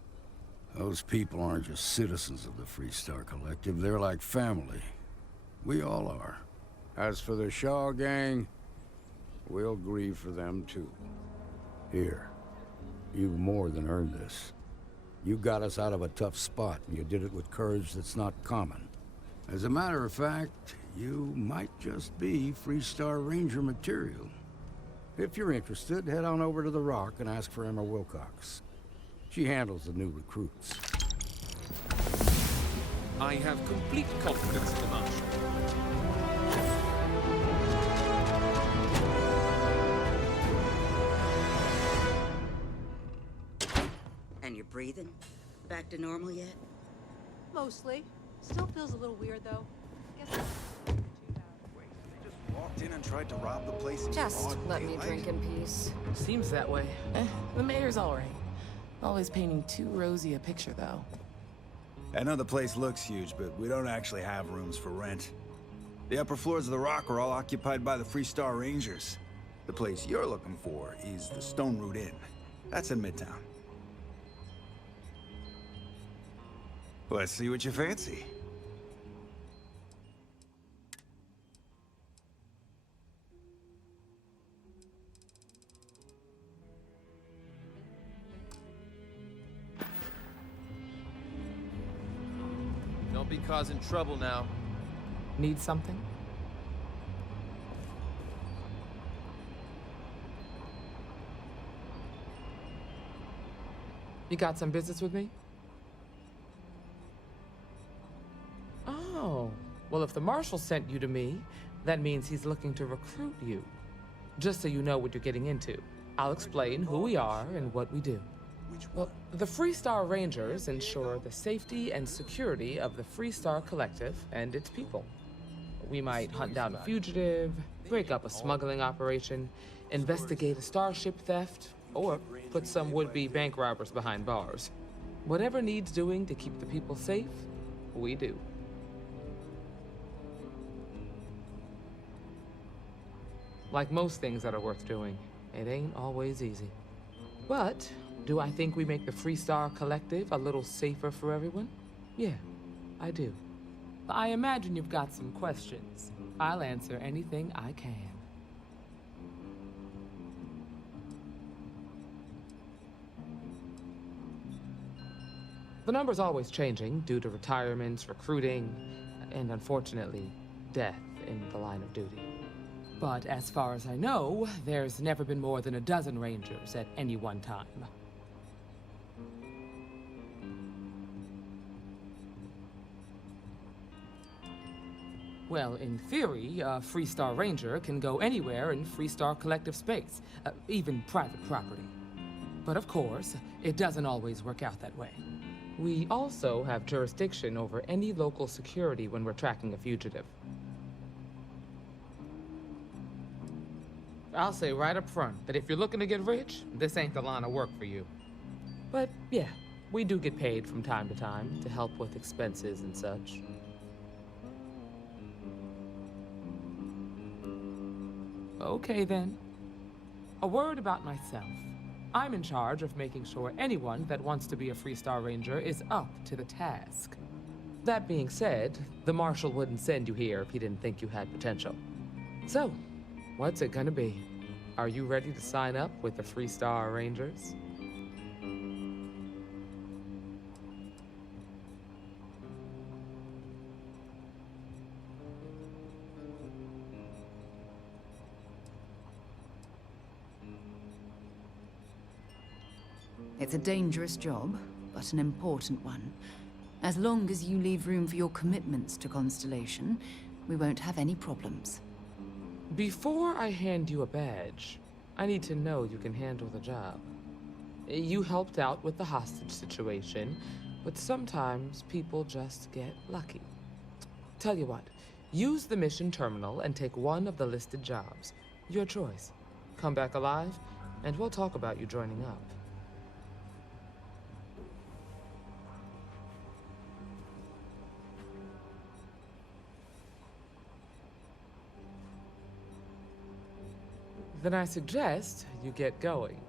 Those people aren't just citizens of the Freestar Collective, they're like family. We all are. As for the Shaw gang, we'll grieve for them too. Here, you've more than earned this. You got us out of a tough spot, and you did it with courage that's not common. As a matter of fact, you might just be Freestar Ranger material. If you're interested, head on over to the Rock and ask for Emma Wilcox. She handles the new recruits. I have complete confidence in the Marshal. And you're breathing? Back to normal yet? Mostly. Still feels a little weird, though. Guess Walked in and tried to rob the place. In Just broad let me daylight. drink in peace. Seems that way. The mayor's all right. Always painting too rosy a picture, though. I know the place looks huge, but we don't actually have rooms for rent. The upper floors of the Rock are all occupied by the Freestar Rangers. The place you're looking for is the Stone Root Inn. That's in Midtown. Let's see what you fancy. Don't be causing trouble now. Need something? You got some business with me? Oh, well, if the Marshal sent you to me, that means he's looking to recruit you. Just so you know what you're getting into, I'll explain who we are and what we do. Well, the Freestar Rangers ensure the safety and security of the Freestar Collective and its people. We might hunt down a fugitive, break up a smuggling operation, investigate a starship theft, or put some would-be bank robbers behind bars. Whatever needs doing to keep the people safe, we do. Like most things that are worth doing, it ain't always easy. But do I think we make the Freestar Collective a little safer for everyone? Yeah, I do. I imagine you've got some questions. I'll answer anything I can. The number's always changing due to retirements, recruiting, and unfortunately, death in the line of duty. But as far as I know, there's never been more than a dozen Rangers at any one time. Well, in theory, a Freestar Ranger can go anywhere in Freestar Collective space, even private property. But of course, it doesn't always work out that way. We also have jurisdiction over any local security when we're tracking a fugitive. I'll say right up front that if you're looking to get rich, this ain't the line of work for you. But yeah, we do get paid from time to time to help with expenses and such. Okay then. A word about myself. I'm in charge of making sure anyone that wants to be a Freestar Ranger is up to the task. That being said, the Marshal wouldn't send you here if he didn't think you had potential. So, what's it gonna be? Are you ready to sign up with the Freestar Rangers? It's a dangerous job, but an important one. As long as you leave room for your commitments to Constellation, we won't have any problems. Before I hand you a badge, I need to know you can handle the job. You helped out with the hostage situation, but sometimes people just get lucky. Tell you what, use the mission terminal and take one of the listed jobs. Your choice. Come back alive, and we'll talk about you joining up. Then I suggest you get going.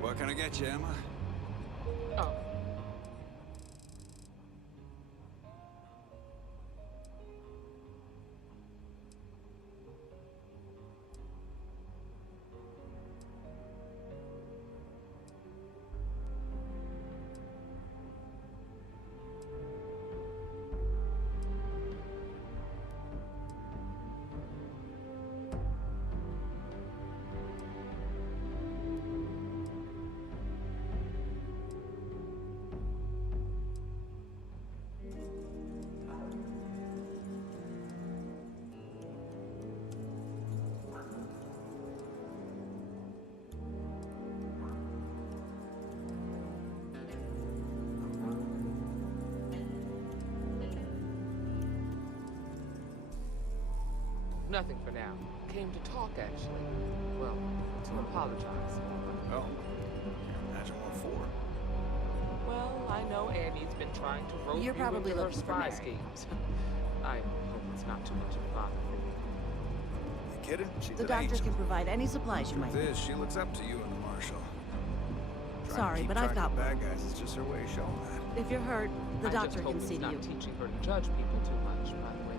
What can I get you, Emma? Oh. Nothing for now. Came to talk, actually. Well, to apologize. Oh. Imagine what for. Well, I know Annie's been trying to rope You're you probably into her looking for spy Mary. schemes. I hope it's not too much of a bother for you. You kidding? She's The an doctor angel. can provide any supplies you might Truth need. is, she looks up to you and the Marshal. Trying to Sorry, keep but I've track of got bad guys. It's just her way of showing that. If you're hurt, the I doctor just hope can see it's to not you. teaching her to judge people too much, by the way.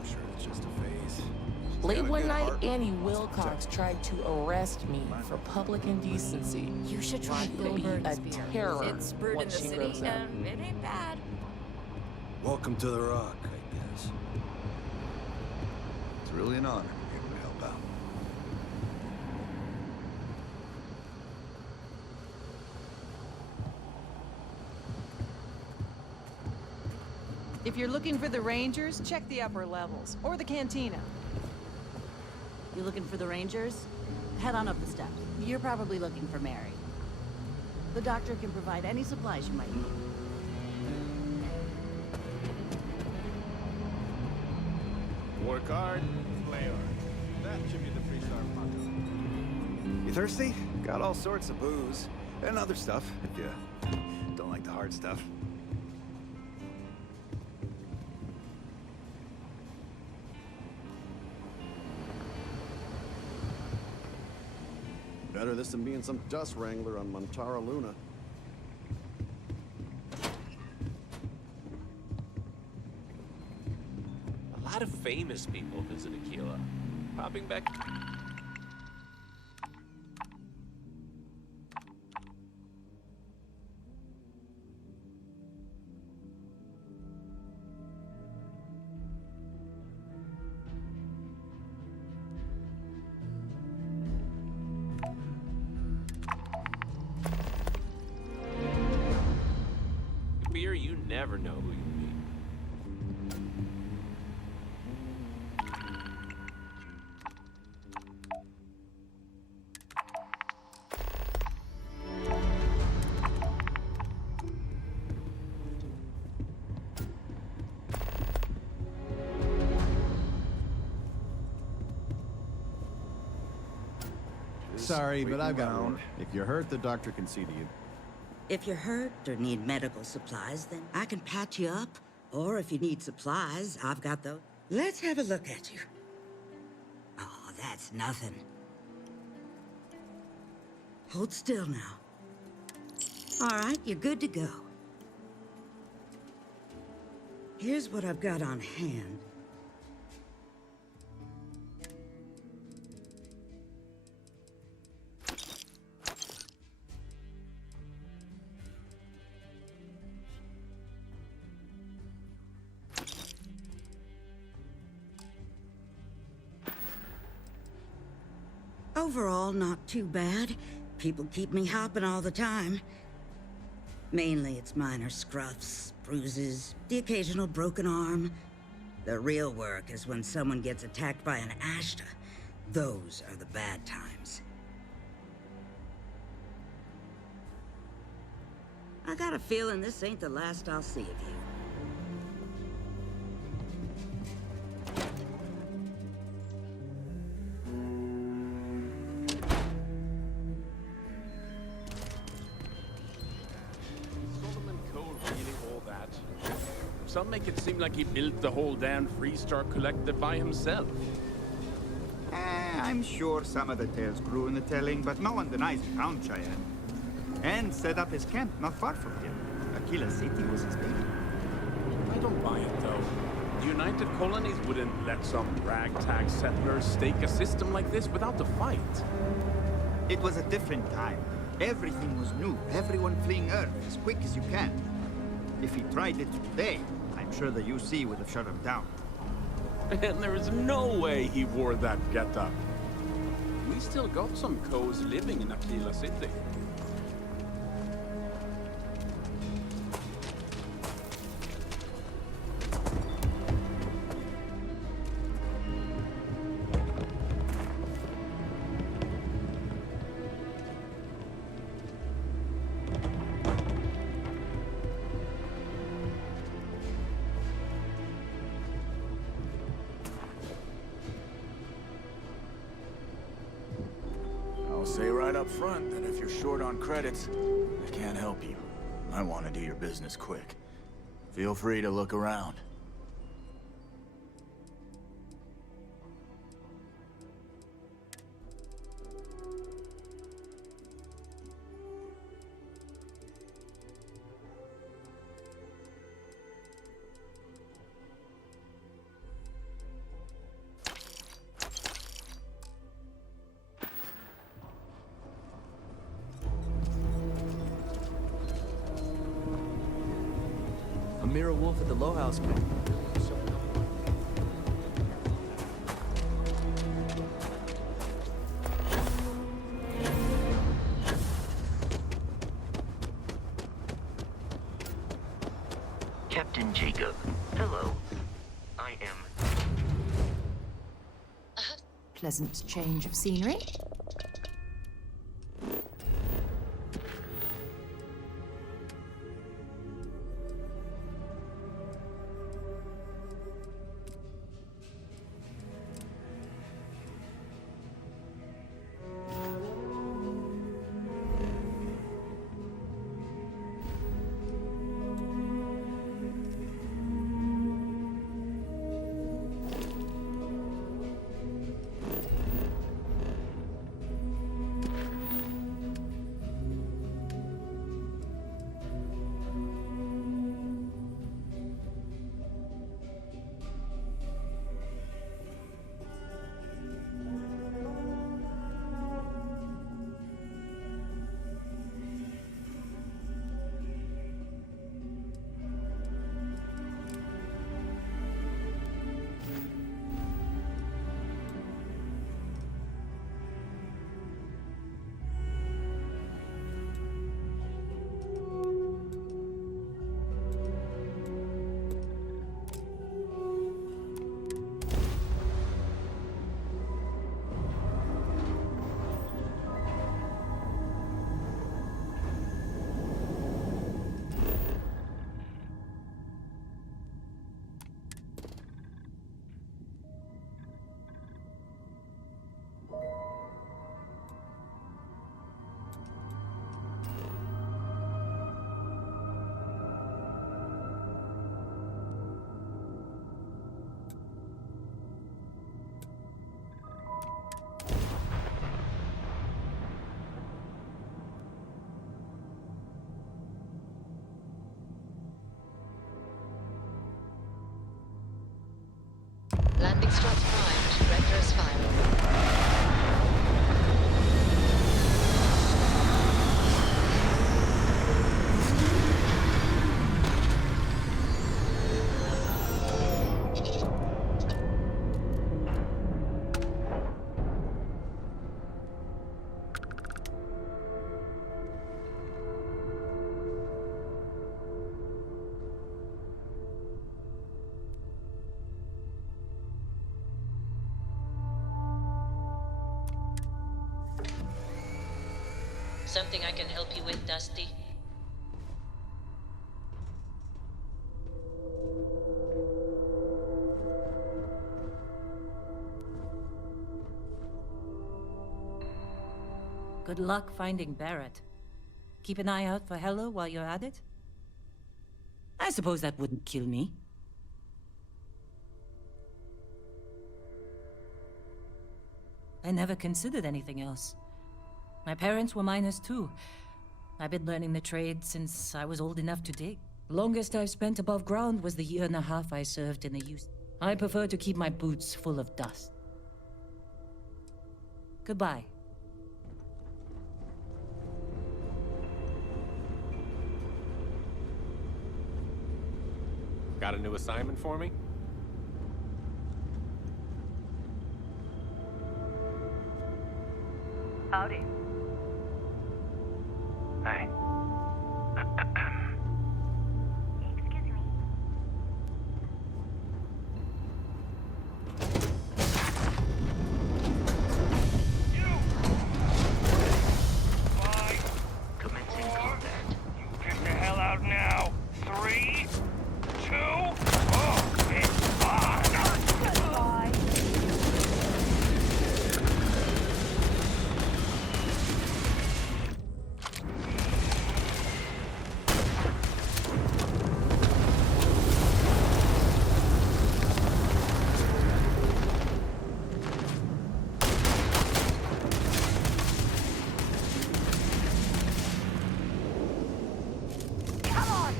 I'm sure it's just a phase. She's Late got a one good night, heart. Annie Wants to Wilcox protect tried to arrest me for public indecency. You should try She's gonna be Gilbert's a beer. terror It's brewed in once the she city, grows up. and it ain't bad. Welcome to the Rock, I guess. It's really an honor to be able to help out. If you're looking for the Rangers, check the upper levels, or the cantina. You looking for the Rangers? Head on up the steps. You're probably looking for Mary. The doctor can provide any supplies you might need. Work hard, play hard. That should be the Freestar Thirsty? Got all sorts of booze. And other stuff, if you don't like the hard stuff. Better this than being some dust wrangler on Montara Luna. A lot of famous people visit Aquila. Popping back... Beer, you never know who you meet. Sorry, but I've got to work. If you're hurt, the doctor can see to you. If you're hurt or need medical supplies, then I can patch you up. Or if you need supplies, I've got those. Let's have a look at you. Oh, that's nothing. Hold still now. All right, you're good to go. Here's what I've got on hand. Overall, not too bad. People keep me hopping all the time. Mainly it's minor scruffs, bruises, the occasional broken arm. The real work is when someone gets attacked by an Ashta. Those are the bad times. I got a feeling this ain't the last I'll see of you. Some make it seem like he built the whole damn Freestar Collective by himself. I'm sure some of the tales grew in the telling, but no one denies he found Cheyenne. And set up his camp not far from here. Aquila City was his baby. I don't buy it, though. The United Colonies wouldn't let some ragtag settlers stake a system like this without a fight. It was a different time. Everything was new, everyone fleeing Earth as quick as you can. If he tried it today, I'm sure the UC would have shut him down. And there is no way he wore that getup. We still got some Coes living in Aquila City. I'll say right up front that if you're short on credits, I can't help you. I want to do your business quick. Feel free to look around. Amira Wolf at the Low House, man. Captain Jacob, hello. I am... Pleasant change of scenery. Landing struts primed. Reactors firing. Something I can help you with, Dusty? Good luck finding Barrett. Keep an eye out for Hella while you're at it. I suppose that wouldn't kill me. I never considered anything else. My parents were miners too. I've been learning the trade since I was old enough to dig. Longest I've spent above ground was the 1.5 years I served in the use. I prefer to keep my boots full of dust. Goodbye. Got a new assignment for me? Howdy. Hey. Commencing combat. Get the hell out now. 3, 2, oh, it's on. Goodbye. Come on.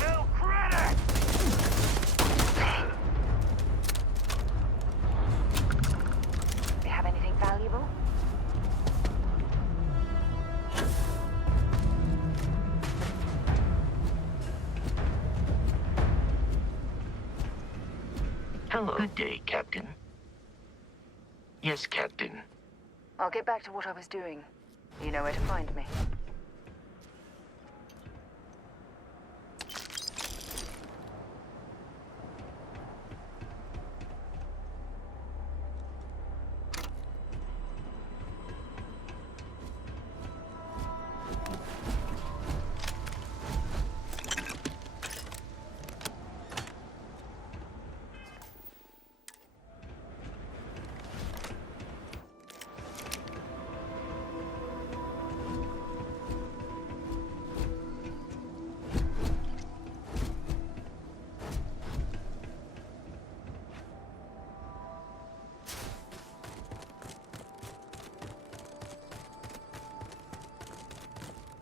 New critic! You have anything valuable? Hello. Good day, Captain. Yes, Captain. I'll get back to what I was doing. You know where to find me.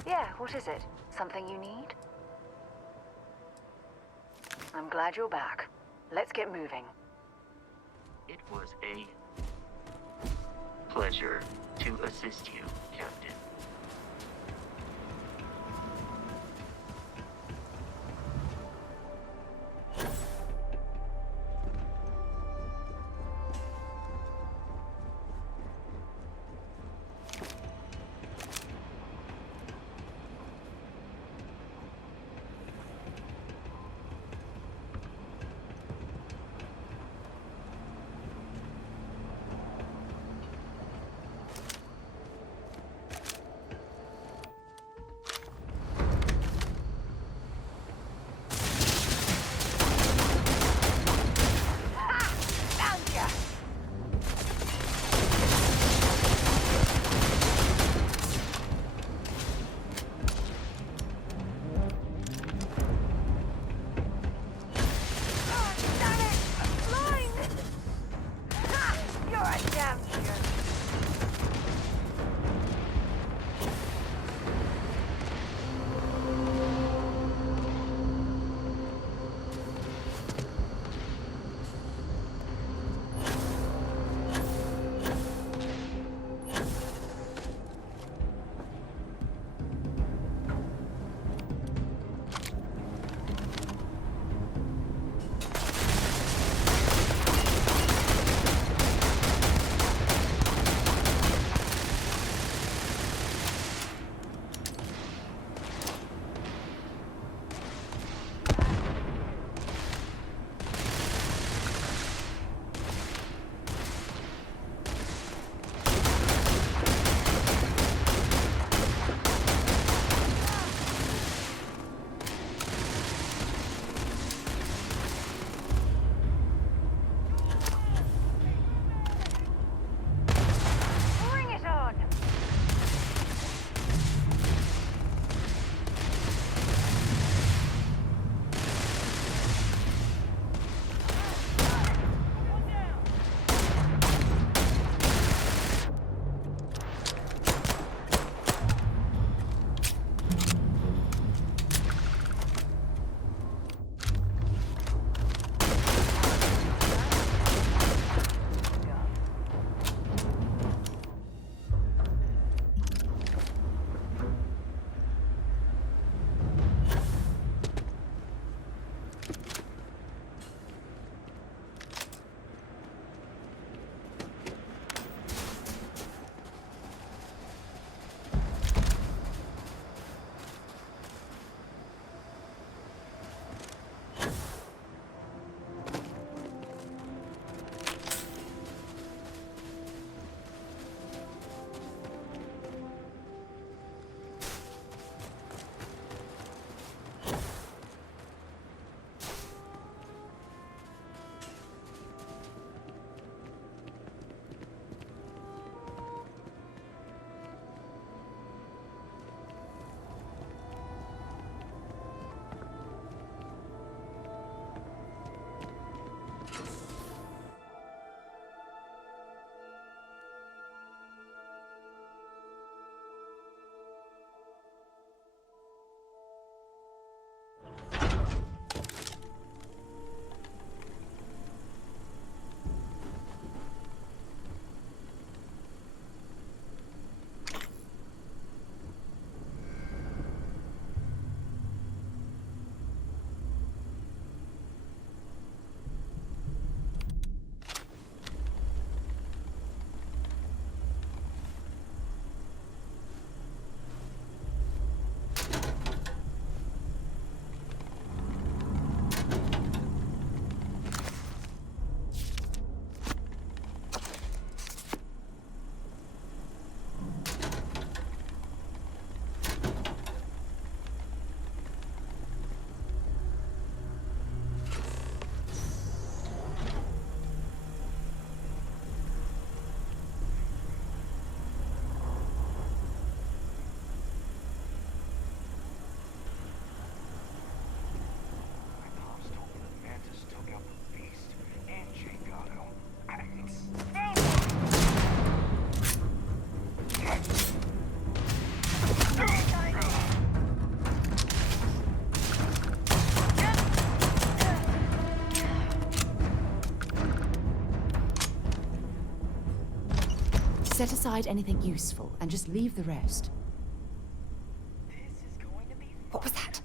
Yeah, what is it? Something you need? I'm glad you're back. Let's get moving. It was a pleasure to assist you, Captain. Set aside anything useful and just leave the rest. What was that?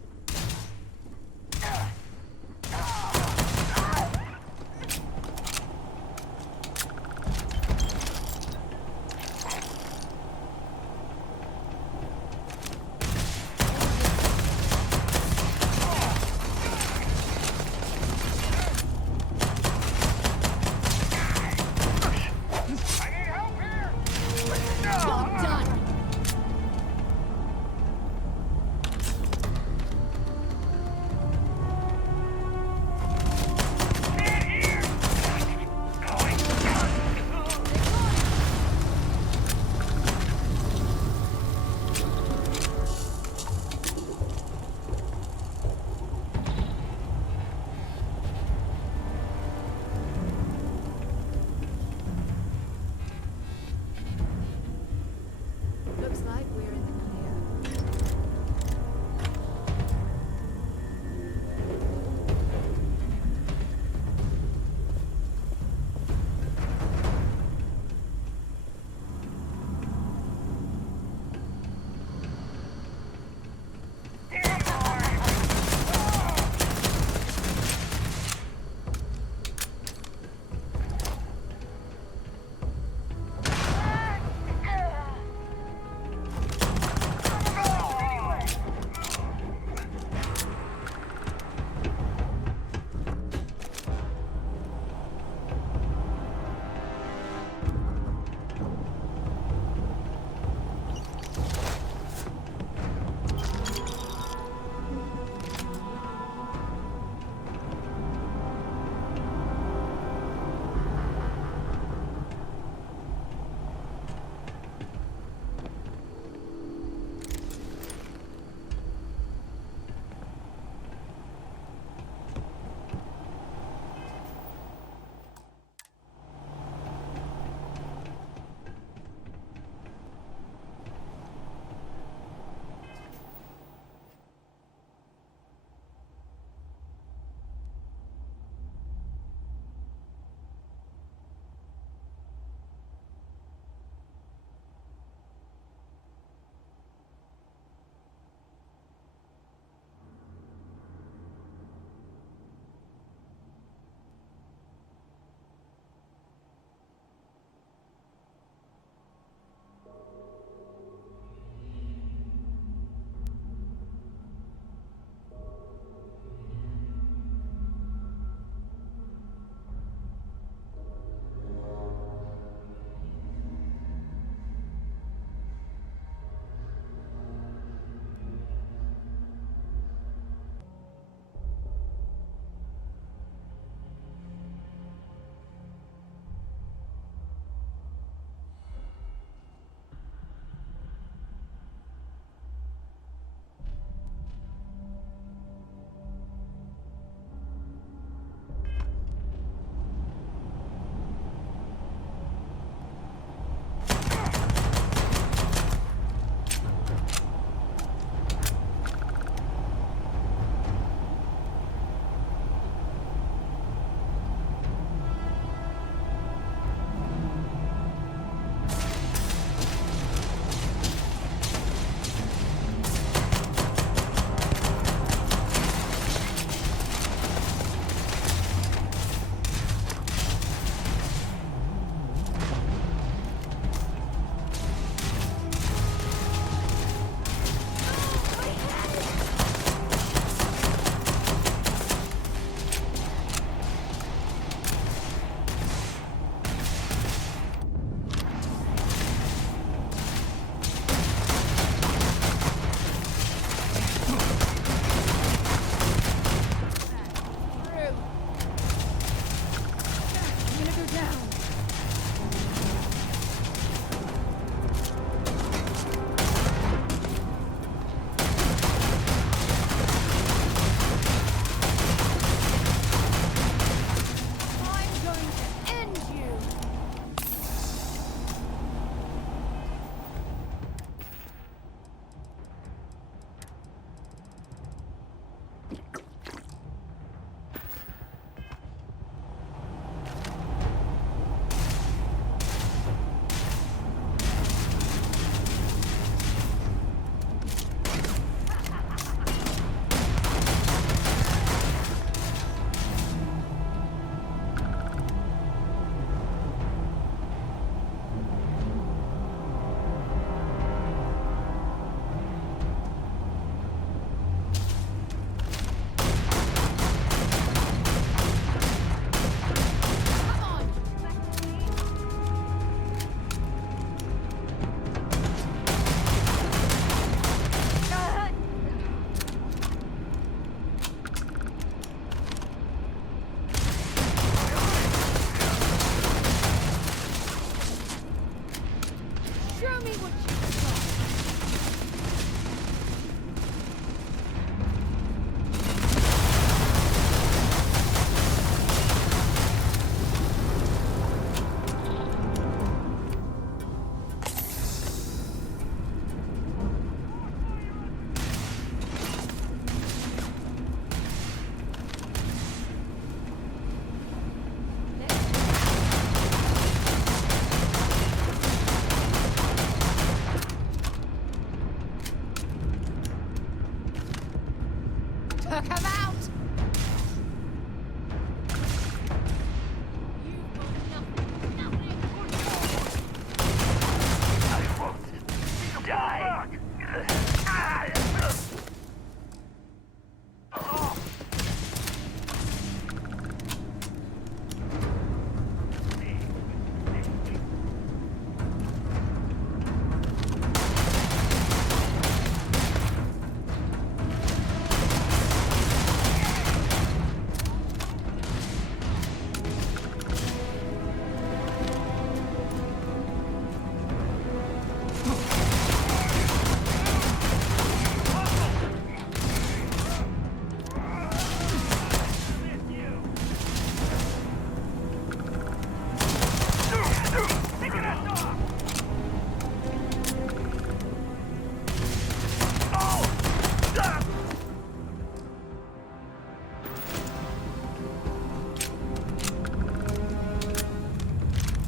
Come out!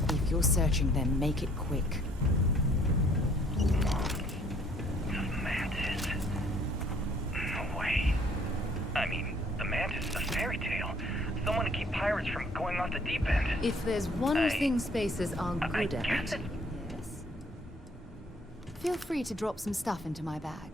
If you're searching, then make it quick. Mantis. No way. I mean, the mantis is a fairy tale. Someone to keep pirates from going off the deep end. If there's one thing spacers are good at, yes. Feel free to drop some stuff into my bag.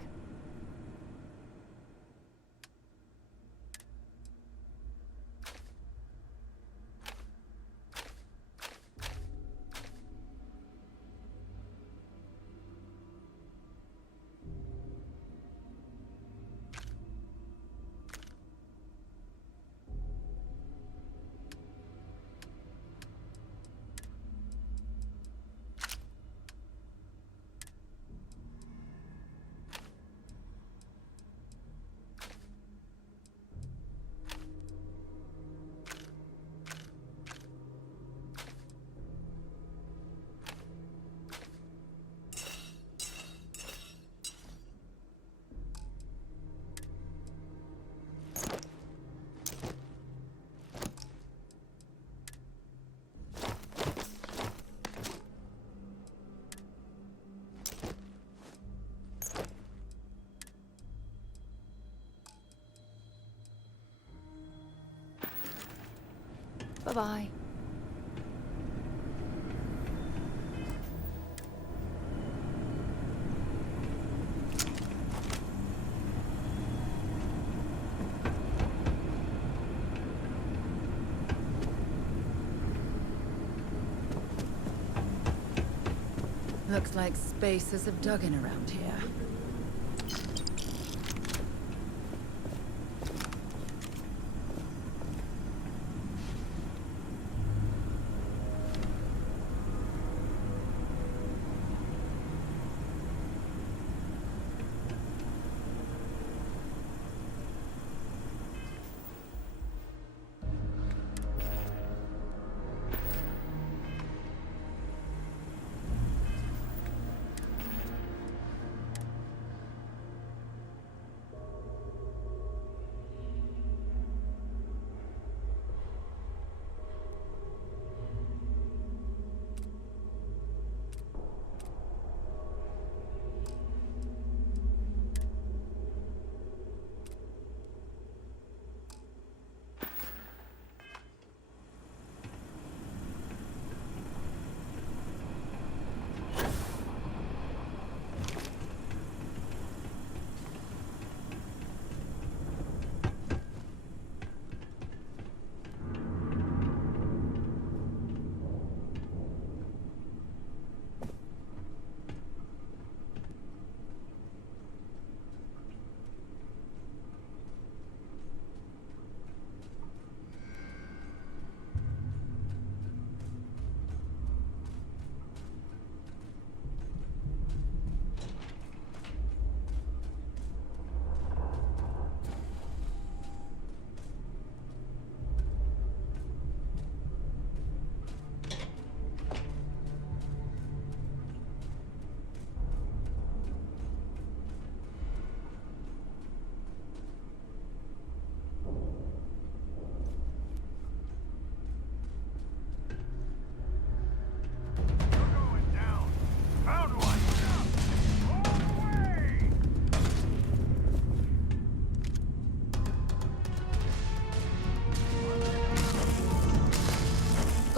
Bye-bye. Looks like spacers have dug in around here.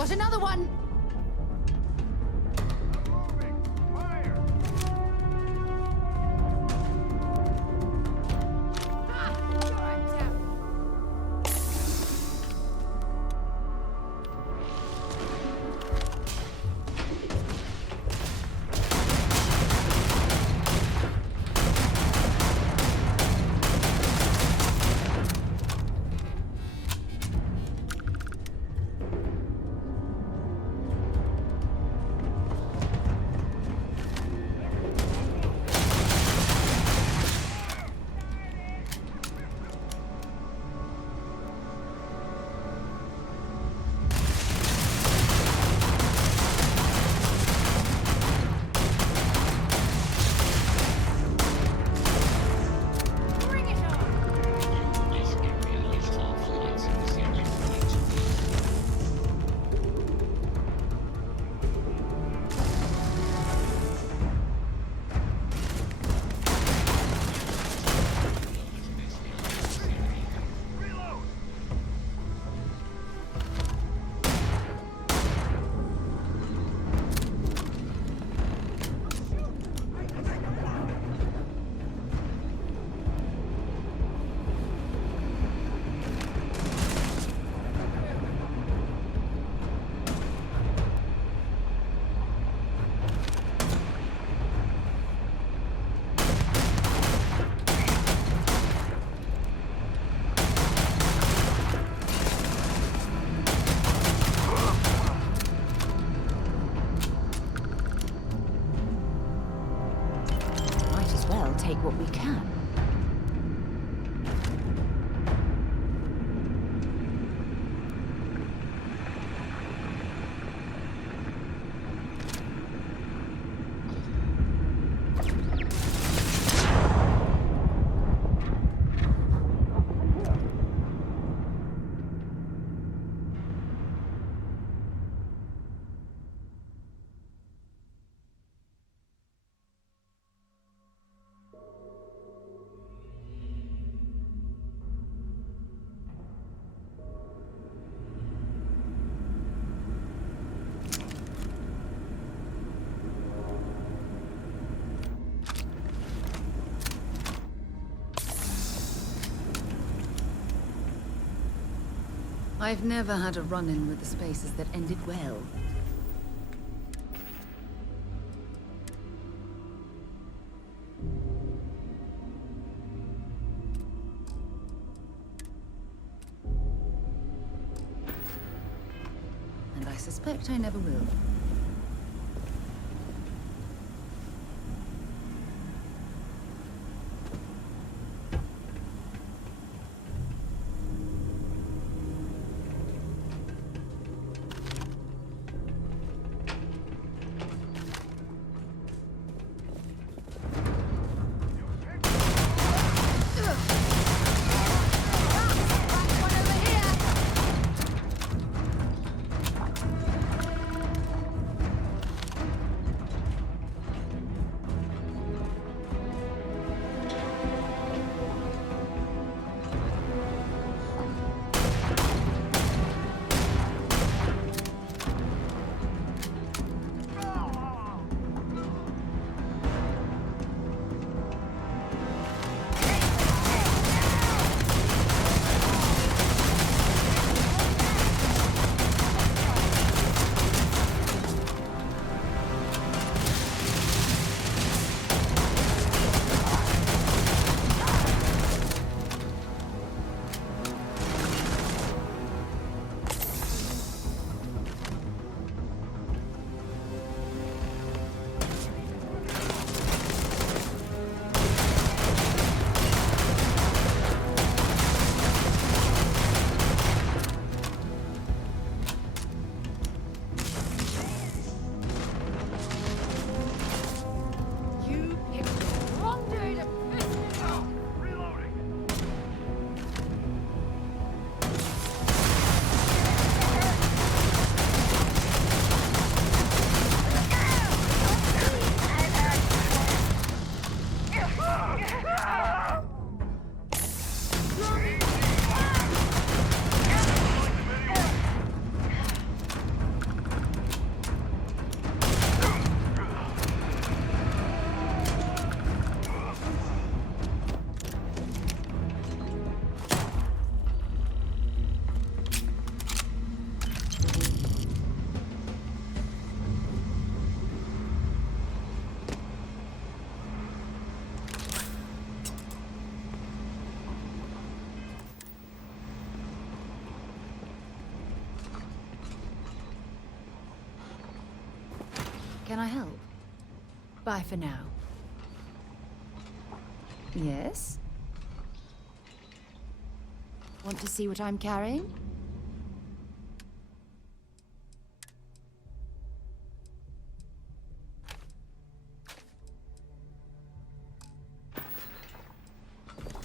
Got another one! Take what we can. I've never had a run-in with the spaces that ended well. And I suspect I never will. Can I help? Bye for now. Yes? Want to see what I'm carrying?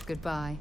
Goodbye.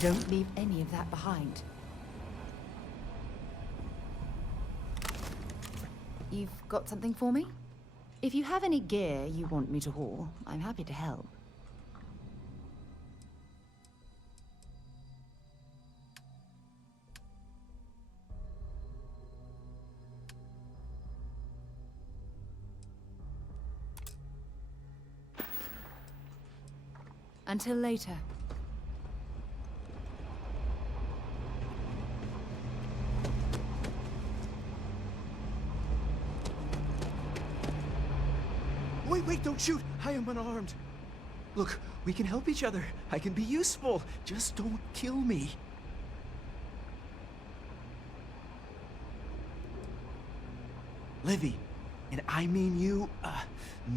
Don't leave any of that behind. You've got something for me? If you have any gear you want me to haul, I'm happy to help. Until later. Wait, don't shoot! I am unarmed. Look, we can help each other. I can be useful. Just don't kill me. Livy, and I mean you,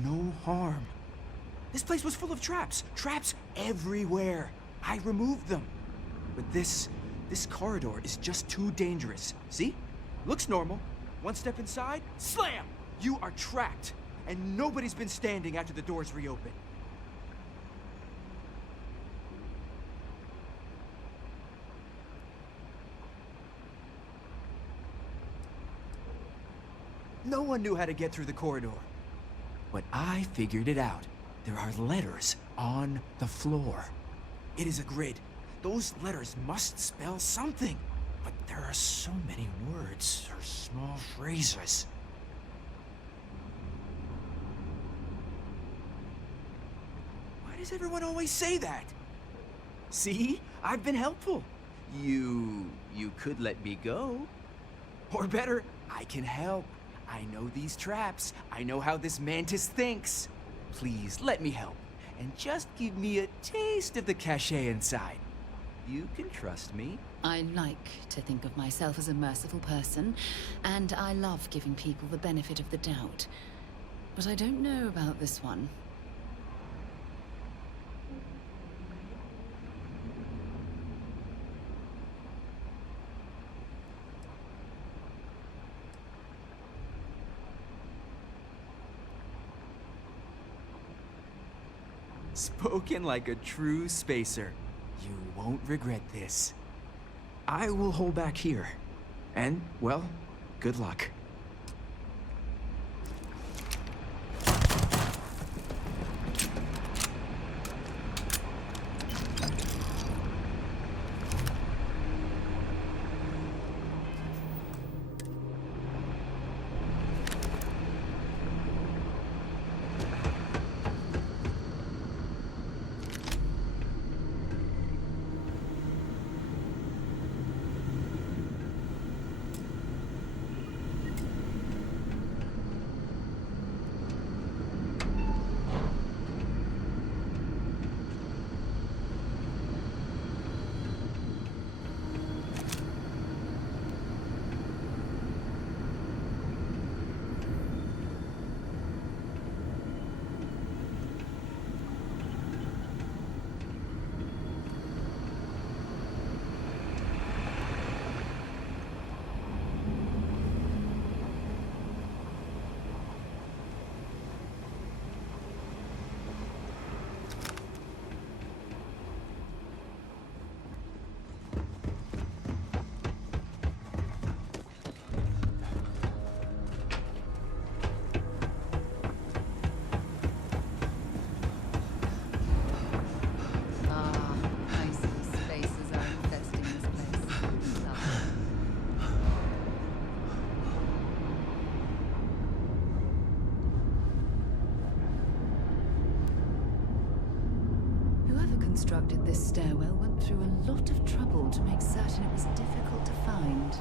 no harm. This place was full of traps. Traps everywhere. I removed them. But this corridor is just too dangerous. See? Looks normal. One step inside, slam! You are trapped. And nobody's been standing after the doors reopen. No one knew how to get through the corridor. But I figured it out. There are letters on the floor. It is a grid. Those letters must spell something. But there are so many words or small phrases. Why does everyone always say that? See? I've been helpful. You could let me go. Or better, I can help. I know these traps. I know how this mantis thinks. Please, let me help. And just give me a taste of the cachet inside. You can trust me. I like to think of myself as a merciful person, and I love giving people the benefit of the doubt. But I don't know about this one. Spoken like a true spacer. You won't regret this. I will hold back here. And, well, good luck. constructed this stairwell went through a lot of trouble to make certain it was difficult to find.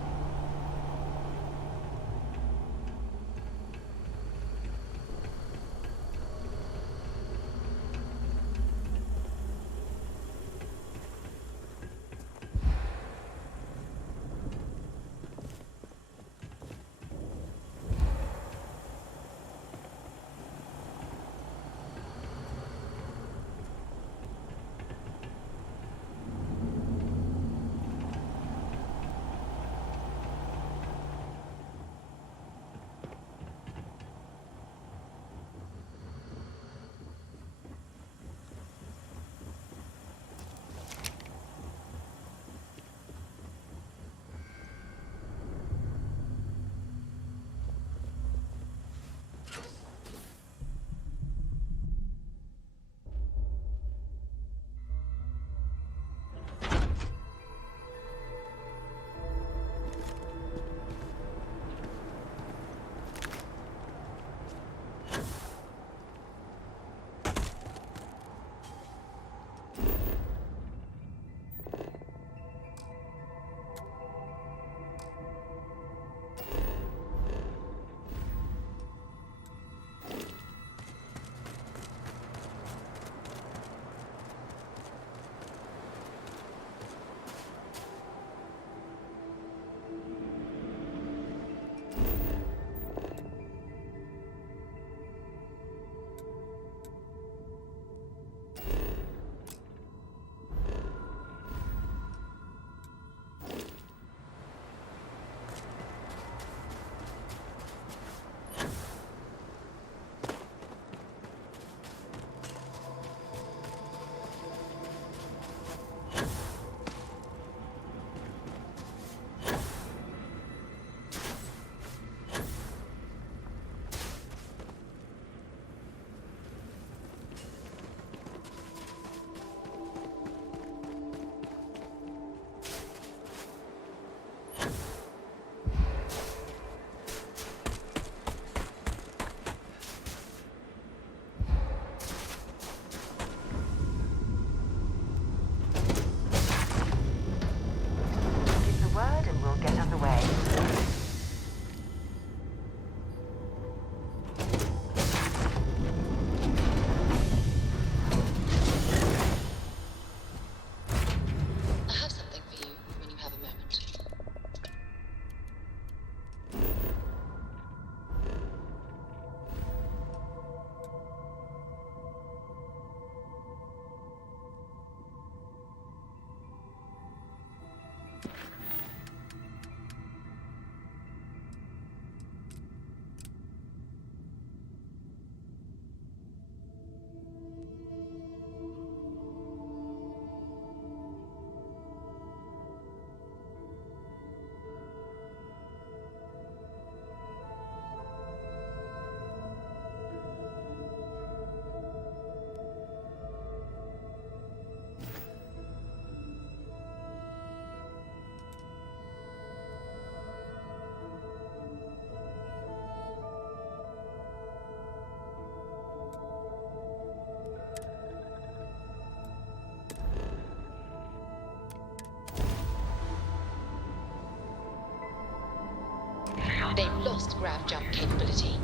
They've lost grav jump capability.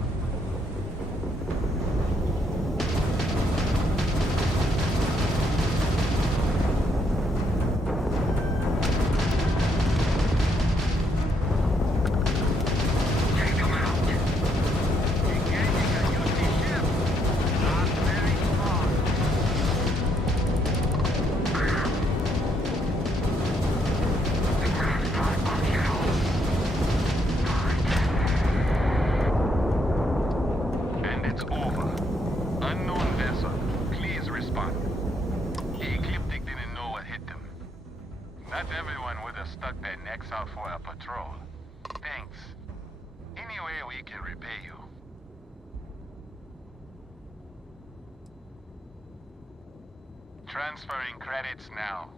Transferring credits now.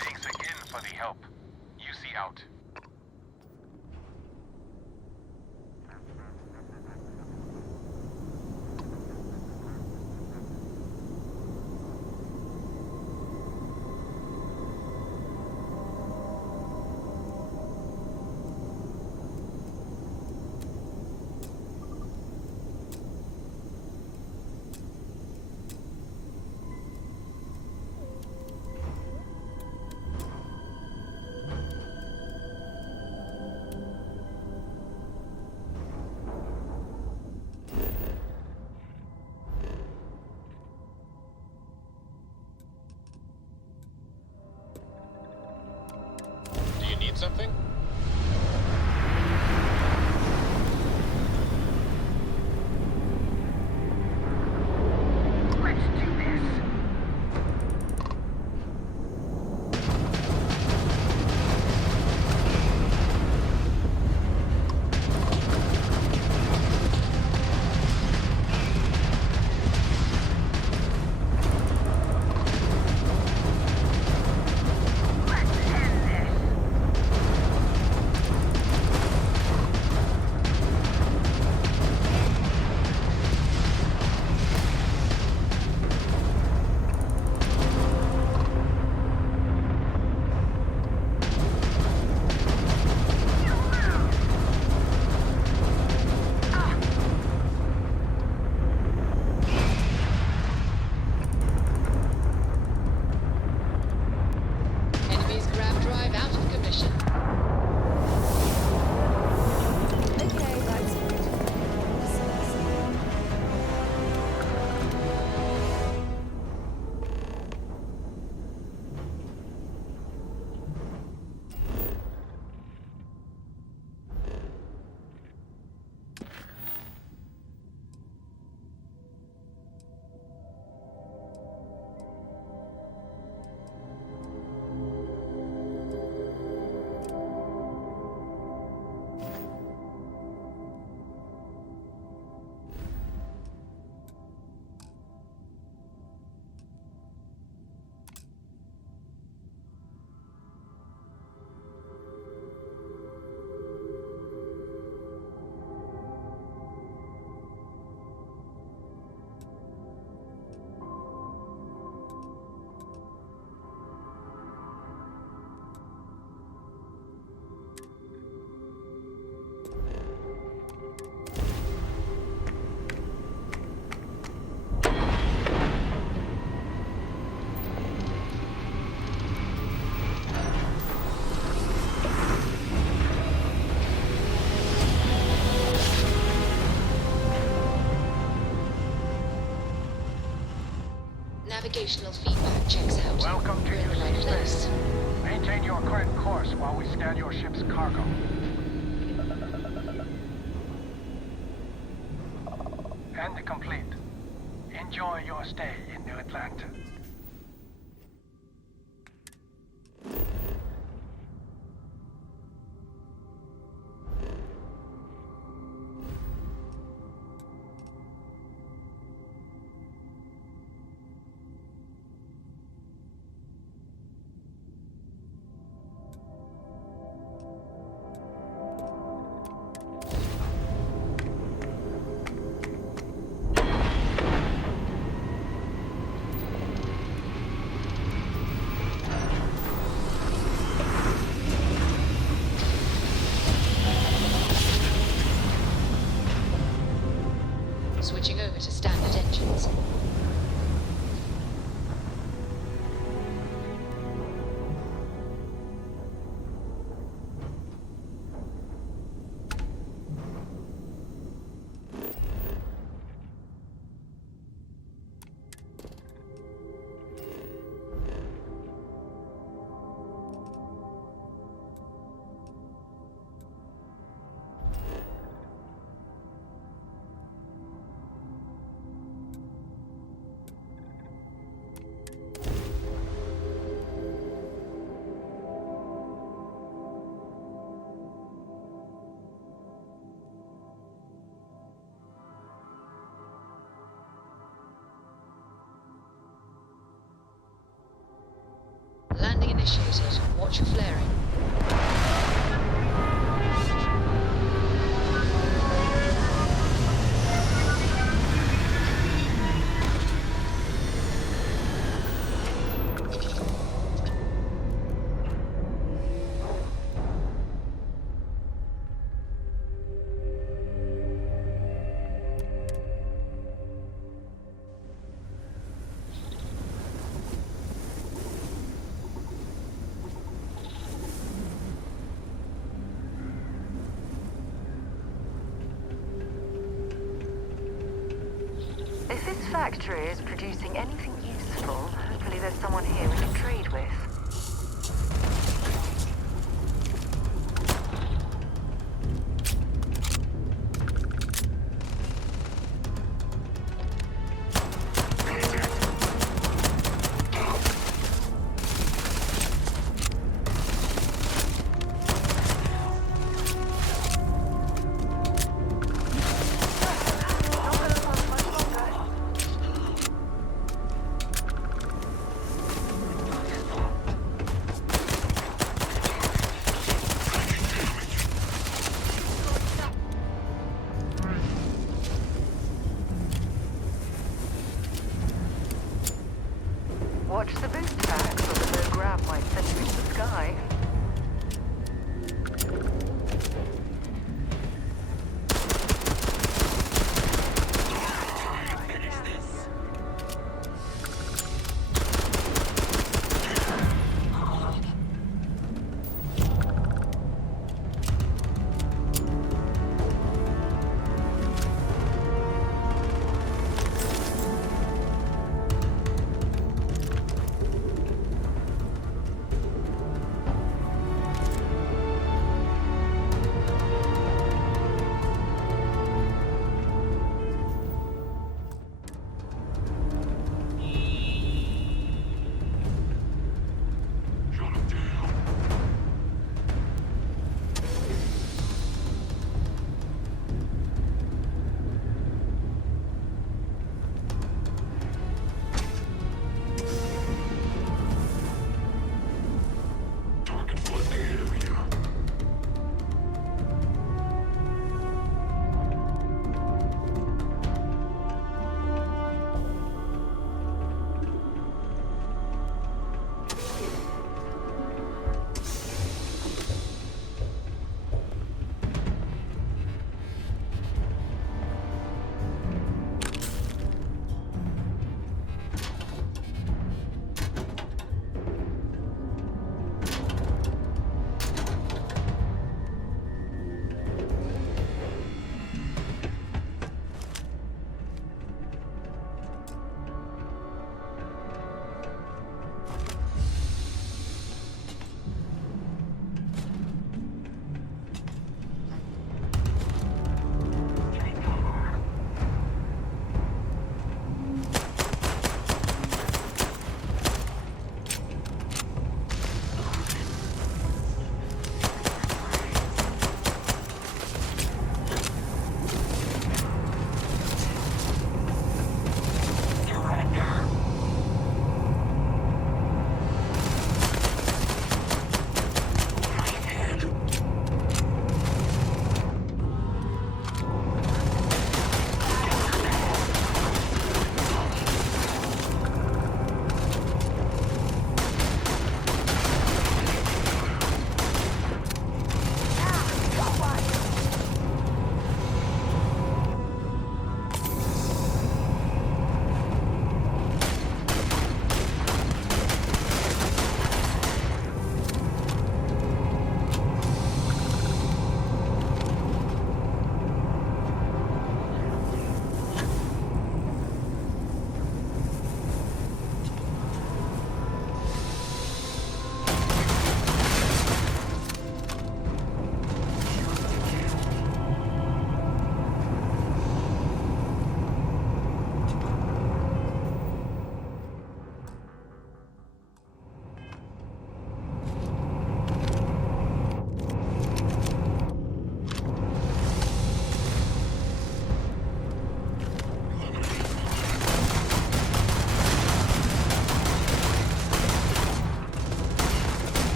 Thanks again for the help. UC out. Need something? Let's do this. Enemy's grav drive out of commission. Okay, that's good. Navigational feedback checks out. Welcome to We're in the right Houston place. Space. Maintain your current course while we scan your ship's cargo. And complete. Enjoy your stay in New Atlanta. Switching over to standard engines. Landing initiated. Watch your flaring. If this factory is producing anything useful, hopefully there's someone here we can trade with. Watch the boost pack so that the grab might send you into the sky.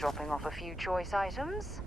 dropping off a few choice items.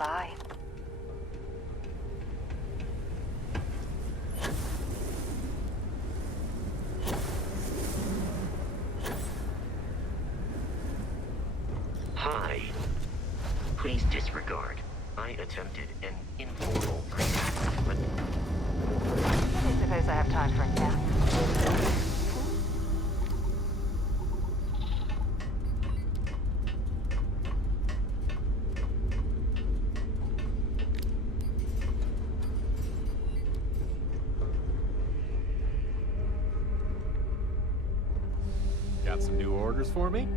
Bye. Hi. Please disregard. I attempted an informal greeting, but... I suppose I have time for a nap. Got some new orders for me?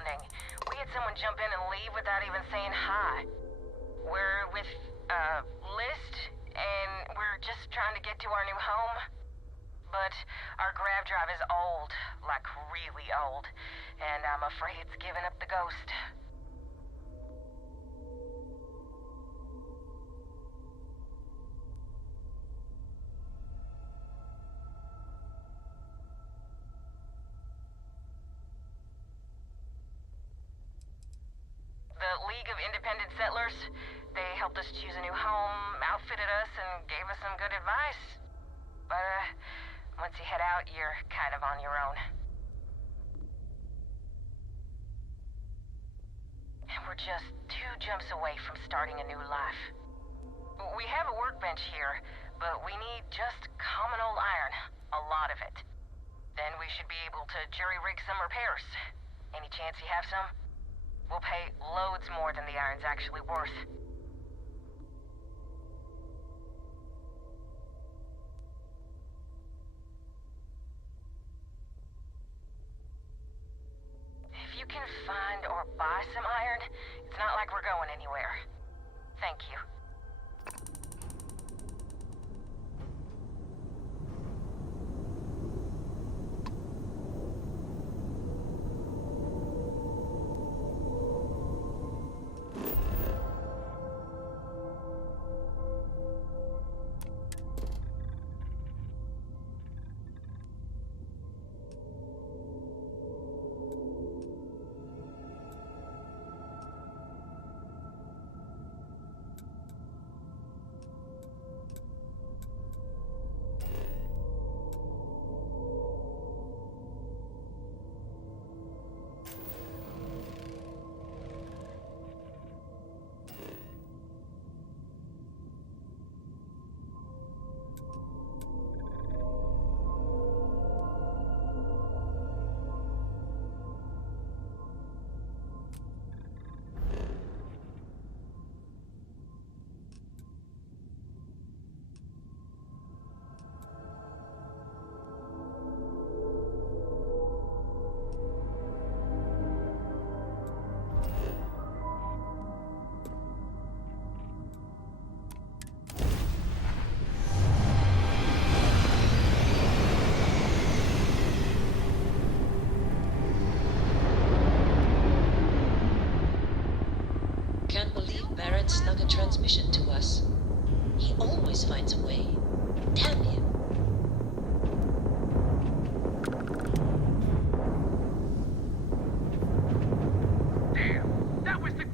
responding. We had someone jump in and leave without even saying hi. We're with, List, and we're just trying to get to our new home. But our grav drive is old, like really old, and I'm afraid it's given up the ghost. The League of Independent Settlers, they helped us choose a new home, outfitted us, and gave us some good advice. But, once you head out, you're kind of on your own. And we're just 2 jumps away from starting a new life. We have a workbench here, but we need just common old iron. A lot of it. Then we should be able to jury-rig some repairs. Any chance you have some? We'll pay loads more than the iron's actually worth. If you can find or buy some iron, it's not like we're going anywhere. Thank you. Can't believe Barrett snuck a transmission to us. He always finds a way. Damn him. Damn, that was the...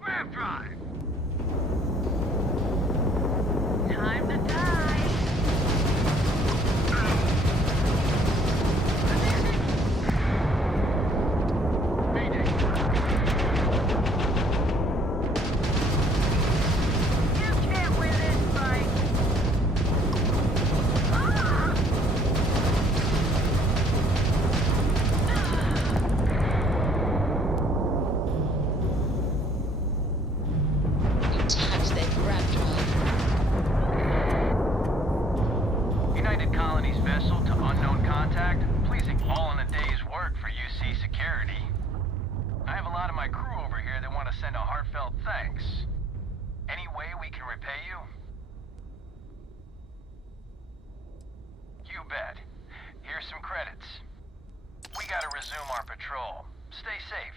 Grav drive! Time to die! You can't win this fight! Attacks that grav drive. United Colony's vessel to unknown contact, pleasing all in a day's work for UC security. I have a lot of my crew over here that want to send a heartfelt thanks. Any way we can repay you? You bet. Here's some credits. We gotta resume our patrol. Stay safe.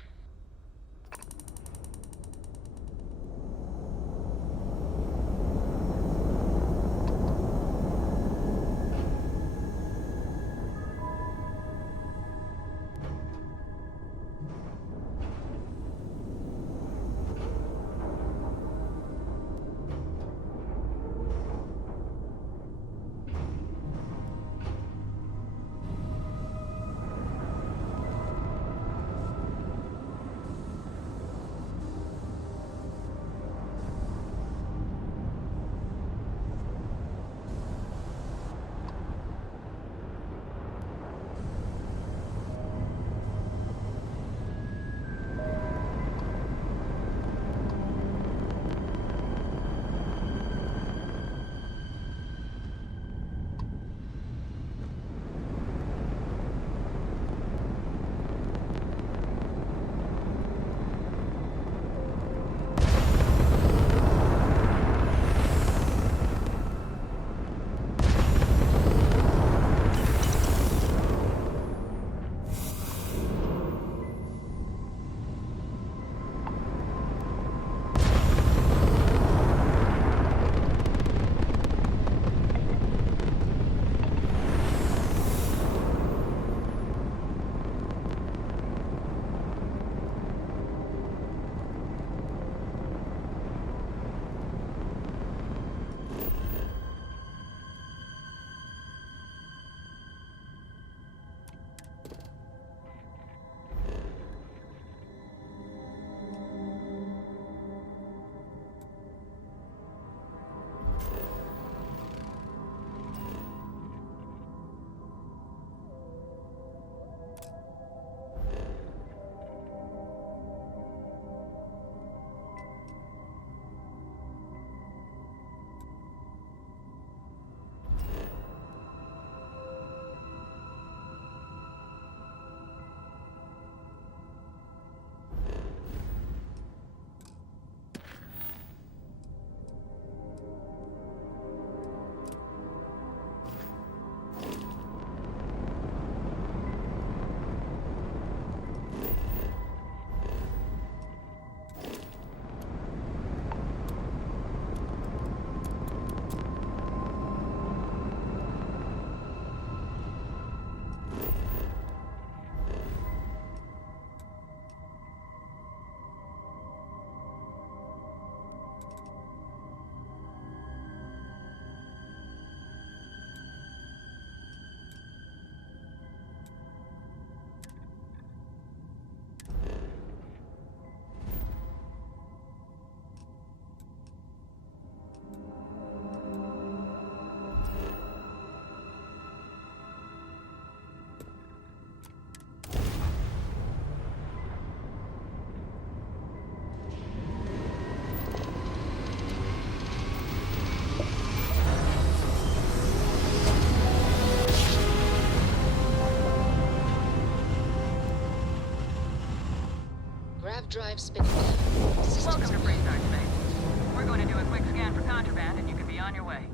Grav drive spinning down. Systems Welcome to Freestar Space. We're going to do a quick scan for contraband, and you can be on your way.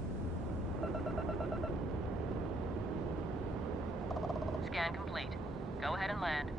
Scan complete. Go ahead and land.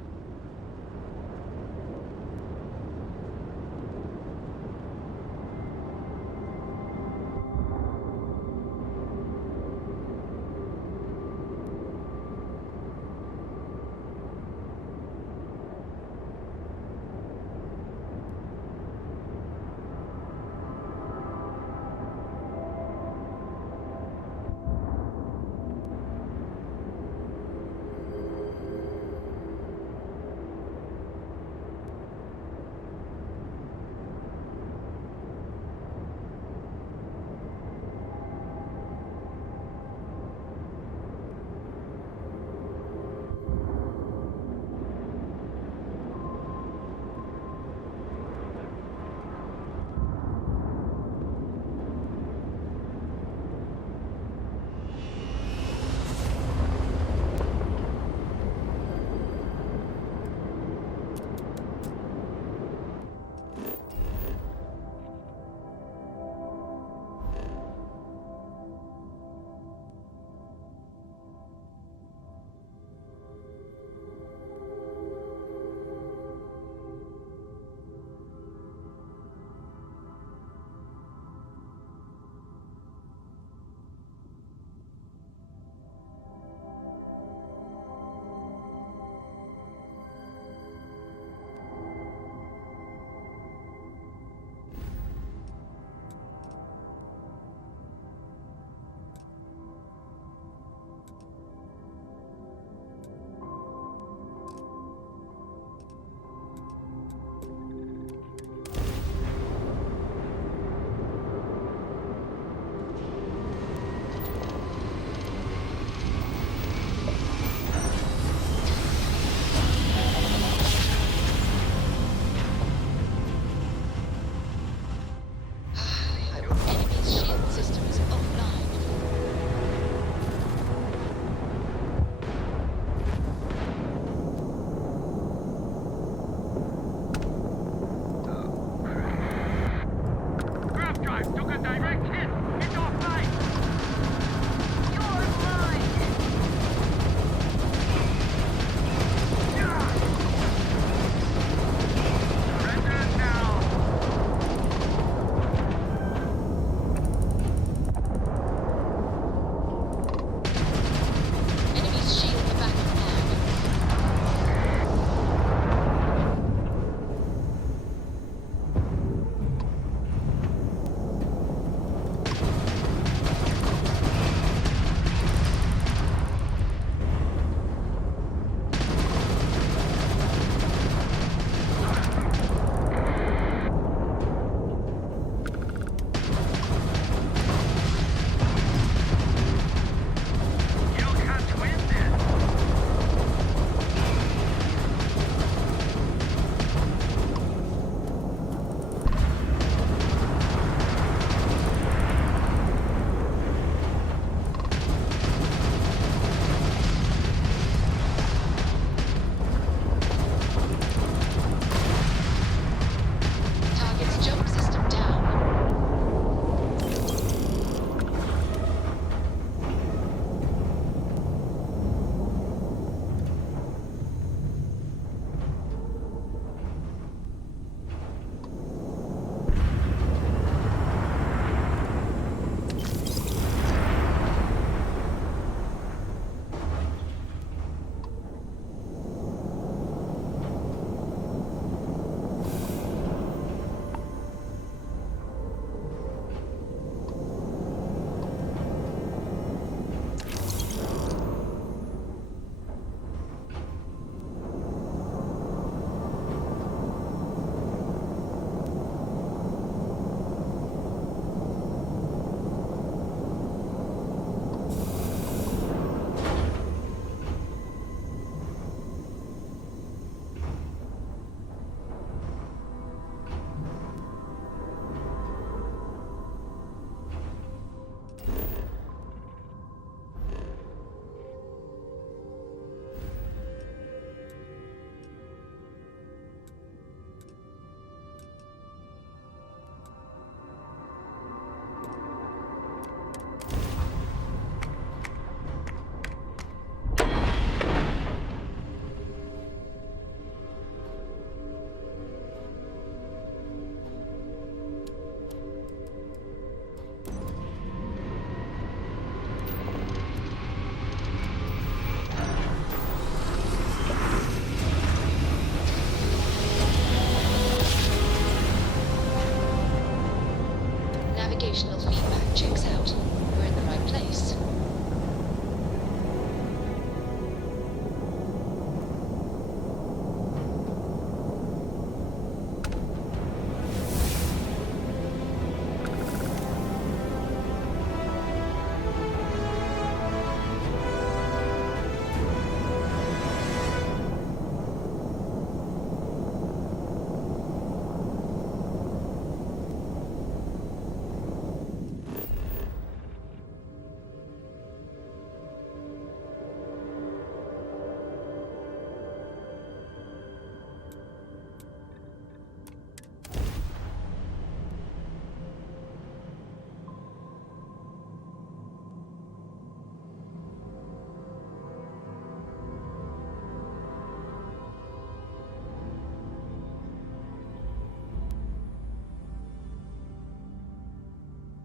Navigational feedback checks out. We're in the right place.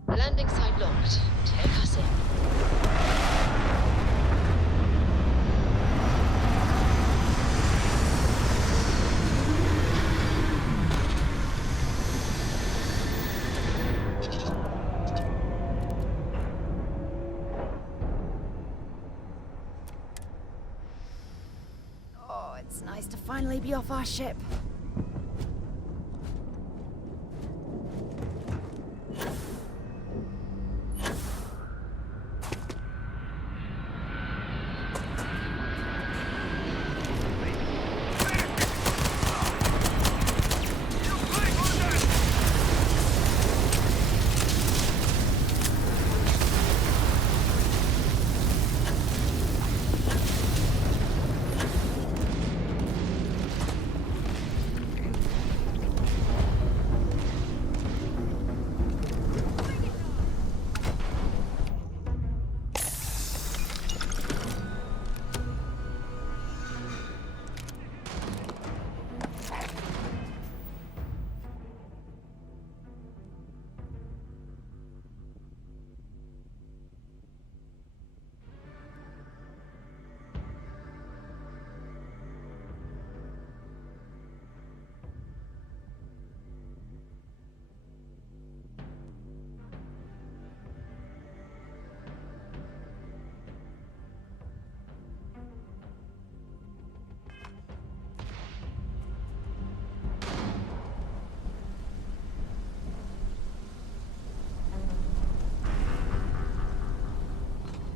Landing site locked. Take us in. Oh, it's nice to finally be off our ship.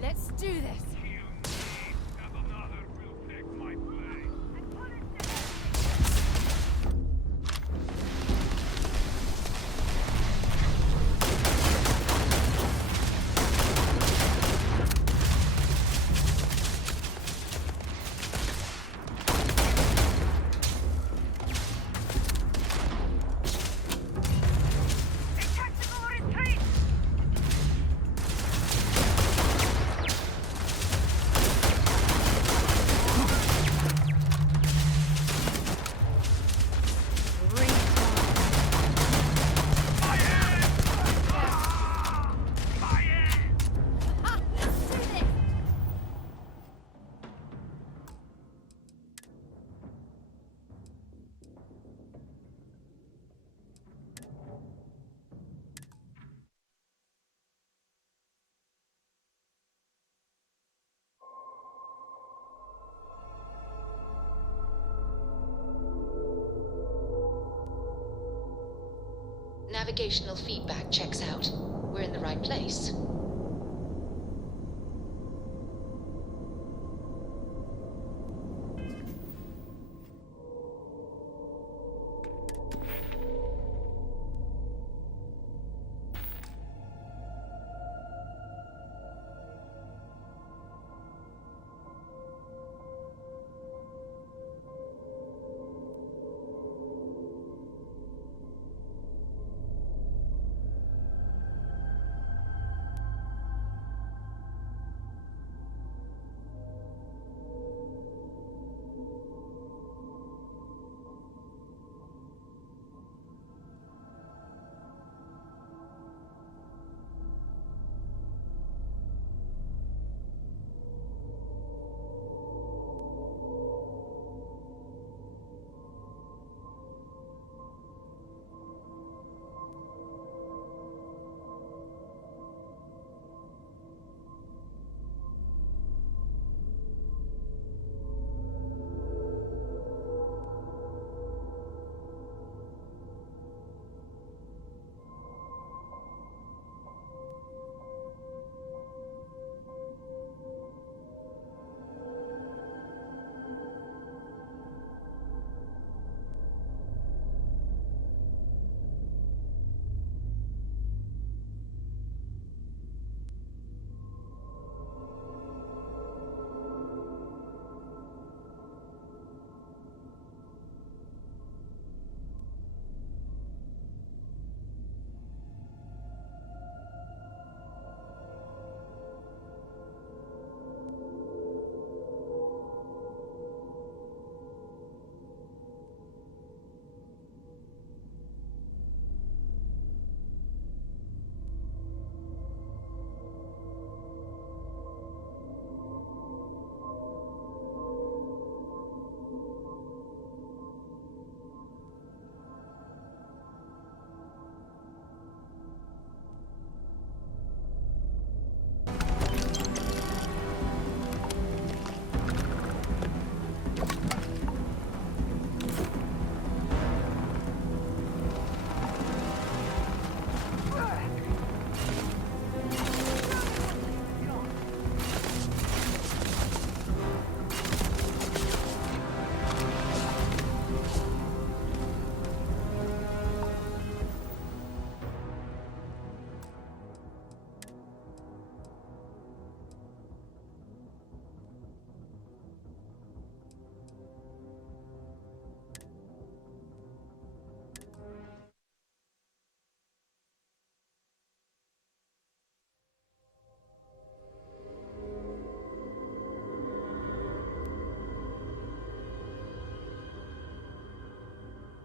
Let's do this. Navigational feedback checks out. We're in the right place.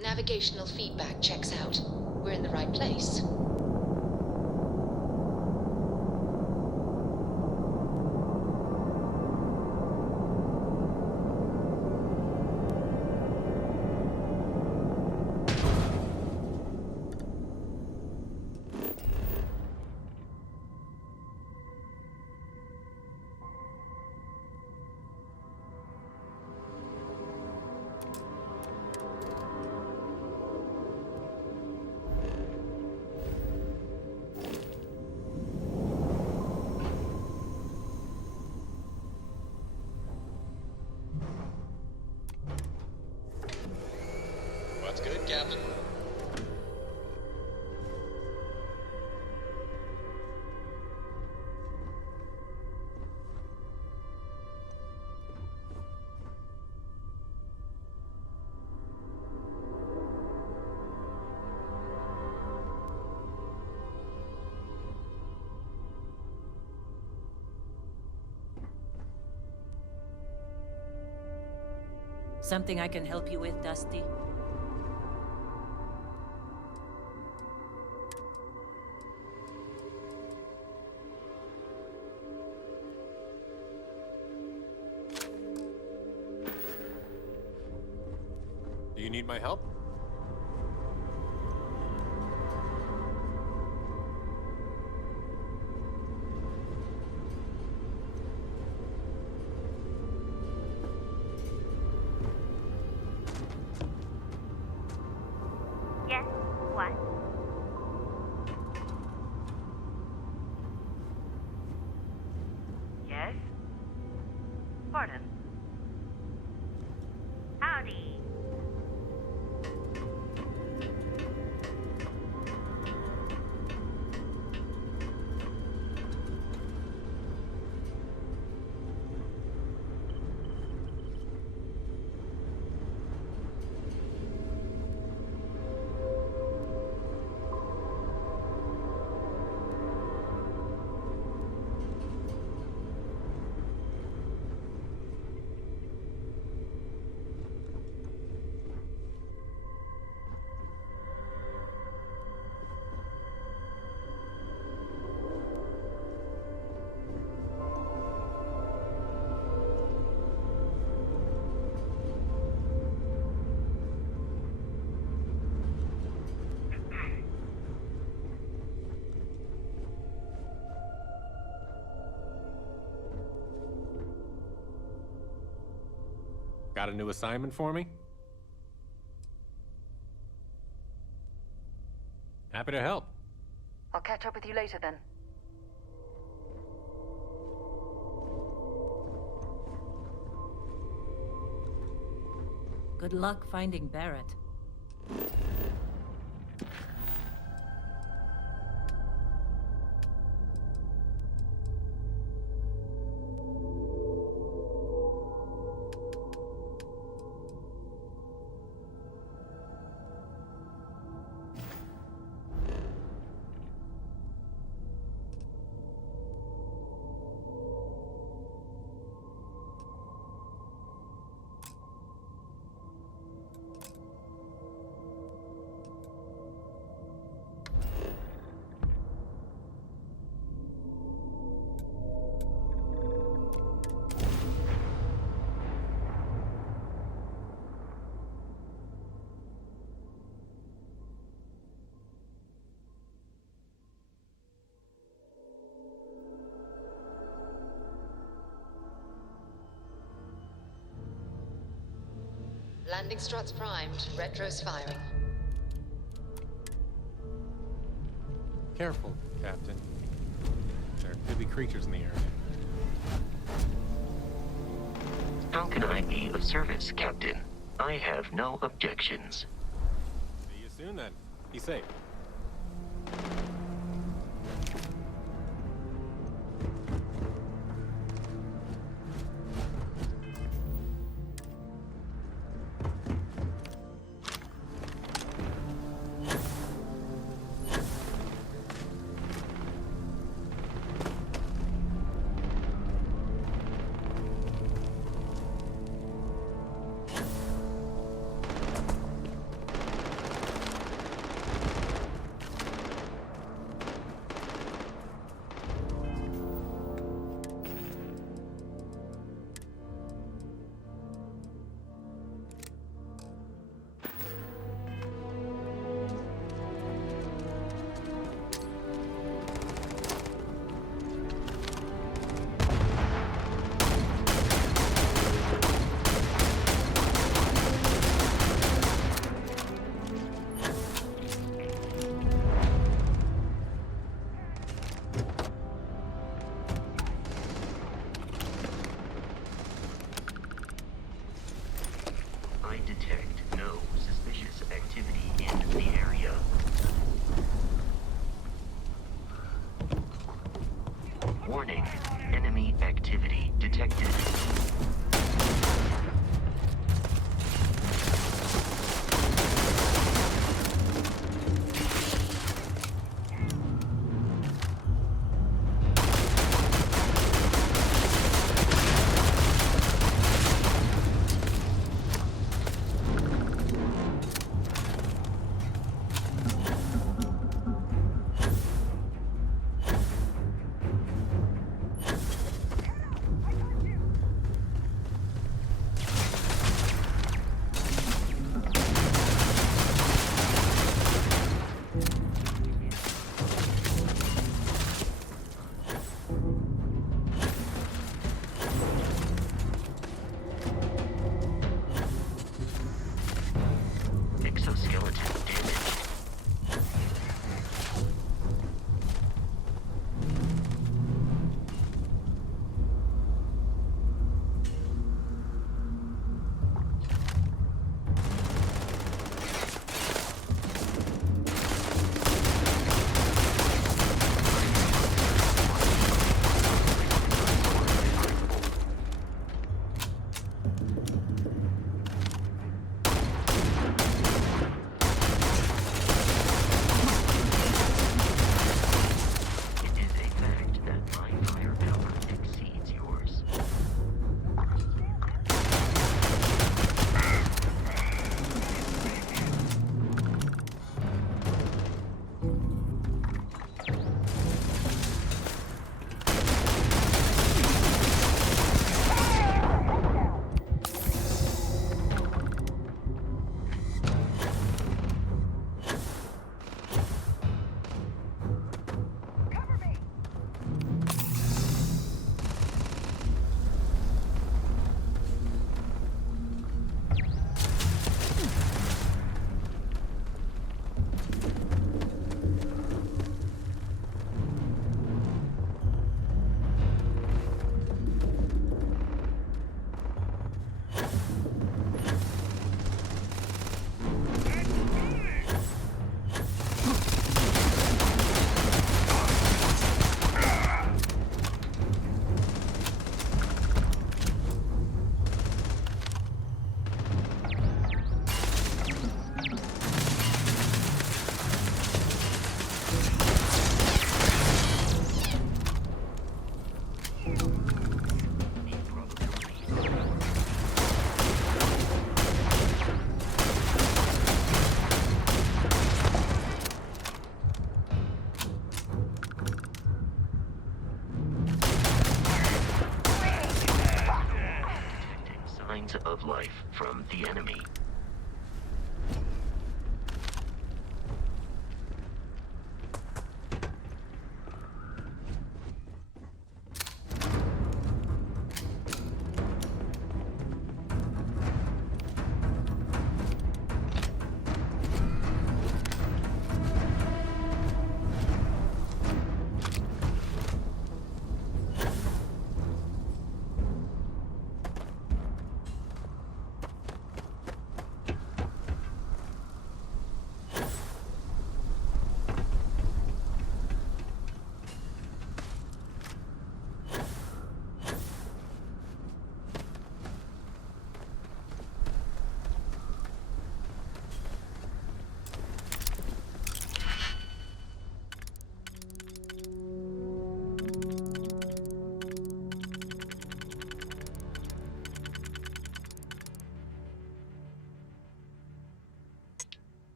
Navigational feedback checks out. We're in the right place. What's good, Captain? Something I can help you with, Dusty? Do you need my help? Yes, what? Yes? Pardon? Howdy. Got a new assignment for me? Happy to help. I'll catch up with you later then. Good luck finding Barrett. Landing struts primed, retros firing. Careful, Captain. There could be creatures in the area. How can I be of service, Captain? I have no objections. See you soon then. Be safe.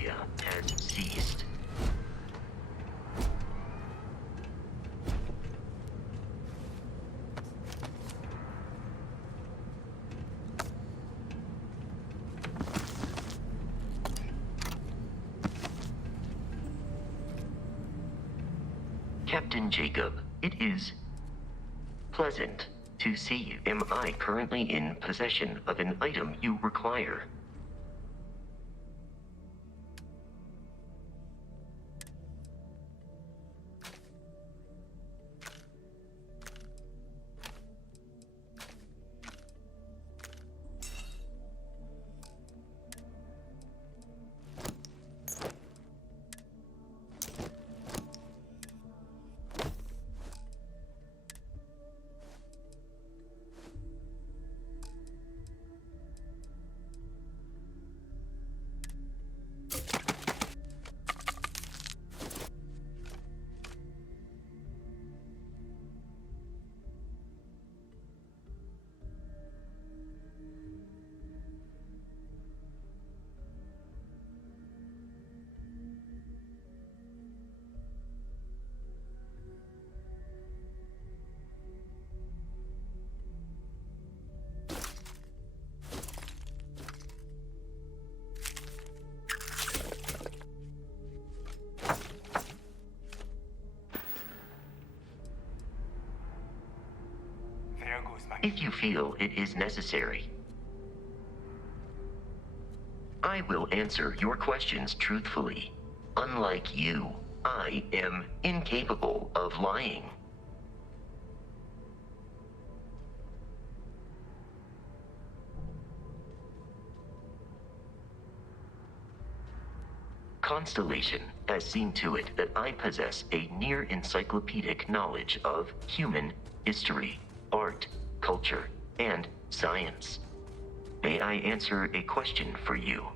area has ceased. Captain Jacob, it is pleasant to see you. Am I currently in possession of an item you require? If you feel it is necessary, I will answer your questions truthfully. Unlike you, I am incapable of lying. Constellation has seen to it that I possess a near-encyclopedic knowledge of human history, art, culture, and science. May I answer a question for you?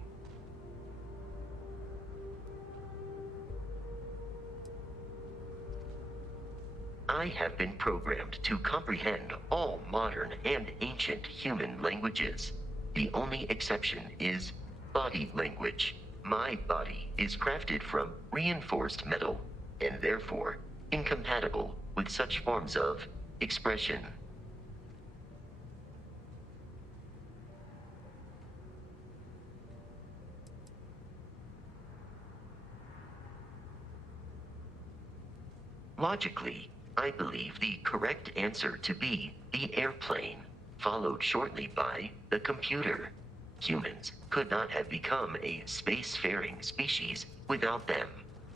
I have been programmed to comprehend all modern and ancient human languages. The only exception is body language. My body is crafted from reinforced metal, and therefore incompatible with such forms of expression. Logically, I believe the correct answer to be the airplane, followed shortly by the computer. Humans could not have become a spacefaring species without them.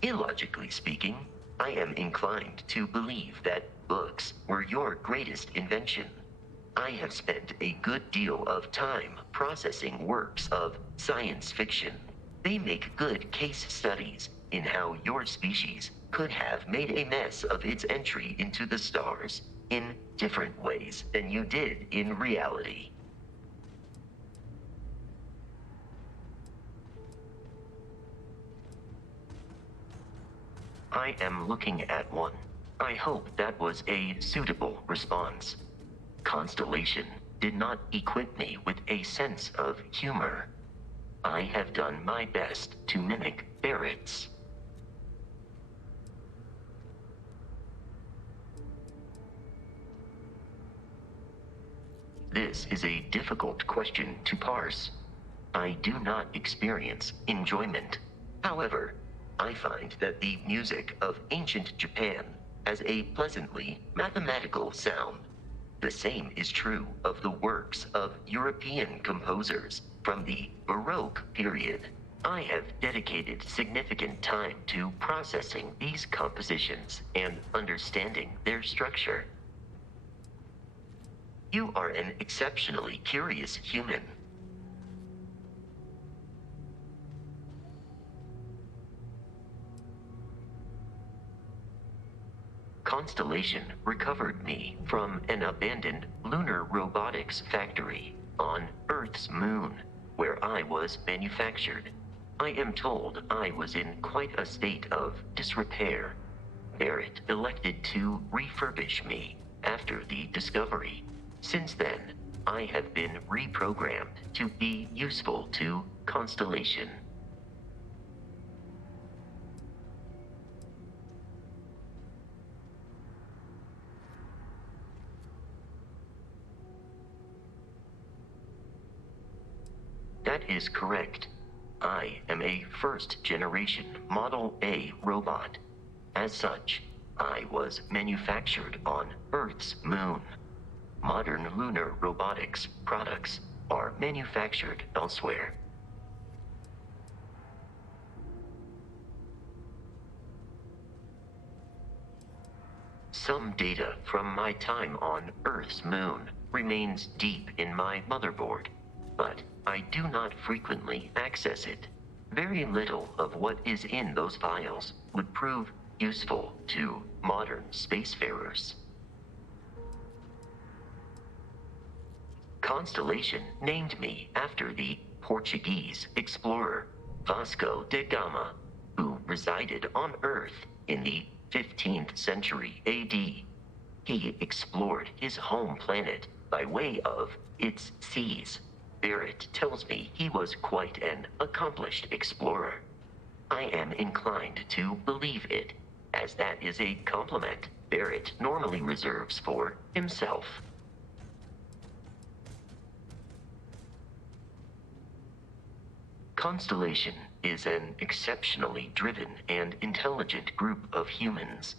Illogically speaking, I am inclined to believe that books were your greatest invention. I have spent a good deal of time processing works of science fiction. They make good case studies in how your species could have made a mess of its entry into the stars in different ways than you did in reality. I am looking at one. I hope that was a suitable response. Constellation did not equip me with a sense of humor. I have done my best to mimic Barrett's. This is a difficult question to parse. I do not experience enjoyment. However, I find that the music of ancient Japan has a pleasantly mathematical sound. The same is true of the works of European composers from the Baroque period. I have dedicated significant time to processing these compositions and understanding their structure. You are an exceptionally curious human. Constellation recovered me from an abandoned lunar robotics factory on Earth's moon, where I was manufactured. I am told I was in quite a state of disrepair. Barrett elected to refurbish me after the discovery. Since then, I have been reprogrammed to be useful to Constellation. That is correct. I am a first-generation Model A robot. As such, I was manufactured on Earth's moon. Modern lunar robotics products are manufactured elsewhere. Some data from my time on Earth's moon remains deep in my motherboard, but I do not frequently access it. Very little of what is in those files would prove useful to modern spacefarers. Constellation named me after the Portuguese explorer Vasco da Gama, who resided on Earth in the 15th century AD. He explored his home planet by way of its seas. Barrett tells me he was quite an accomplished explorer. I am inclined to believe it, as that is a compliment Barrett normally reserves for himself. Constellation is an exceptionally driven and intelligent group of humans.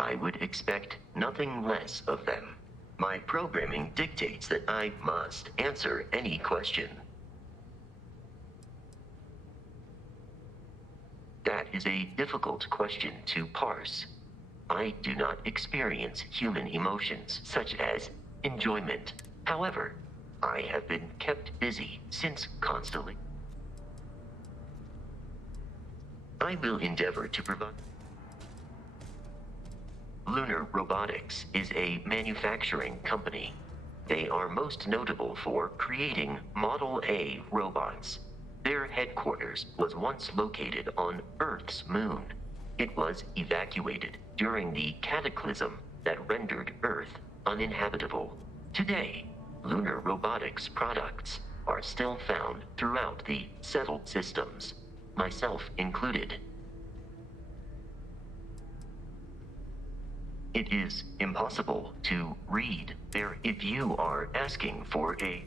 I would expect nothing less of them. My programming dictates that I must answer any question. That is a difficult question to parse. I do not experience human emotions such as enjoyment. However, I have been kept busy since Constellation. I will endeavor to provide. Lunar Robotics is a manufacturing company. They are most notable for creating Model A robots. Their headquarters was once located on Earth's moon. It was evacuated during the cataclysm that rendered Earth uninhabitable. Today, Lunar Robotics products are still found throughout the settled systems, myself included. It is impossible to read there if you are asking for a...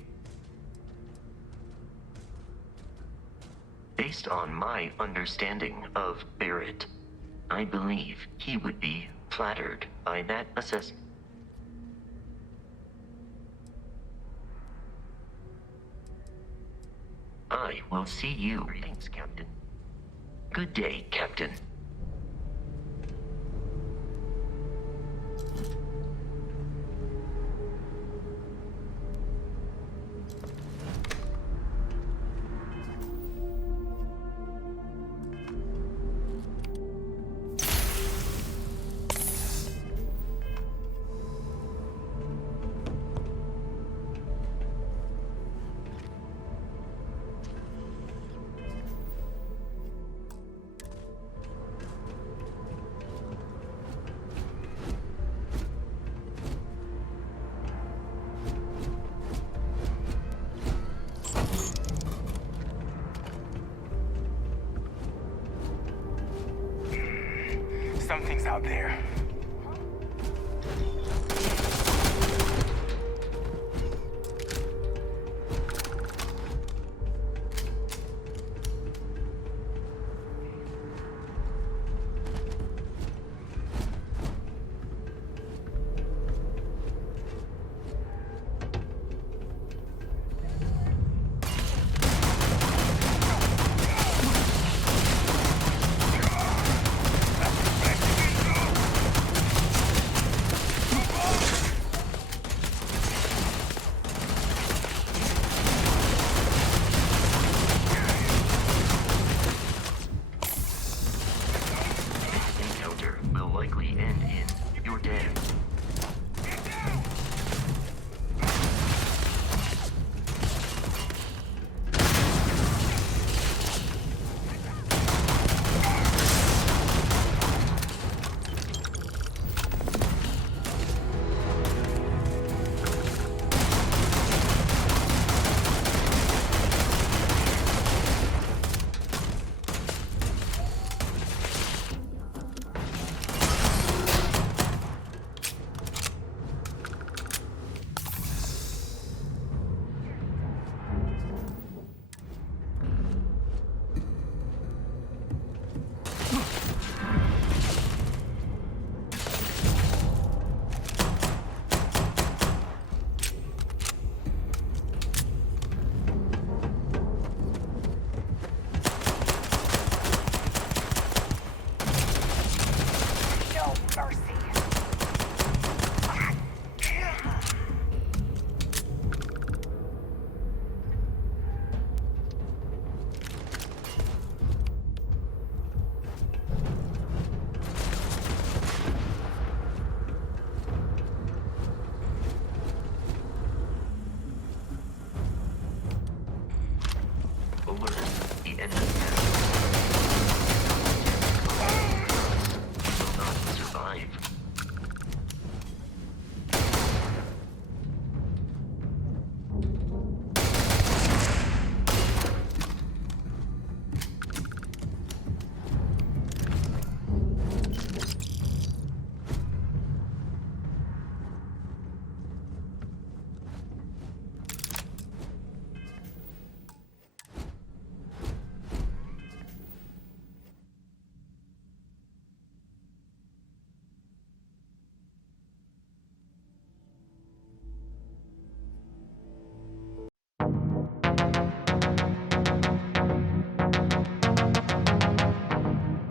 Based on my understanding of Barrett, I believe he would be flattered by that assessment. I will see you. Thanks, Captain. Good day, Captain. Something's out there.